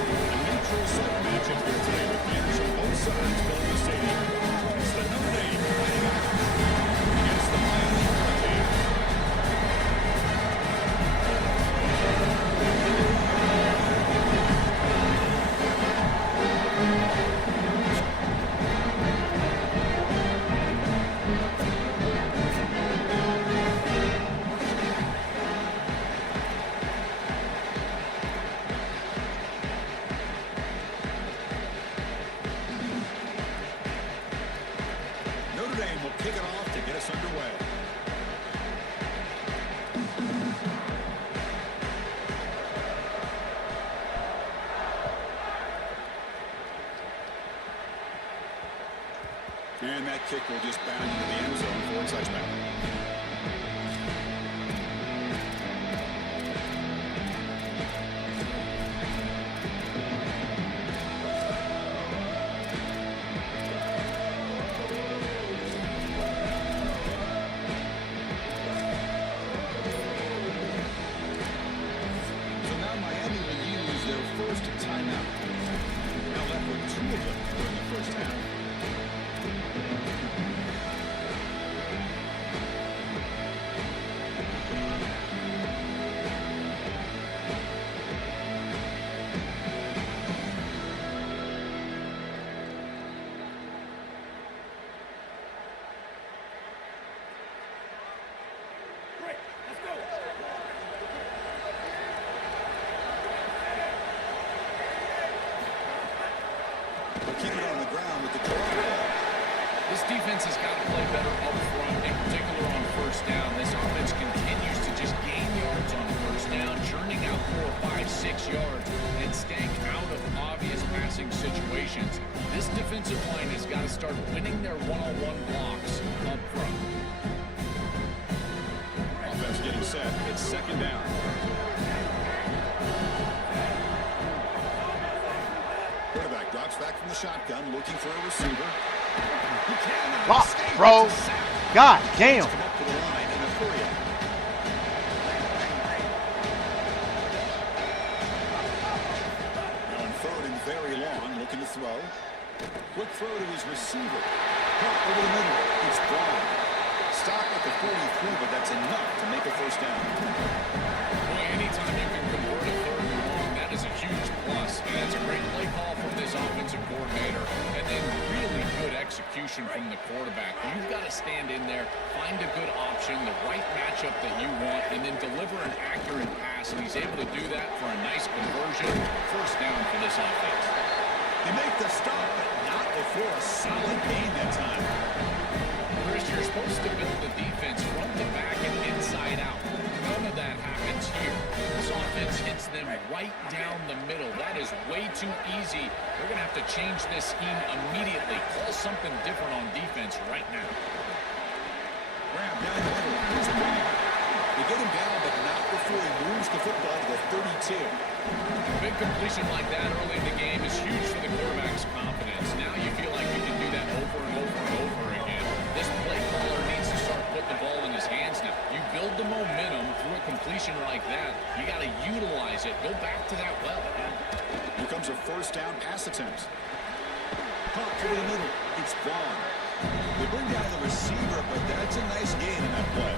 A neutral site matchup here today with fans from both sides filling the stadium. It's the Notre Dame Fighting Irish against the Miami Hurricanes. Notre Dame will kick it off to get us underway. And that kick will just bound into the end zone for a touchback. So now Miami will use their first timeout. Now left with 2 of them during the first half. They'll keep it on the ground with the draw ball. This defense has got to play better up front, in particular on first down. This offense continues to just gain yards on first down, churning out 4, 5, 6 yards, and staying out of obvious passing situations. This defensive line has got to start winning their one-on-one blocks up front. Offense getting set. It's second down. Quarterback drops back from the shotgun, looking for a receiver. He cannot Block, escape. bro. It's a sack. God damn. Come up to the line and a 3. Now in third and very long, looking to throw. Quick throw to his receiver. Caught over the middle. It's gone. Stop at the 43, but that's enough to make a first down. Boy, anytime you can convert a third and long, that is a huge plus. And that's a great play call from this offensive coordinator. And then really good execution from the quarterback. You've got to stand in there, find a good option, the right matchup that you want, and then deliver an accurate pass. And he's able to do that for a nice conversion. First down for this offense. They make the stop, but not before a solid gain that time. Chris, you're supposed to build the defense from the back and inside out. None of that happens here. This offense hits them right down the middle. That is way too easy. They're going to have to change this scheme immediately. Call something different on defense right now. Grab down the middle. Here's Brown. They get him down, but not before he moves the football to the 32. A big completion like that early in the game is huge for the quarterback's confidence. Now you feel like you can do that over and over and over again. This play caller needs to start putting the ball in his hands now. You build the momentum through a completion like that. You got to utilize it. Go back to that well. Here comes a first down pass attempt. Caught through the middle. It's gone. They bring down the receiver, but that's a nice gain in that play.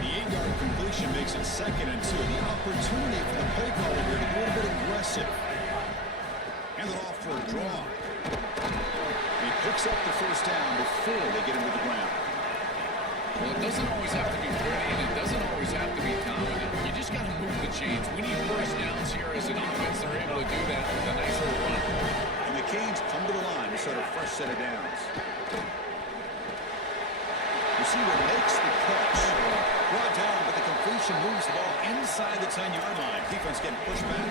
The 8-yard completion makes it 2nd and 2. The opportunity for the play caller here to be a little bit aggressive. Hand it off for a draw. He picks up the first down before they get him to the ground. Well, it doesn't always have to be pretty, and it doesn't always have to be confident. You just got to move the chains. We need first downs here as an offense. They're able to do that with a nice little run. And the Canes come to the line to start a fresh set of downs. Receiver makes the catch. Brought down, but the completion moves the ball inside the 10-yard line. Defense getting pushed back.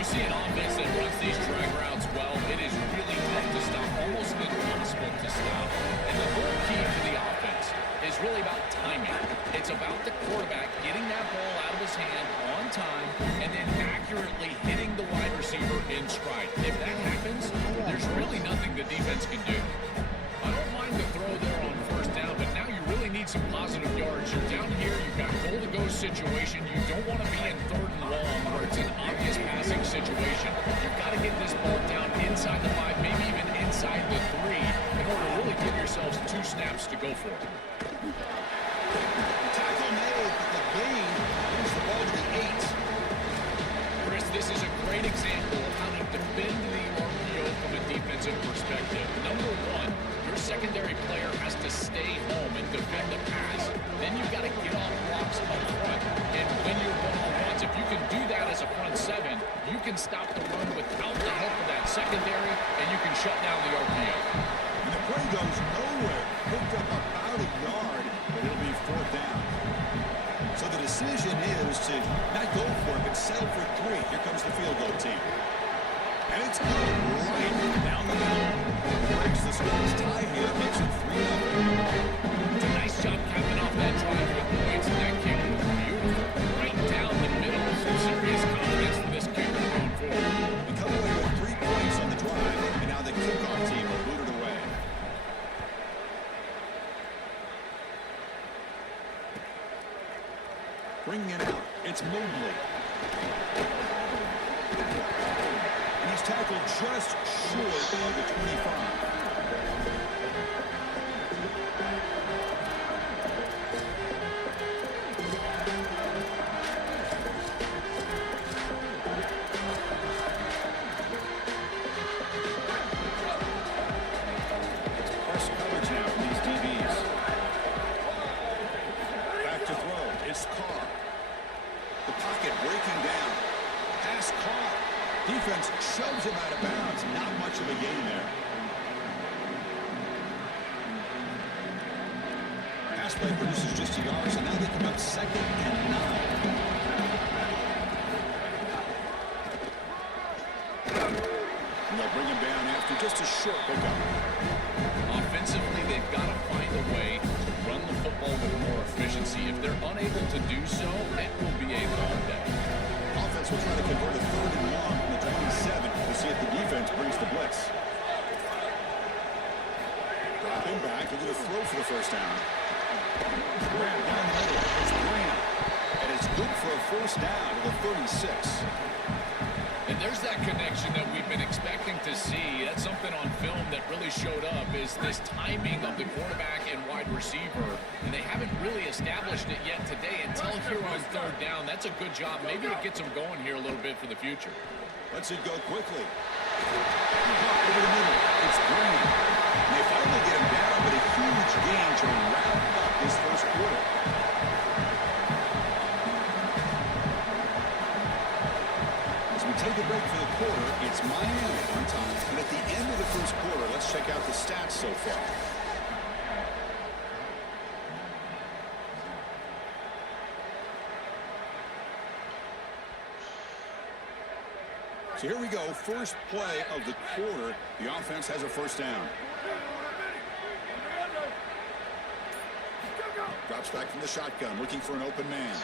You see an offense that runs these drag routes well. It is really tough to stop, almost impossible to stop. And the whole key to the offense is really about timing. It's about the quarterback getting that ball out of his hand on time and then accurately hitting the wide receiver in stride. If that happens, there's really nothing the defense can do. I don't mind the throw there on first down, but now you really need need some positive yards. You're down here, you've got goal-to-go situation. You don't want to be in 3rd and long where it's an obvious passing situation. You've got to get this ball down inside the 5, maybe even inside the 3, in order to really give yourselves 2 snaps to go for it. Tackle made, but the gain brings the ball to the 8. Chris, this is a great example of how to defend the RPO from a defensive perspective. Number 1, your secondary player has to stay home and defend the pass. Then you've got to get off blocks up front. And when you're one-on-ones, if you can do that as a front 7, you can stop the run without the help of that secondary, and you can shut down the RPO. And the play goes nowhere. Picked up about a yard, but it'll be 4th down. So the decision is to not go for it, but settle for 3. Here comes the field goal team. And it's good right down the middle. Breaks the scoreless tie here, makes it 3-0. It's a nice job capping off that drive with points, and that kick was beautiful. Right down the middle. Some serious confidence for this kicker going forward. We come away with 3 points on the drive, and now the kickoff team will boot it away. Bringing it out, it's Mobley. And he's tackled just short of the 25. Press coverage now from these DBs. Back to throw, it's Carr. The pocket breaking down. Pass caught. Defense shoves him out of bounds. Not much of a gain there. Pass play produces just a yard, so now they come up 2nd and 9. And they'll bring him down after just a short pickup. Offensively, they've got to find a way to run the football with more efficiency. If they're unable to do so, it will be a long day. Offense will try to convert a 3rd and long from the 27 to see if the defense brings the blitz. Dropping back, looking to throw for the 1st down. Graham down the middle. It's Graham. And it's good for a 1st down to the 36. And there's that connection that we've been expecting to see. That's something on film that really showed up, is this timing of the quarterback and wide receiver. And they haven't really established it yet today until here on 3rd down. That's a good job. Maybe it gets them going here a little bit for the future. Lets it go quickly. Over the middle. It's Graham. And they finally get him down, but a huge gain to wrap up this 1st quarter. Take a break for the quarter. It's Miami on top. And at the end of the 1st quarter, let's check out the stats so far. So here we go. First play of the quarter. The offense has a 1st down. Drops back from the shotgun, looking for an open man.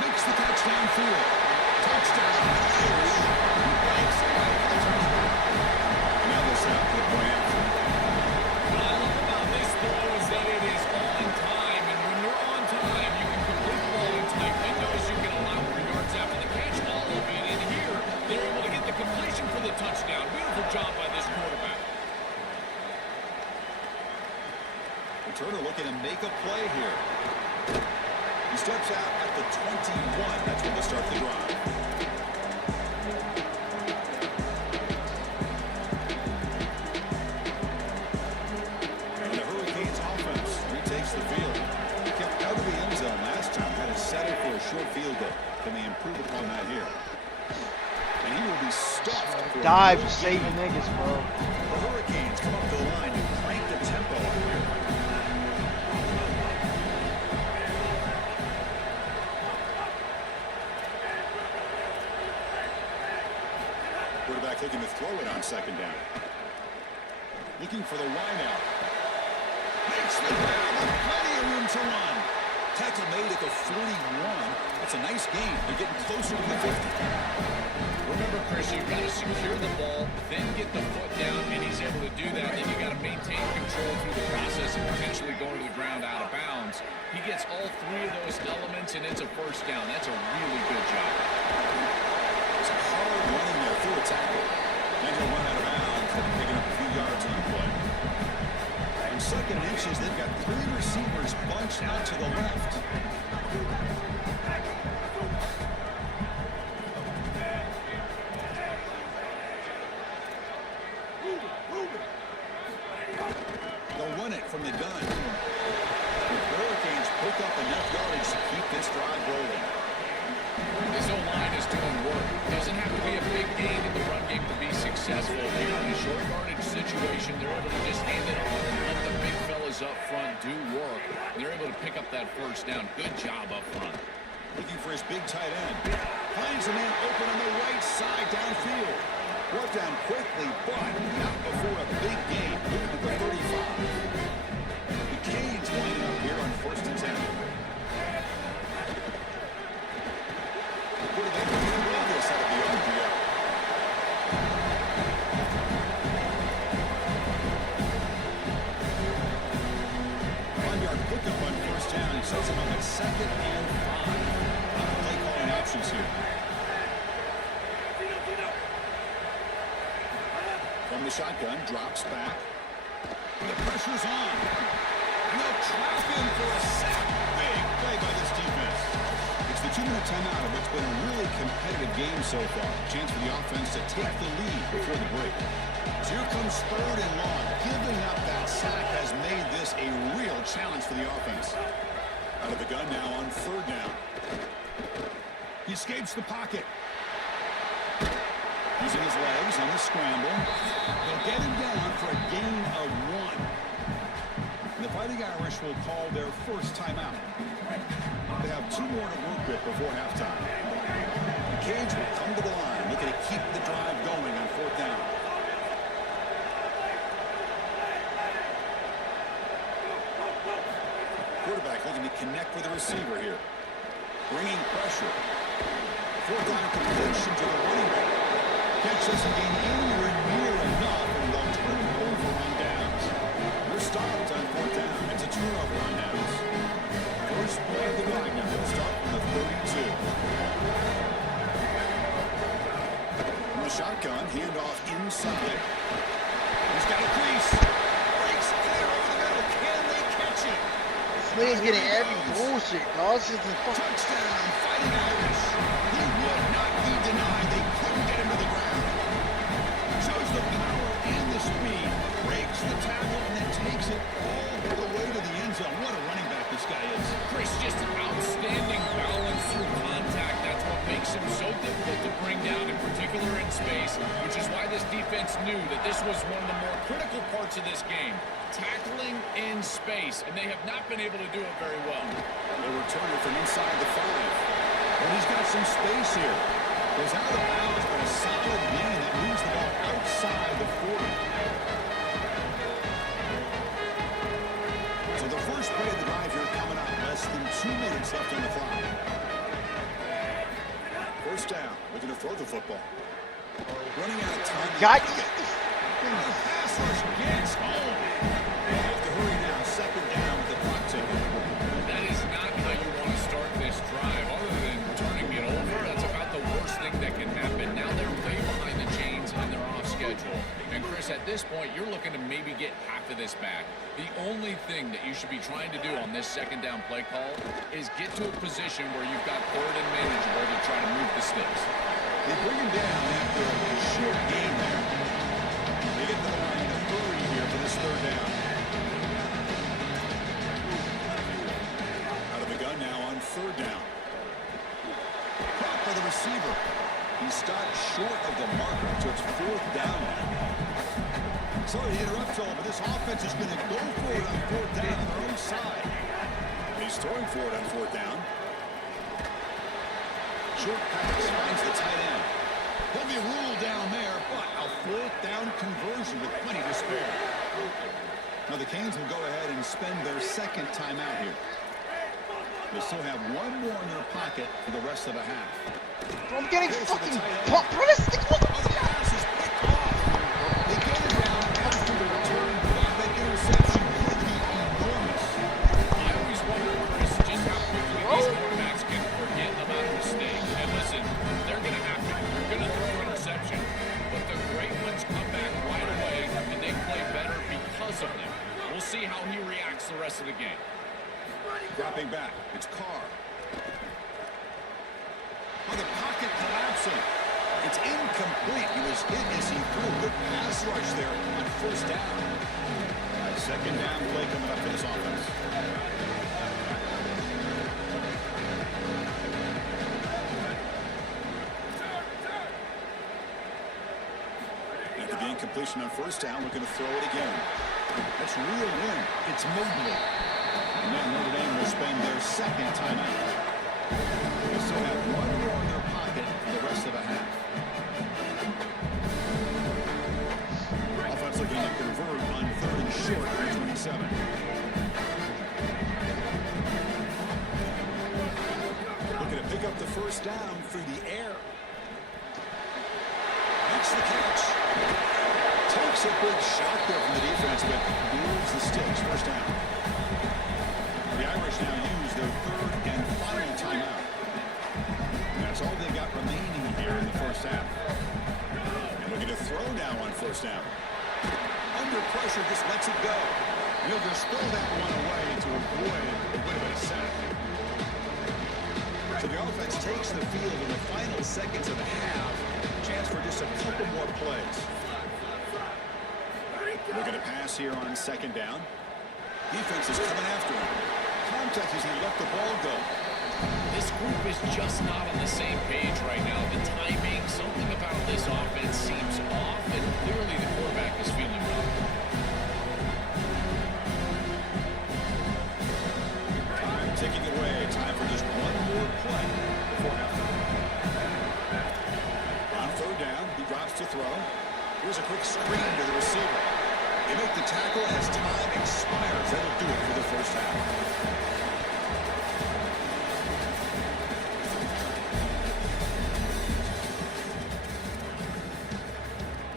Makes the touchdown field. Touchdown. Now this out to Graham. What I love about this throw is that it is on time, and when you're on time, you can complete the ball in tight windows. You can allow for yards after the catch, all of it. And here, they're able to get the completion for the touchdown. Beautiful job by this quarterback. Turner looking to make a play here. He steps out at the 21. That's when they'll start the drive. And the Hurricanes offense retakes the field. Kept out of the end zone last time. Had to settle for a short field goal. Can they improve upon that here? And he will be stuffed. Dive for saving niggas, bro. The Hurricanes come up the line to crank the tempo up here. Quarterback looking to throw it on 2nd down. Looking for the wideout. Makes the grab with plenty of room to run. Tackle made at the 41. That's a nice gain. They're getting closer to the 50. Remember, Chris, you've got to secure the ball, then get the foot down, and he's able to do that. Then you got to maintain control through the process of potentially going to the ground out of bounds. He gets all three of those elements, and it's a first down. That's a really good job. It's a hard running there through a tackle. And he'll run out of bounds, picking up a few yards on the play. And second and inches, they've got three receivers bunched out to the left. They'll run it from the gun. The Hurricanes pick up enough yardage to keep this drive rolling. This O-line is doing work. Doesn't have to be a big gain in the run game to be successful. Here in a short yardage situation, they're able to just hand it off and let the big fellas up front do work. They're able to pick up that first down. Good job up front. Looking for his big tight end. Finds a man open on the right side downfield. Brought down quickly, but not before a big gain. Looking at the 35. The Canes lining up here on 1st and 10. Quarterback can roll this out of the RPO. Five-yard pickup on 1st down. He sets him up at 2nd and 5. Play calling options here. From the shotgun, drops back. The pressure's on. And they'll trap him for a sack. Big play by this defense. It's the 2-minute timeout of what's been a really competitive game so far. Chance for the offense to take the lead before the break. So here comes 3rd and long. Giving up that sack has made this a real challenge for the offense. Out of the gun now on 3rd down. He escapes the pocket. Using his legs on the scramble. They'll get him down for a gain of 1. And the Fighting Irish will call their first timeout. They have 2 more to work with before halftime. The Canes will come to the line, looking to keep the drive going on 4th down. Quarterback looking to connect with the receiver here. Bringing pressure. 4th down completion to the running back. Catch doesn't gain anywhere near enough, and they'll turn over on downs. They're stopped on 4th down. It's a turnover on downs. First play of the drive now. They'll start from the 32. From the shotgun, handoff inside. He's got a crease. Breaks clear over the middle. Can they catch it? This man's getting every bullshit, dog. This is fucking Touchdown, Fighting Irish. He would not be denied. They couldn't get him to the ground. Shows the power and the speed. Breaks the tackle and then takes it all the way to the end zone. What a running back this guy is. Chris, just an outstanding balance through contact. That's what makes him so difficult to bring down, in particular in space, which is why this defense knew that this was one of the more critical parts of this game. Tackling in space, and they have not been able to do it very well. They'll return it from inside the 5. But he's got some space here. Goes out of bounds, but a solid gain that moves the ball outside the 40. So the first play of the drive here coming up. Less than 2 minutes left on the clock. First down. Looking to throw the football. Running out of time. got The pass rush gets home. They have to hurry now. 2nd down with the clock ticking. That is not how you want to start this drive. Other than turning it over, that's about the worst thing that can happen. Now they're way behind the chains and they're off schedule. And Chris, at this point, you're looking to maybe get half of this back. The only thing that you should be trying to do on this 2nd down play call is get to a position where you've got 3rd and manageable to try to move the sticks. They bring him down after a short game there. They get to the line in a hurry here for this 3rd down. Out of the gun now on 3rd down. Caught by the receiver. He stopped short of the marker, so it's 4th down now. Sorry to interrupt y'all, but this offense is going to go for it on 4th down on their own side. He's throwing for it on 4th down. Short pass finds the tight end. He'll be ruled down there, but a 4th down conversion with plenty to spare. Now the Canes will go ahead and spend their 2nd timeout here. They still have one more in their pocket for the rest of the half. I'm getting fucking popped. Bro, this thing, what the Oh, the pass is picked off. They get it down after the return. That interception could be enormous. I always wonder, Chris, just how quickly these quarterbacks can forget about a mistake. And listen, they're going to have to. They're going to throw an interception. But the great ones come back right away, and they play better because of them. We'll see how he reacts the rest of the game. Dropping back. It's Carr. Oh, the pocket collapsing. It's incomplete. He was hit as he threw a good pass rush there on first down. Second down play coming up for this offense. After the incompletion on first down, looking to throw it again. That's real win. It's Mobley. And now Notre Dame will spend their second timeout. They still have one more in their pocket for the rest of the half. Offense looking to convert on third and short at 27. Looking to pick up the first down through the air. Makes the catch. Takes a big shot there from the defense, but moves the sticks. First down. The Irish now use their third and final timeout. And that's all they got remaining here in the first half. And looking to throw now on first down. Under pressure, just lets it go. And he'll just throw that one away to avoid a bit of a sack. So the offense takes the field in the final seconds of the half. Chance for just a couple more plays. Looking to pass here on second down. Defense is coming after him. Contact as he let the ball go. This group is just not on the same page right now. The timing, something about this offense seems off, and clearly the quarterback is feeling well. Time ticking away. Time for just one more play before halftime. On third down, he drops to throw. Here's a quick screen to the receiver. They make the tackle as time expires. That'll do it for the first half.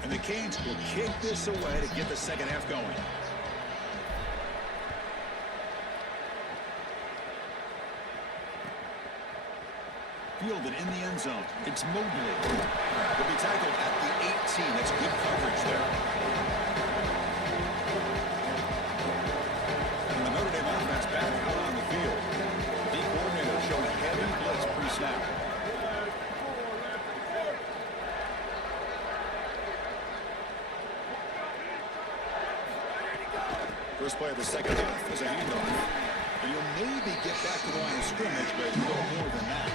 And the Canes will kick this away to get the second half going. Fielded in the end zone. It's Mobley. Will be tackled at the 18. That's good coverage there. And the Notre Dame offense back out on the field. The coordinator showing heavy blitz pre-snap. First play of the second half is a handoff. And you'll maybe get back to the line of scrimmage, but no more than that.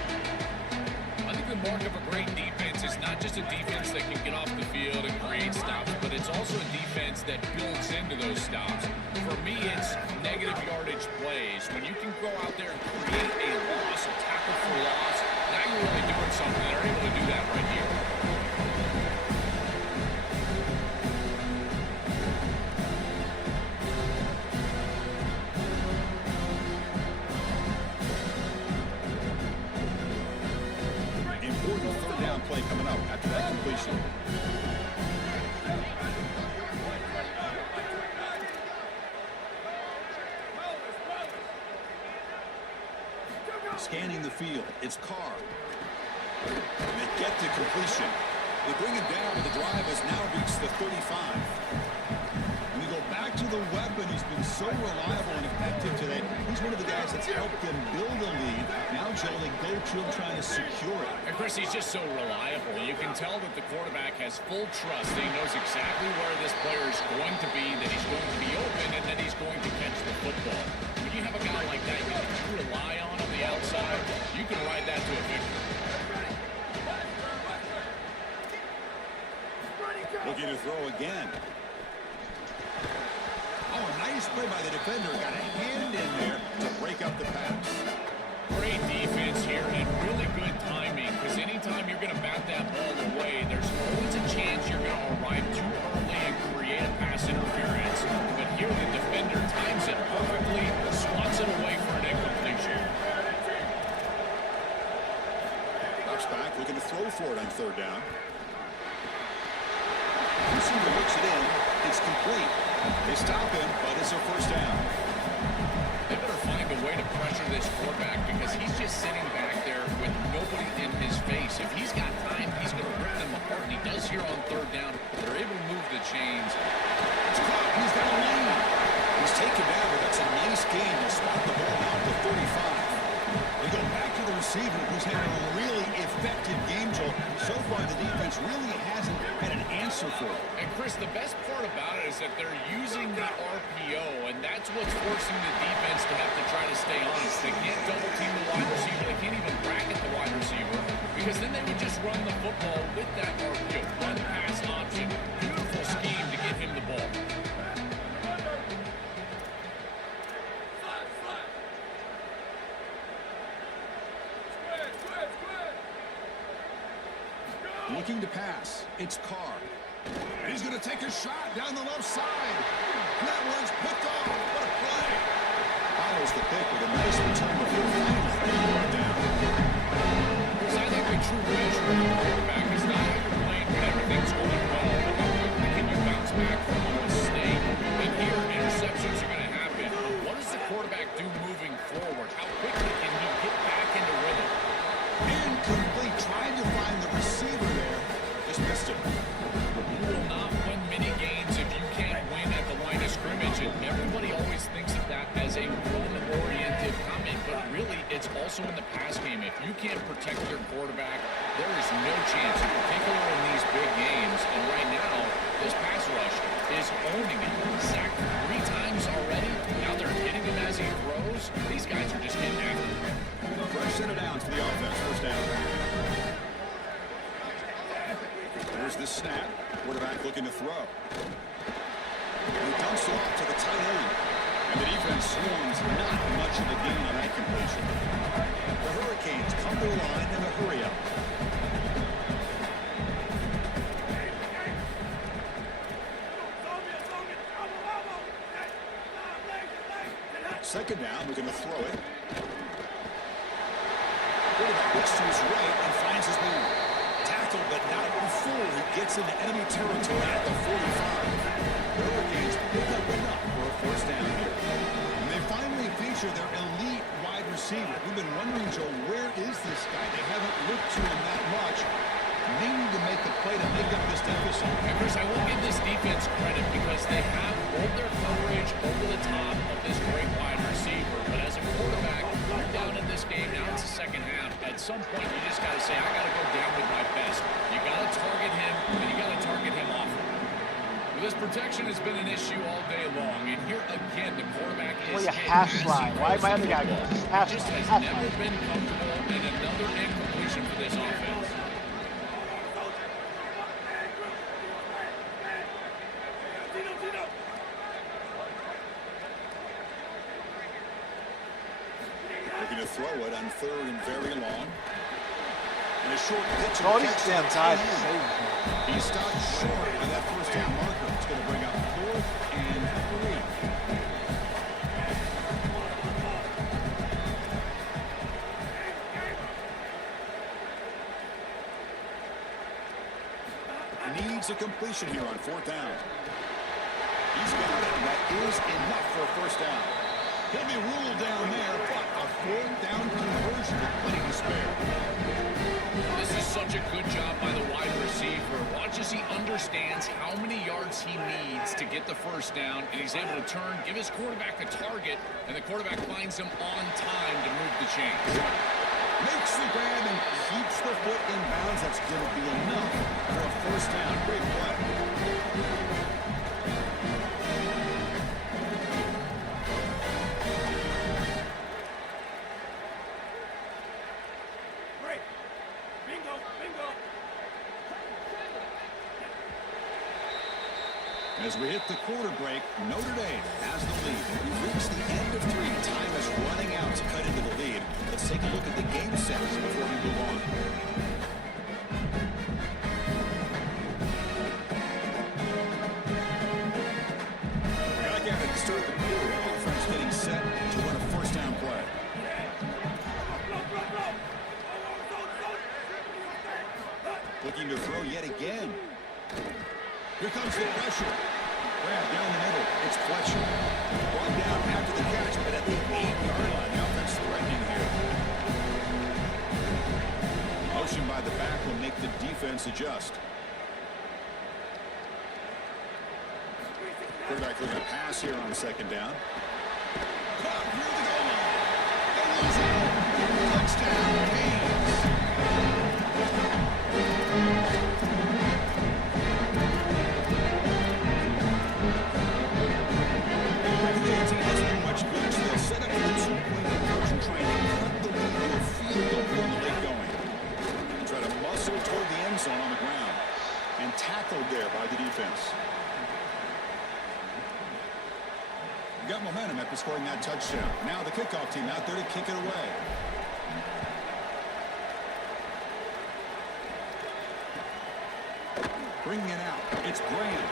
I think the mark of a great defense is not just a defense that can get off the field and create stops, but it's also a defense that builds into those stops. For me, it's negative yardage plays. When you can go out there and create a loss, a tackle for loss, now you're really doing something. They're able to do that right here. Third down play coming up after that completion. Scanning the field, it's Carr. And they get to completion. They bring it down, but the drive has now reached the 35. And we go back to the weapon who's been so reliable and effective today. He's one of the guys that's helped them build a lead. Now, Joe, they go to him trying to secure it. And Chris, he's just so reliable. You can tell that the quarterback has full trust. He knows exactly where this player is going to be, that he's going to be open, and that he's going to catch the football. When you have a guy like that you rely on the outside, you can ride that to a victory. Looking to throw again. Oh, a nice play by the defender. Got a hand in there to break up the pass. Great defense here and really good timing, because anytime you're going to bat that ball away, there's always a chance you're going to arrive too early and create a pass interference. But here the defender times it perfectly, swats it away for an incompletion. throw for it on third down. Receiver looks it in. It's complete. They stop him, but it's a first down. They better find a way to pressure this quarterback because he's just sitting back there with nobody in his face. If he's got time, he's going to rip them apart, and he does here on third down. They're able to move the chains. It's caught. He's got a lead. He's taken down, but that's a nice gain to swat the ball out to 35. They go back to the receiver, who's having a really effective game, Joel. So far, the defense really hasn't had an answer for it. And Chris, the best part about it is that they're using the RPO, and that's what's forcing the defense to have to try to stay honest. They can't double team the wide receiver. They can't even bracket the wide receiver because then they would just run the football with that RPO, run pass option. Beautiful scheme to get him the ball. Looking to pass. It's Carr. And he's going to take a shot down the left side. And that one's picked off. What a play. Follows the pick with a nice return before finally brought down. Because I think the true measure of the quarterback is not how you're playing when everything's going well, but how quickly can you bounce back from a mistake. And here, interceptions are going to happen. What does the quarterback do moving forward? How quickly can he get back into rhythm? Incomplete. Trying to find the receiver there. Just missed him. You will not win many games if you can't win at the line of scrimmage, and everybody always thinks of that as a run-oriented comment, but really it's also in the pass game. If you can't protect your quarterback, there is no chance, in particular in these big games, and right now, this pass rush is owning it. Sacked 3 times already. Now they're hitting him as he throws. These guys are just getting after him. Fresh set of downs for the offense. First down. Here's the snap. Quarterback looking to throw. He dumps it off to the tight end. And the defense swarms not much of a gain on that completion. The Hurricanes come to the line in a hurry up. Second down, we're going to throw it. Quarterback looks to his right and finds his man. Tackled, but not before he gets into enemy territory at the 45. The Hurricanes pick up enough for a first down here. And they finally feature their elite wide receiver. We've been wondering, Joe, where is this guy? They haven't looked to him that much. They need to make the play to make up this deficit. And Chris, I will give this defense credit because they have rolled their coverage over the top of this great wide receiver. But as a quarterback, you're down in this game. Now it's the second half. At some point, you just got to say, I got to go down with my best. You got to target him, and you got to target him often. Well, this protection has been an issue all day long. And here again, the quarterback is Well, you half slide. Why my other guy goes half just slide? has Half never slide. been comfortable, and another incompletion for this offense. Looking to throw it on third and very long. And a short pitch. All these damn ties to save him. He stopped short on that first down marker. It's going to bring up 4th and 3. Needs a completion here on 4th down. He's got it, and that is enough for a first down. He'll be ruled down there, but a 4th down conversion with plenty to spare. This is such a good job by the wide receiver. Watch as he understands how many yards he needs to get the first down, and he's able to turn, give his quarterback a target, and the quarterback finds him on time to move the chains. Makes the grab and keeps the foot in bounds. That's going to be enough for a first down. Great play. As we hit the quarter break, Notre Dame has the lead. We've reached the end of 3. Time is running out to cut into the lead. Let's take a look at the game sets before we move on. Back at it to start the quarter. Offense getting set to run a first down play. Looking to throw yet again. Here comes the pressure. Grab down the middle. It's Fletcher. Brought down after the catch, but at the 8-yard line. Now that's threatening here. Motion by the back will make the defense adjust. Quarterback looking to pass here on second down. Caught near the goal line. Goes in. Touchdown, Canes. The team doesn't do much good, so they'll set up for the 2-point conversion, trying to cut the lead to a field goal when they get going. And try to muscle toward the end zone on the ground. And tackled there by the defense. Got momentum after scoring that touchdown. Now the kickoff team out there to kick it away. Bringing it out. It's Graham.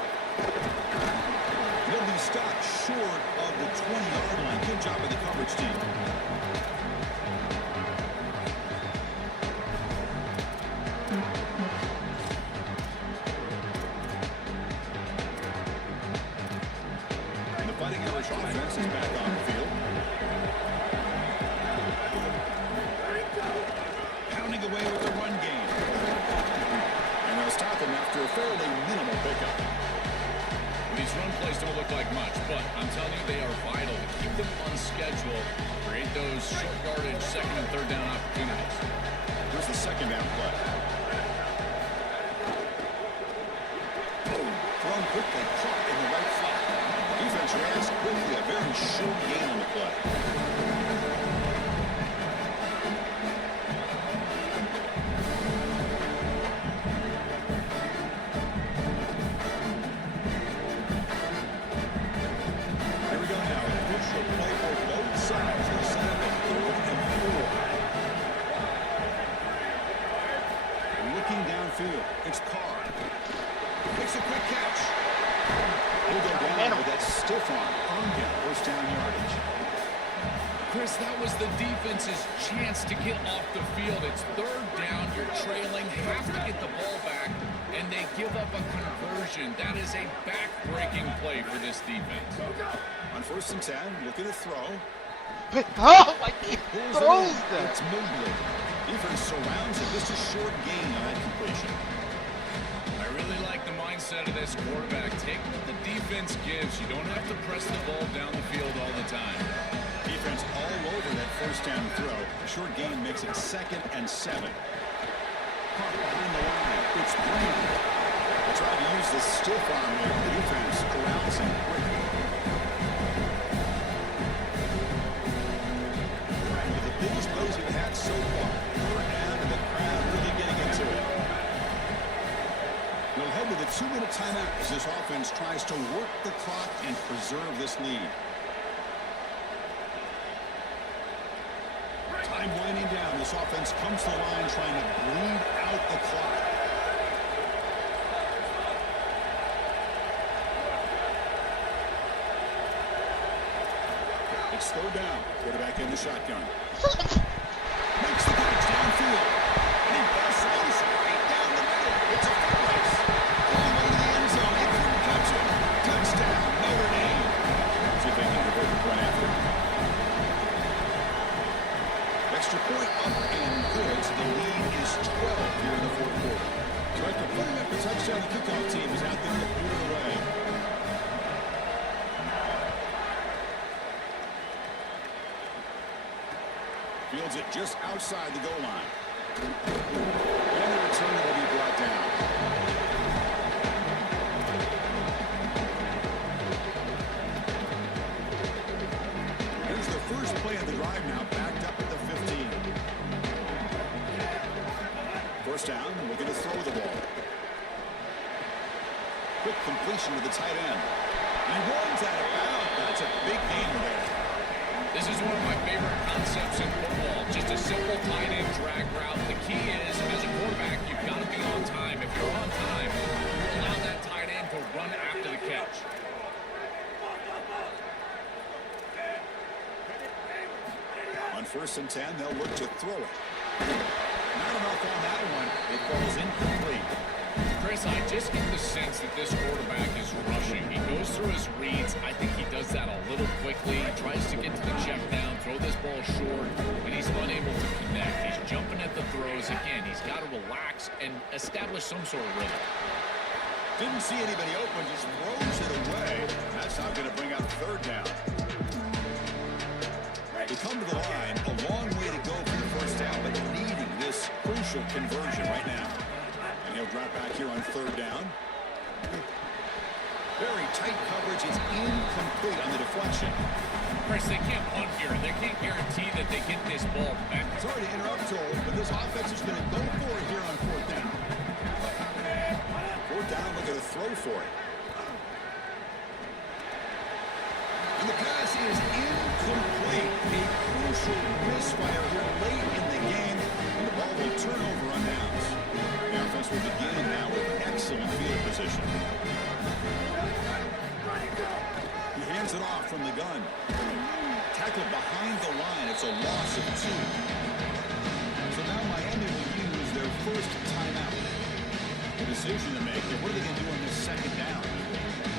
He'll be stopped short of the 20-yard line. Good job by the coverage team. Fighting Irish offense is back on the field. Pounding away with the run game. And they'll stop him after a fairly minimal pickup. These run plays don't look like much, but I'm telling you they are vital to keep them on schedule, create those short yardage second and third down opportunities. Here's the second down play. Thrown quickly, caught in the right flat. Defense reacts quickly, a very short gain on the play. Here we go now. A crucial play for both sides. They set up a 3rd and 4. Looking downfield, it's Carr. Makes a quick catch. He'll go down with that stiff arm. Earned him first down yardage. Chris, that was the defense's chance to get off the field. It's 3rd down, you're trailing, have to get the ball back, and they give up a conversion. That is a back-breaking play for this defense. On 1st and 10, looking to throw. Oh, my God. Pulls Throws it in. that. It's Mobley. Defense surrounds it. Just a short gain on that completion. I really like the mindset of this quarterback. Take what the defense gives. You don't have to press the ball down the field all the time. Defense all over that first down throw. A short gain makes it 2nd and 7. Caught behind the line. It's Graham. They tried to use the stiff arm there. The defense corrals him quickly. The biggest blows he's had so far. 3rd down and the crowd really getting into it. They'll head to the 2-minute timeout as this offense tries to work the clock and preserve this lead. Time winding down. This offense comes to the line trying to bleed out the clock. It's 3rd down. Quarterback in the shotgun. Makes the catch downfield. And he busts loose right down the middle. It's a foot race. All the way to the end zone. He couldn't catch it. Touchdown, Notre Dame. See if they can convert the point after. Extra point up and good. So the lead is 12 here in the 4th quarter. So after putting up the touchdown, the kickoff team is out there to boot it away. Fields it just outside the goal line. And the return will be brought down. Here's the first play of the drive now, backed up at the 15. 1st down, looking to throw the ball. Quick completion to the tight end. And he runs out of bounds. That's a big gain there. This is one of my favorite concepts in football. Just a simple tight end drag route. The key is, as a quarterback, you've got to be on time. If you're on time, you allow that tight end to run after the catch. On 1st and 10, they'll look to throw it. Not enough on that one. It falls incomplete. just get the sense that this quarterback is rushing. He goes through his reads. I think he does that a little quickly. He tries to get to the check down, throw this ball short, and he's unable to connect. He's jumping at the throws. Again, he's got to relax and establish some sort of rhythm. Didn't see anybody open, just throws it away. That's not going to bring out third down. They come to the line, a long way to go for the first down, but needing this crucial conversion right now. And he'll drop back here on third down. Very tight coverage. It's incomplete on the deflection. Chris, they can't punt here. They can't guarantee that they get this ball back. Sorry to interrupt, Joel, but this offense is going to go for it here on fourth down. Fourth down, we're going to throw for it. And the pass is incomplete. A crucial misfire here late in the game, and the ball will turn over on downs. The offense will begin now with excellent field position. He hands it off from the gun. Tackled behind the line. It's a loss of 2. So now Miami will use their first timeout. The decision to make here. What are they going to do on this second down?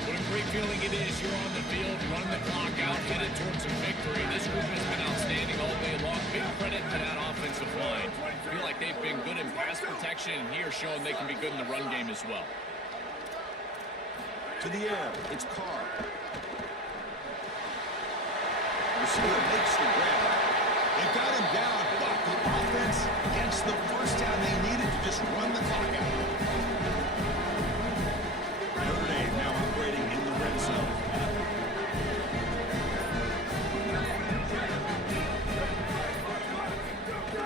What a great feeling it is. You're on the field, running the clock out, headed towards a victory. This group has been outstanding all day long. Big credit to that offensive line. I feel like they've been good in pass protection, and here showing they can be good in the run game as well. To the air. It's Carr. Receiver makes the grab. They got him down, but the offense gets the first down they needed to just run the clock out. Notre Dame now operating in the red zone.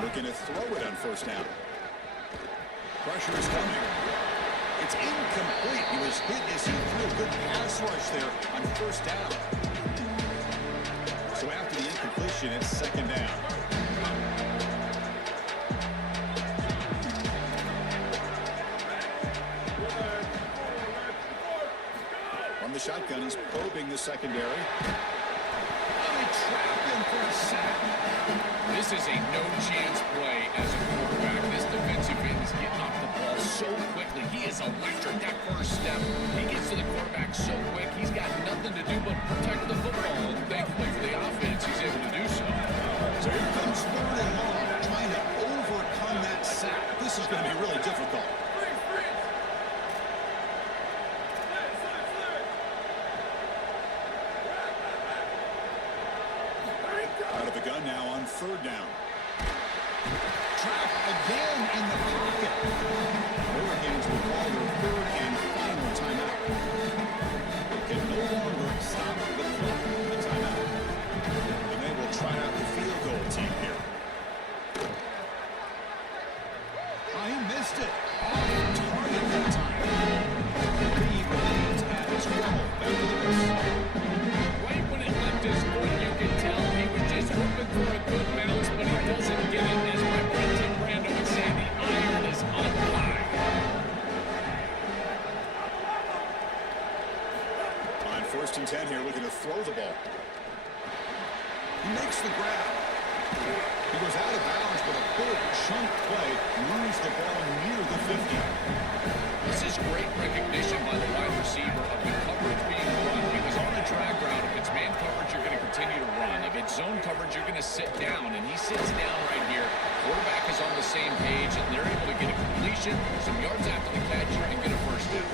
Looking to throw it on first down. Pressure is coming. It's incomplete. He was hit as he threw a good pass rush there on first down. So after the incompletion, it's second down. From the shotgun, he's probing the secondary. And they trap him for a sack. This is a no-chance play as a quarterback. This defensive end is getting off the ball so quickly. He is electric. That first step, he gets to the quarterback so quick. He's got nothing to do but protect the football. And thankfully for the offense, he's able to do so. So here comes third and long, trying to overcome that sack. This is going to be really difficult. Out of the gun now on third down. Trapped again in the pocket. Hurricanes will call their third and final timeout. They can no longer stop the clock in the timeout. And they will try out the field goal team here. Oh, he missed it. Off target that time. Lead remains at 12 after this. Right when it left his foot, you can tell he was just hoping for a good bounce, but he doesn't get it. As my friend Tim Brando would say, the iron is on high. On first and 10 here, looking to throw the ball. He makes the grab. He goes out of bounds, but a big chunk play moves the ball near the 50. This is great recognition by the wide receiver of the coverage being run, because on a drag route, if it's man coverage, you're going to continue to run. If it's zone coverage, you're going to sit down, and he sits down right here. Quarterback is on the same page, and they're able to get a completion, some yards after the catch, and get a first down.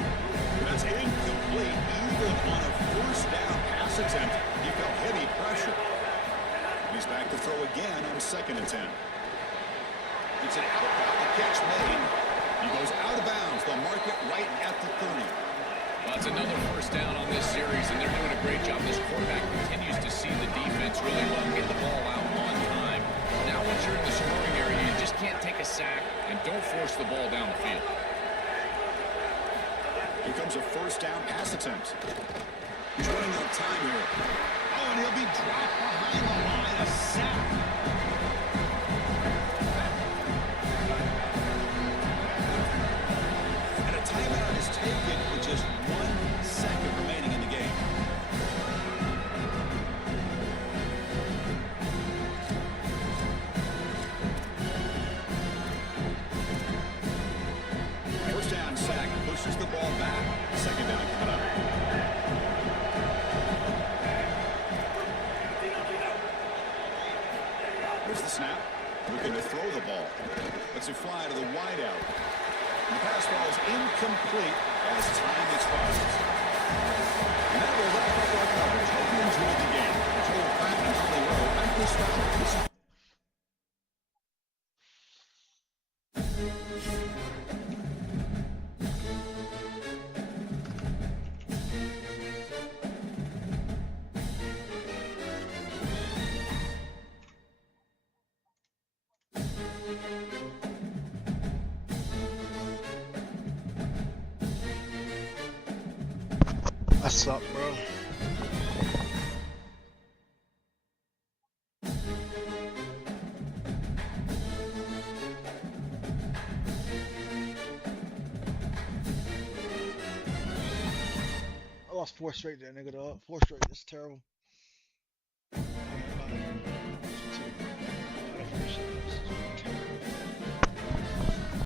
That's incomplete. Even on a first down pass attempt, he felt heavy pressure. He's back to throw again on second and 10. It's an outbound, the catch made. He goes out of bounds. They'll mark it right at the 30. That's another first down on this series, and they're doing a great job. This quarterback continues to see the defense really well, get the ball out on time. Now once you're in the scoring area, you just can't take a sack, and don't force the ball down the field. Here comes a first down pass attempt. He's running out of time here. Oh, and he'll be dropped behind the line. A sack. And a timeout is taken with just 1 second remaining in the game. First down sack pushes the ball falls incomplete as time expires. And that will wrap up our coverage. Hope you enjoyed the game. Joel Pratt and Holly Rowe, I'm Chris Fowler. That sucked, bro. I lost 4 straight there, nigga. Dog. 4 straight. That's terrible.